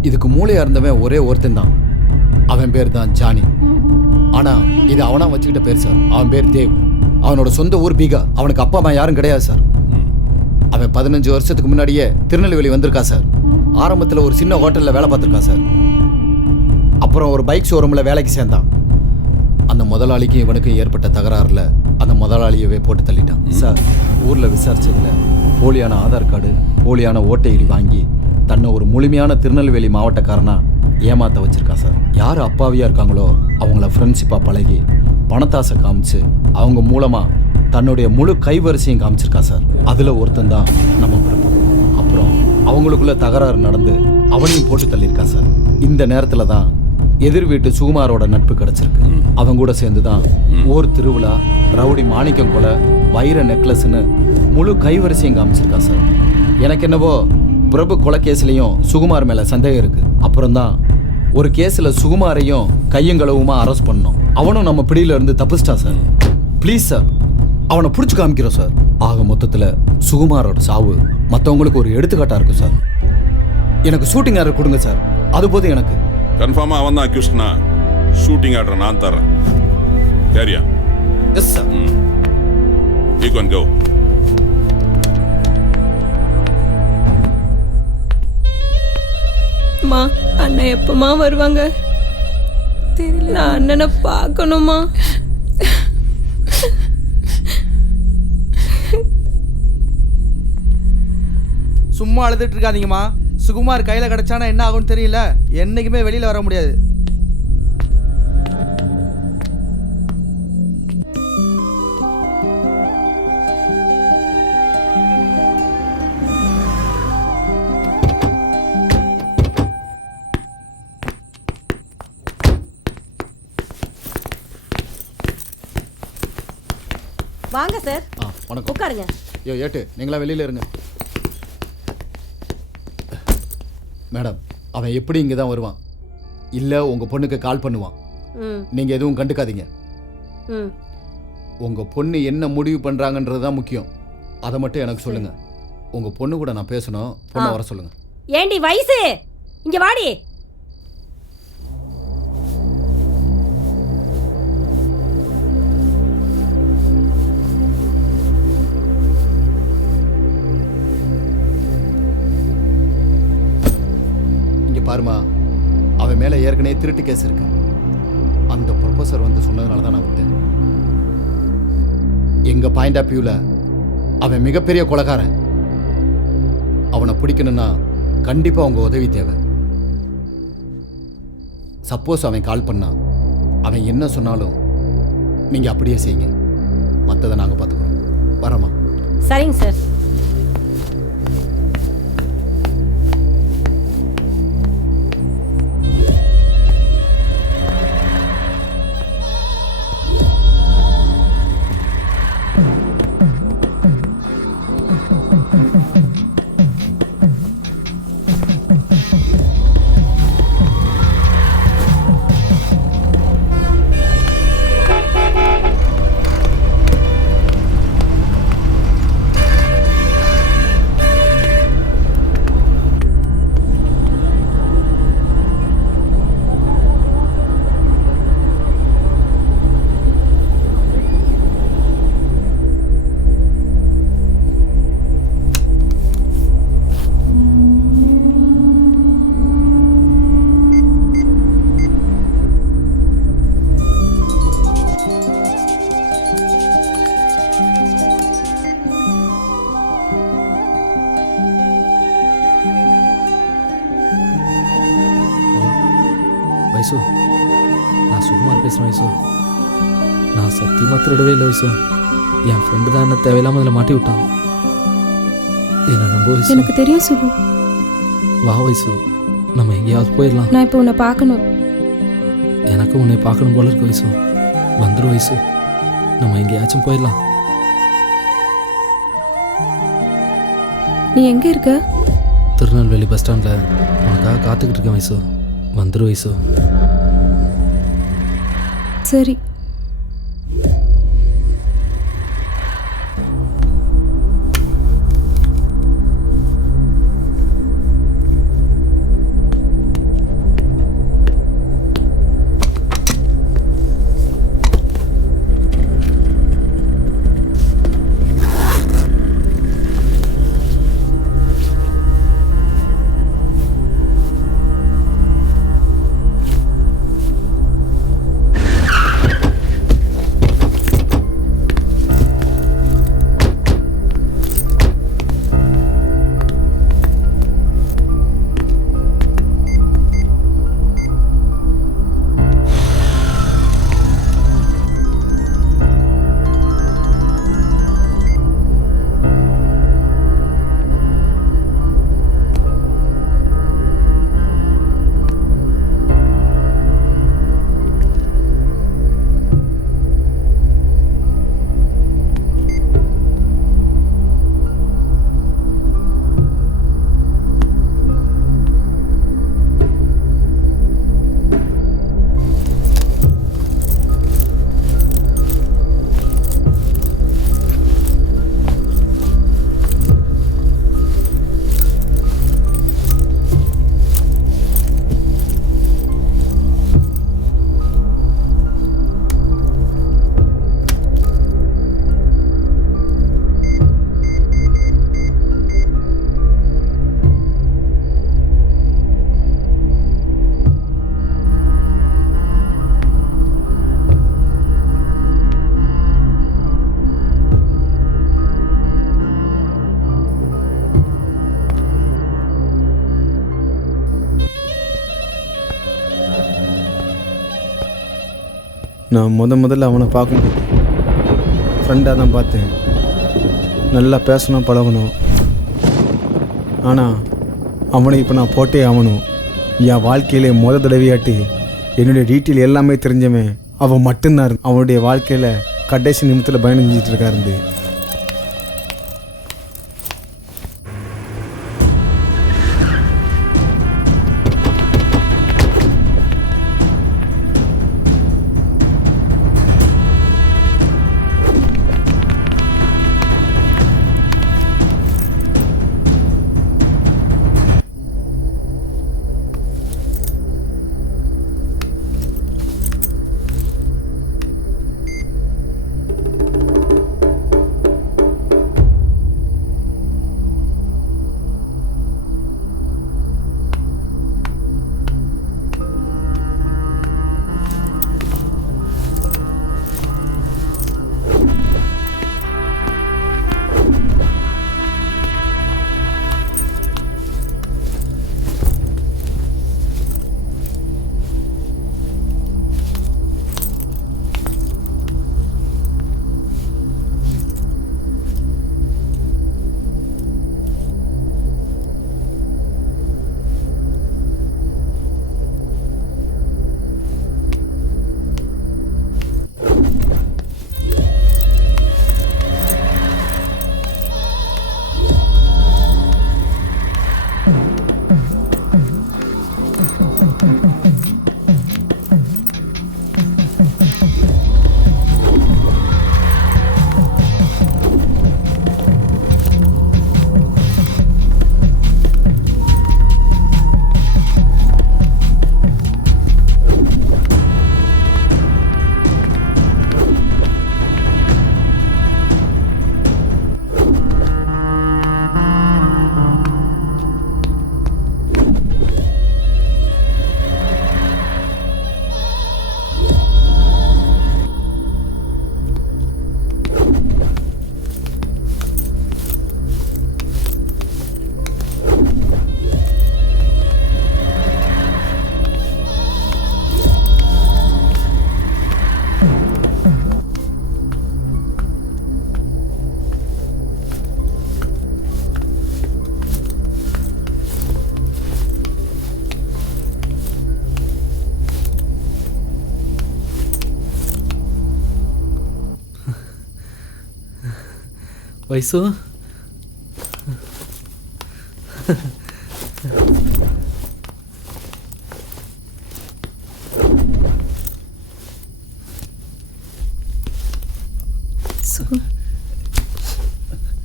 இதுக்கு மூளையா இருந்தவன் ஒரே ஒருத்தன் தான் அவன் பேர் தான் ஜானி ஆனா இது அவனா வச்சுக்கிட்ட பேர் சார் அவன் பேர் தேவ் அவனோட சொந்த ஊர் பீகா அவனுக்கு அப்பா அம்மா யாரும் கிடையாது சார் அவன் 15 வருஷத்துக்கு முன்னாடியே திருநெல்வேலி வந்திருக்கா சார் ஆரம்பத்தில் ஒரு சின்ன ஹோட்டலில் வேலை பார்த்துருக்கான் சார் அப்புறம் ஒரு பைக் ஷோரூமில் வேலைக்கு சேர்ந்தான் அந்த முதலாளிக்கும் இவனுக்கும் ஏற்பட்ட தகராறுல அந்த முதலாளியவே போட்டு தள்ளிட்டான் சார் ஊரில் விசாரிச்சதுல போலியான ஆதார் கார்டு போலியான ஓட்டை ஐடி வாங்கி தன்னை ஒரு முழுமையான திருநெல்வேலி மாவட்டக்காரனா ஏமாத்த வச்சிருக்கான் சார் யார் அப்பாவியாக இருக்காங்களோ அவங்கள ஃப்ரெண்ட்ஷிப்பாக பழகி பணத்தாசை காமிச்சு அவங்க மூலமாக தன்னுடைய முழு கைவரிசையும் காமிச்சிருக்கா சார் அதில் ஒருத்தன் தான் நம்ம பிரபு அப்புறம் அவங்களுக்குள்ள தகராறு நடந்து அவனையும் போட்டு தள்ளியிருக்கா சார் இந்த நேரத்தில் தான் எதிர் வீட்டு சுகுமாரோட நட்பு கிடைச்சிருக்கு அவங்க கூட சேர்ந்து தான் ஊர் திருவிழா ரவுடி மாணிக்கம் கொலை வைர நெக்லஸ்ன்னு முழு கைவரிசையும் காமிச்சிருக்கா சார் எனக்கு என்னவோ பிரபு கொலை கேஸ்லையும் சுகுமார் மேலே சந்தேகம் இருக்கு அப்புறம் தான் ஒரு கேஸில் சுகுமாரையும் கையங்களவுமா அரெஸ்ட் பண்ணோம் அவனும் நம்ம பிடியில இருந்து தப்பிச்சிட்டான் சார் ப்ளீஸ் சார் அவனை பிடிச்சி காமிக்கிறோம் சார் ஆக மொத்தத்தில் சுகுமாரோட சாவு மற்றவங்களுக்கு ஒரு எடுத்துக்காட்டாக இருக்கும் சார் எனக்கு ஷூட்டிங் ஆர்டர் கொடுங்க சார் அது போதும் எனக்கு கன்ஃபார்மா அவன் தான் அக்யூஸ்ட்னா ஷூட்டிங் ஆர்டர் நான் தரேன் சரியா yes sir you can go மா அண்ணன் எப்பமா வருவாங்க? தெரியல. நான் அண்ணனை பார்க்கணுமா? சும்மா அழுதுட்டு இருக்காதீங்கம்மா. சுகுமார் கையில் கிடச்சானா என்ன ஆகும்னு தெரியல. என்னைக்குமே வெளியில் வர முடியாது. வாங்க சார். வணக்கம். உட்காருங்க. ஐயோ ஏட்டு நீங்களா வெளியில் இருங்க. மேடம், அவன் எப்படி இங்கே தான் வருவான், இல்லை உங்கள் பொண்ணுக்கு கால் பண்ணுவான். நீங்கள் எதுவும் கண்டுக்காதீங்க. உங்கள் பொண்ணு என்ன முடிவு பண்ணுறாங்கன்றது தான் முக்கியம். அதை மட்டும் எனக்கு சொல்லுங்கள். உங்கள் பொண்ணு கூட நான் பேசணும். பொண்ணை வர சொல்லுங்கள். ஏண்டி வயசு, இங்கே வாடி. பாருமா, அவன் மேலே ஏற்கனவே திருட்டு கேஸ் இருக்கு. அந்த ப்ரொஃபஸர் வந்து சொன்னதுனால தான் நான் விட்டேன். எங்க பாயிண்ட் ஆஃப் வியூவில் அவன் மிகப்பெரிய கொலைகாரன். அவனை பிடிக்கணும்னா கண்டிப்பாக உங்க உதவி தேவை. சப்போஸ் அவன் கால் பண்ணா அவன் என்ன சொன்னாலும் நீங்கள் அப்படியே செய்யுங்க. மற்றதை நாங்கள் பார்த்துக்குறோம். வரமா? சரிங்க சார். வயசு, நான் சுகுமார் பேசுகிறேன். வயசு, நான் சத்தியமாக திருடவே இல்லை. வயசு, என் ஃப்ரெண்டு தான் என்ன தேவையில்லாமல் அதில் மாட்டி விட்டான். என்ன நம்ப வயசு. எனக்கு தெரியும் சுகு. வா வயசு, நம்ம எங்கேயாவது போயிடலாம். நான் இப்போ உன்னை பார்க்கணும். எனக்கும் உன்னை பார்க்கணும் போல இருக்கு. வயசு, வந்துடும். வயசு, நம்ம எங்கேயாச்சும் போயிடலாம். நீ எங்கே இருக்க? திருநெல்வேலி பஸ் ஸ்டாண்டில் உனக்காக காத்துக்கிட்டு இருக்கேன். வயசு, வந்துடும். வயசு, சரி. நான் முதல்ல அவனை பார்க்கணும் ஃப்ரெண்டாக தான் பார்த்தேன். நல்லா பேசணும் பழகணும். ஆனால் அவனை இப்போ நான் போட்டே ஆகணும். என் வாழ்க்கையிலே தடவையாட்டி என்னுடைய டீட்டெயில் எல்லாமே தெரிஞ்சவன் அவன் மட்டும்தான். அவனுடைய வாழ்க்கையில் கடைசி நிமிஷத்தில் பயணம் செஞ்சுட்டு இருக்காரு. வைசு,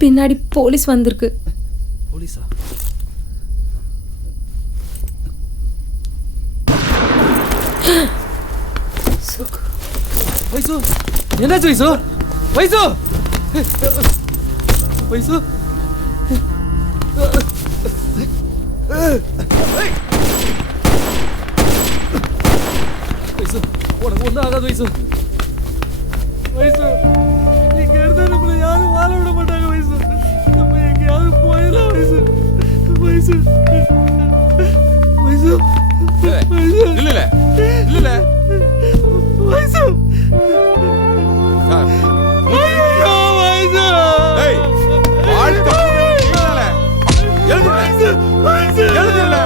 பின்னாடி போலீஸ் வந்திருக்கு. போலீஸா? வைசு, என்னாச்சு வைசு? வைசு, வைசு, வைசு, உனக்கு ஒன்றும் ஆகாது வைசு. வைசு, இங்க இருந்தா நம்மள யாரும் வாழ விட மாட்டாங்க வைசு. நம்ம எங்கேயாவது போயிடலாம் வைசு. வைசு, வைசு, வைசு, இல்ல இல்ல வைசு, சார் ஐயோ வைசு, டேய் வாழ்க்கை நீங்களால எழுதுல வைசு, எழுதுல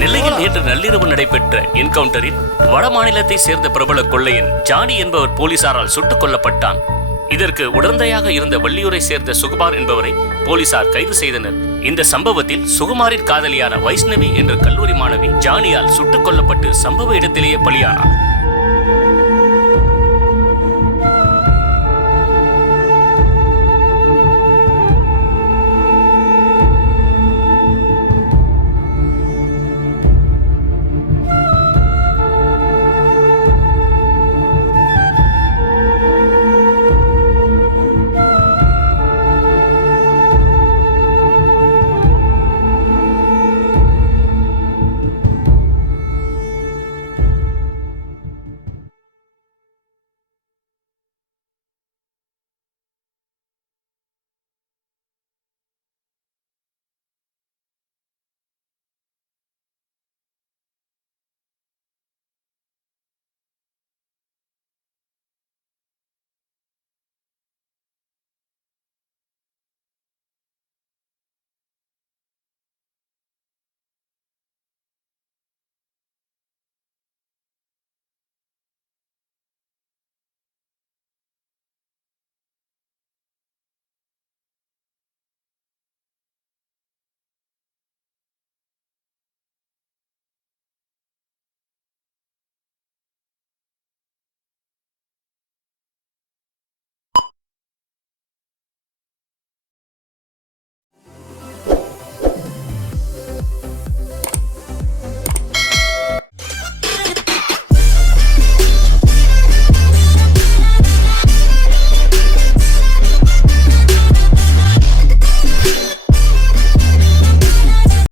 நெல்லையில் நேற்று நள்ளிரவு நடைபெற்ற என்கவுண்டரில் வட மாநிலத்தை சேர்ந்த பிரபல கொள்ளையன் ஜானி என்பவர் போலீசாரால் சுட்டுக் கொல்லப்பட்டான். இதற்கு உடந்தையாக இருந்த வள்ளியூரை சேர்ந்த சுகுமார் என்பவரை போலீசார் கைது செய்தனர். இந்த சம்பவத்தில் சுகுமாரின் காதலியான வைஷ்ணவி என்ற கல்லூரி மாணவி ஜானியால் சுட்டுக் கொல்லப்பட்டு சம்பவ இடத்திலேயே பலியானார்.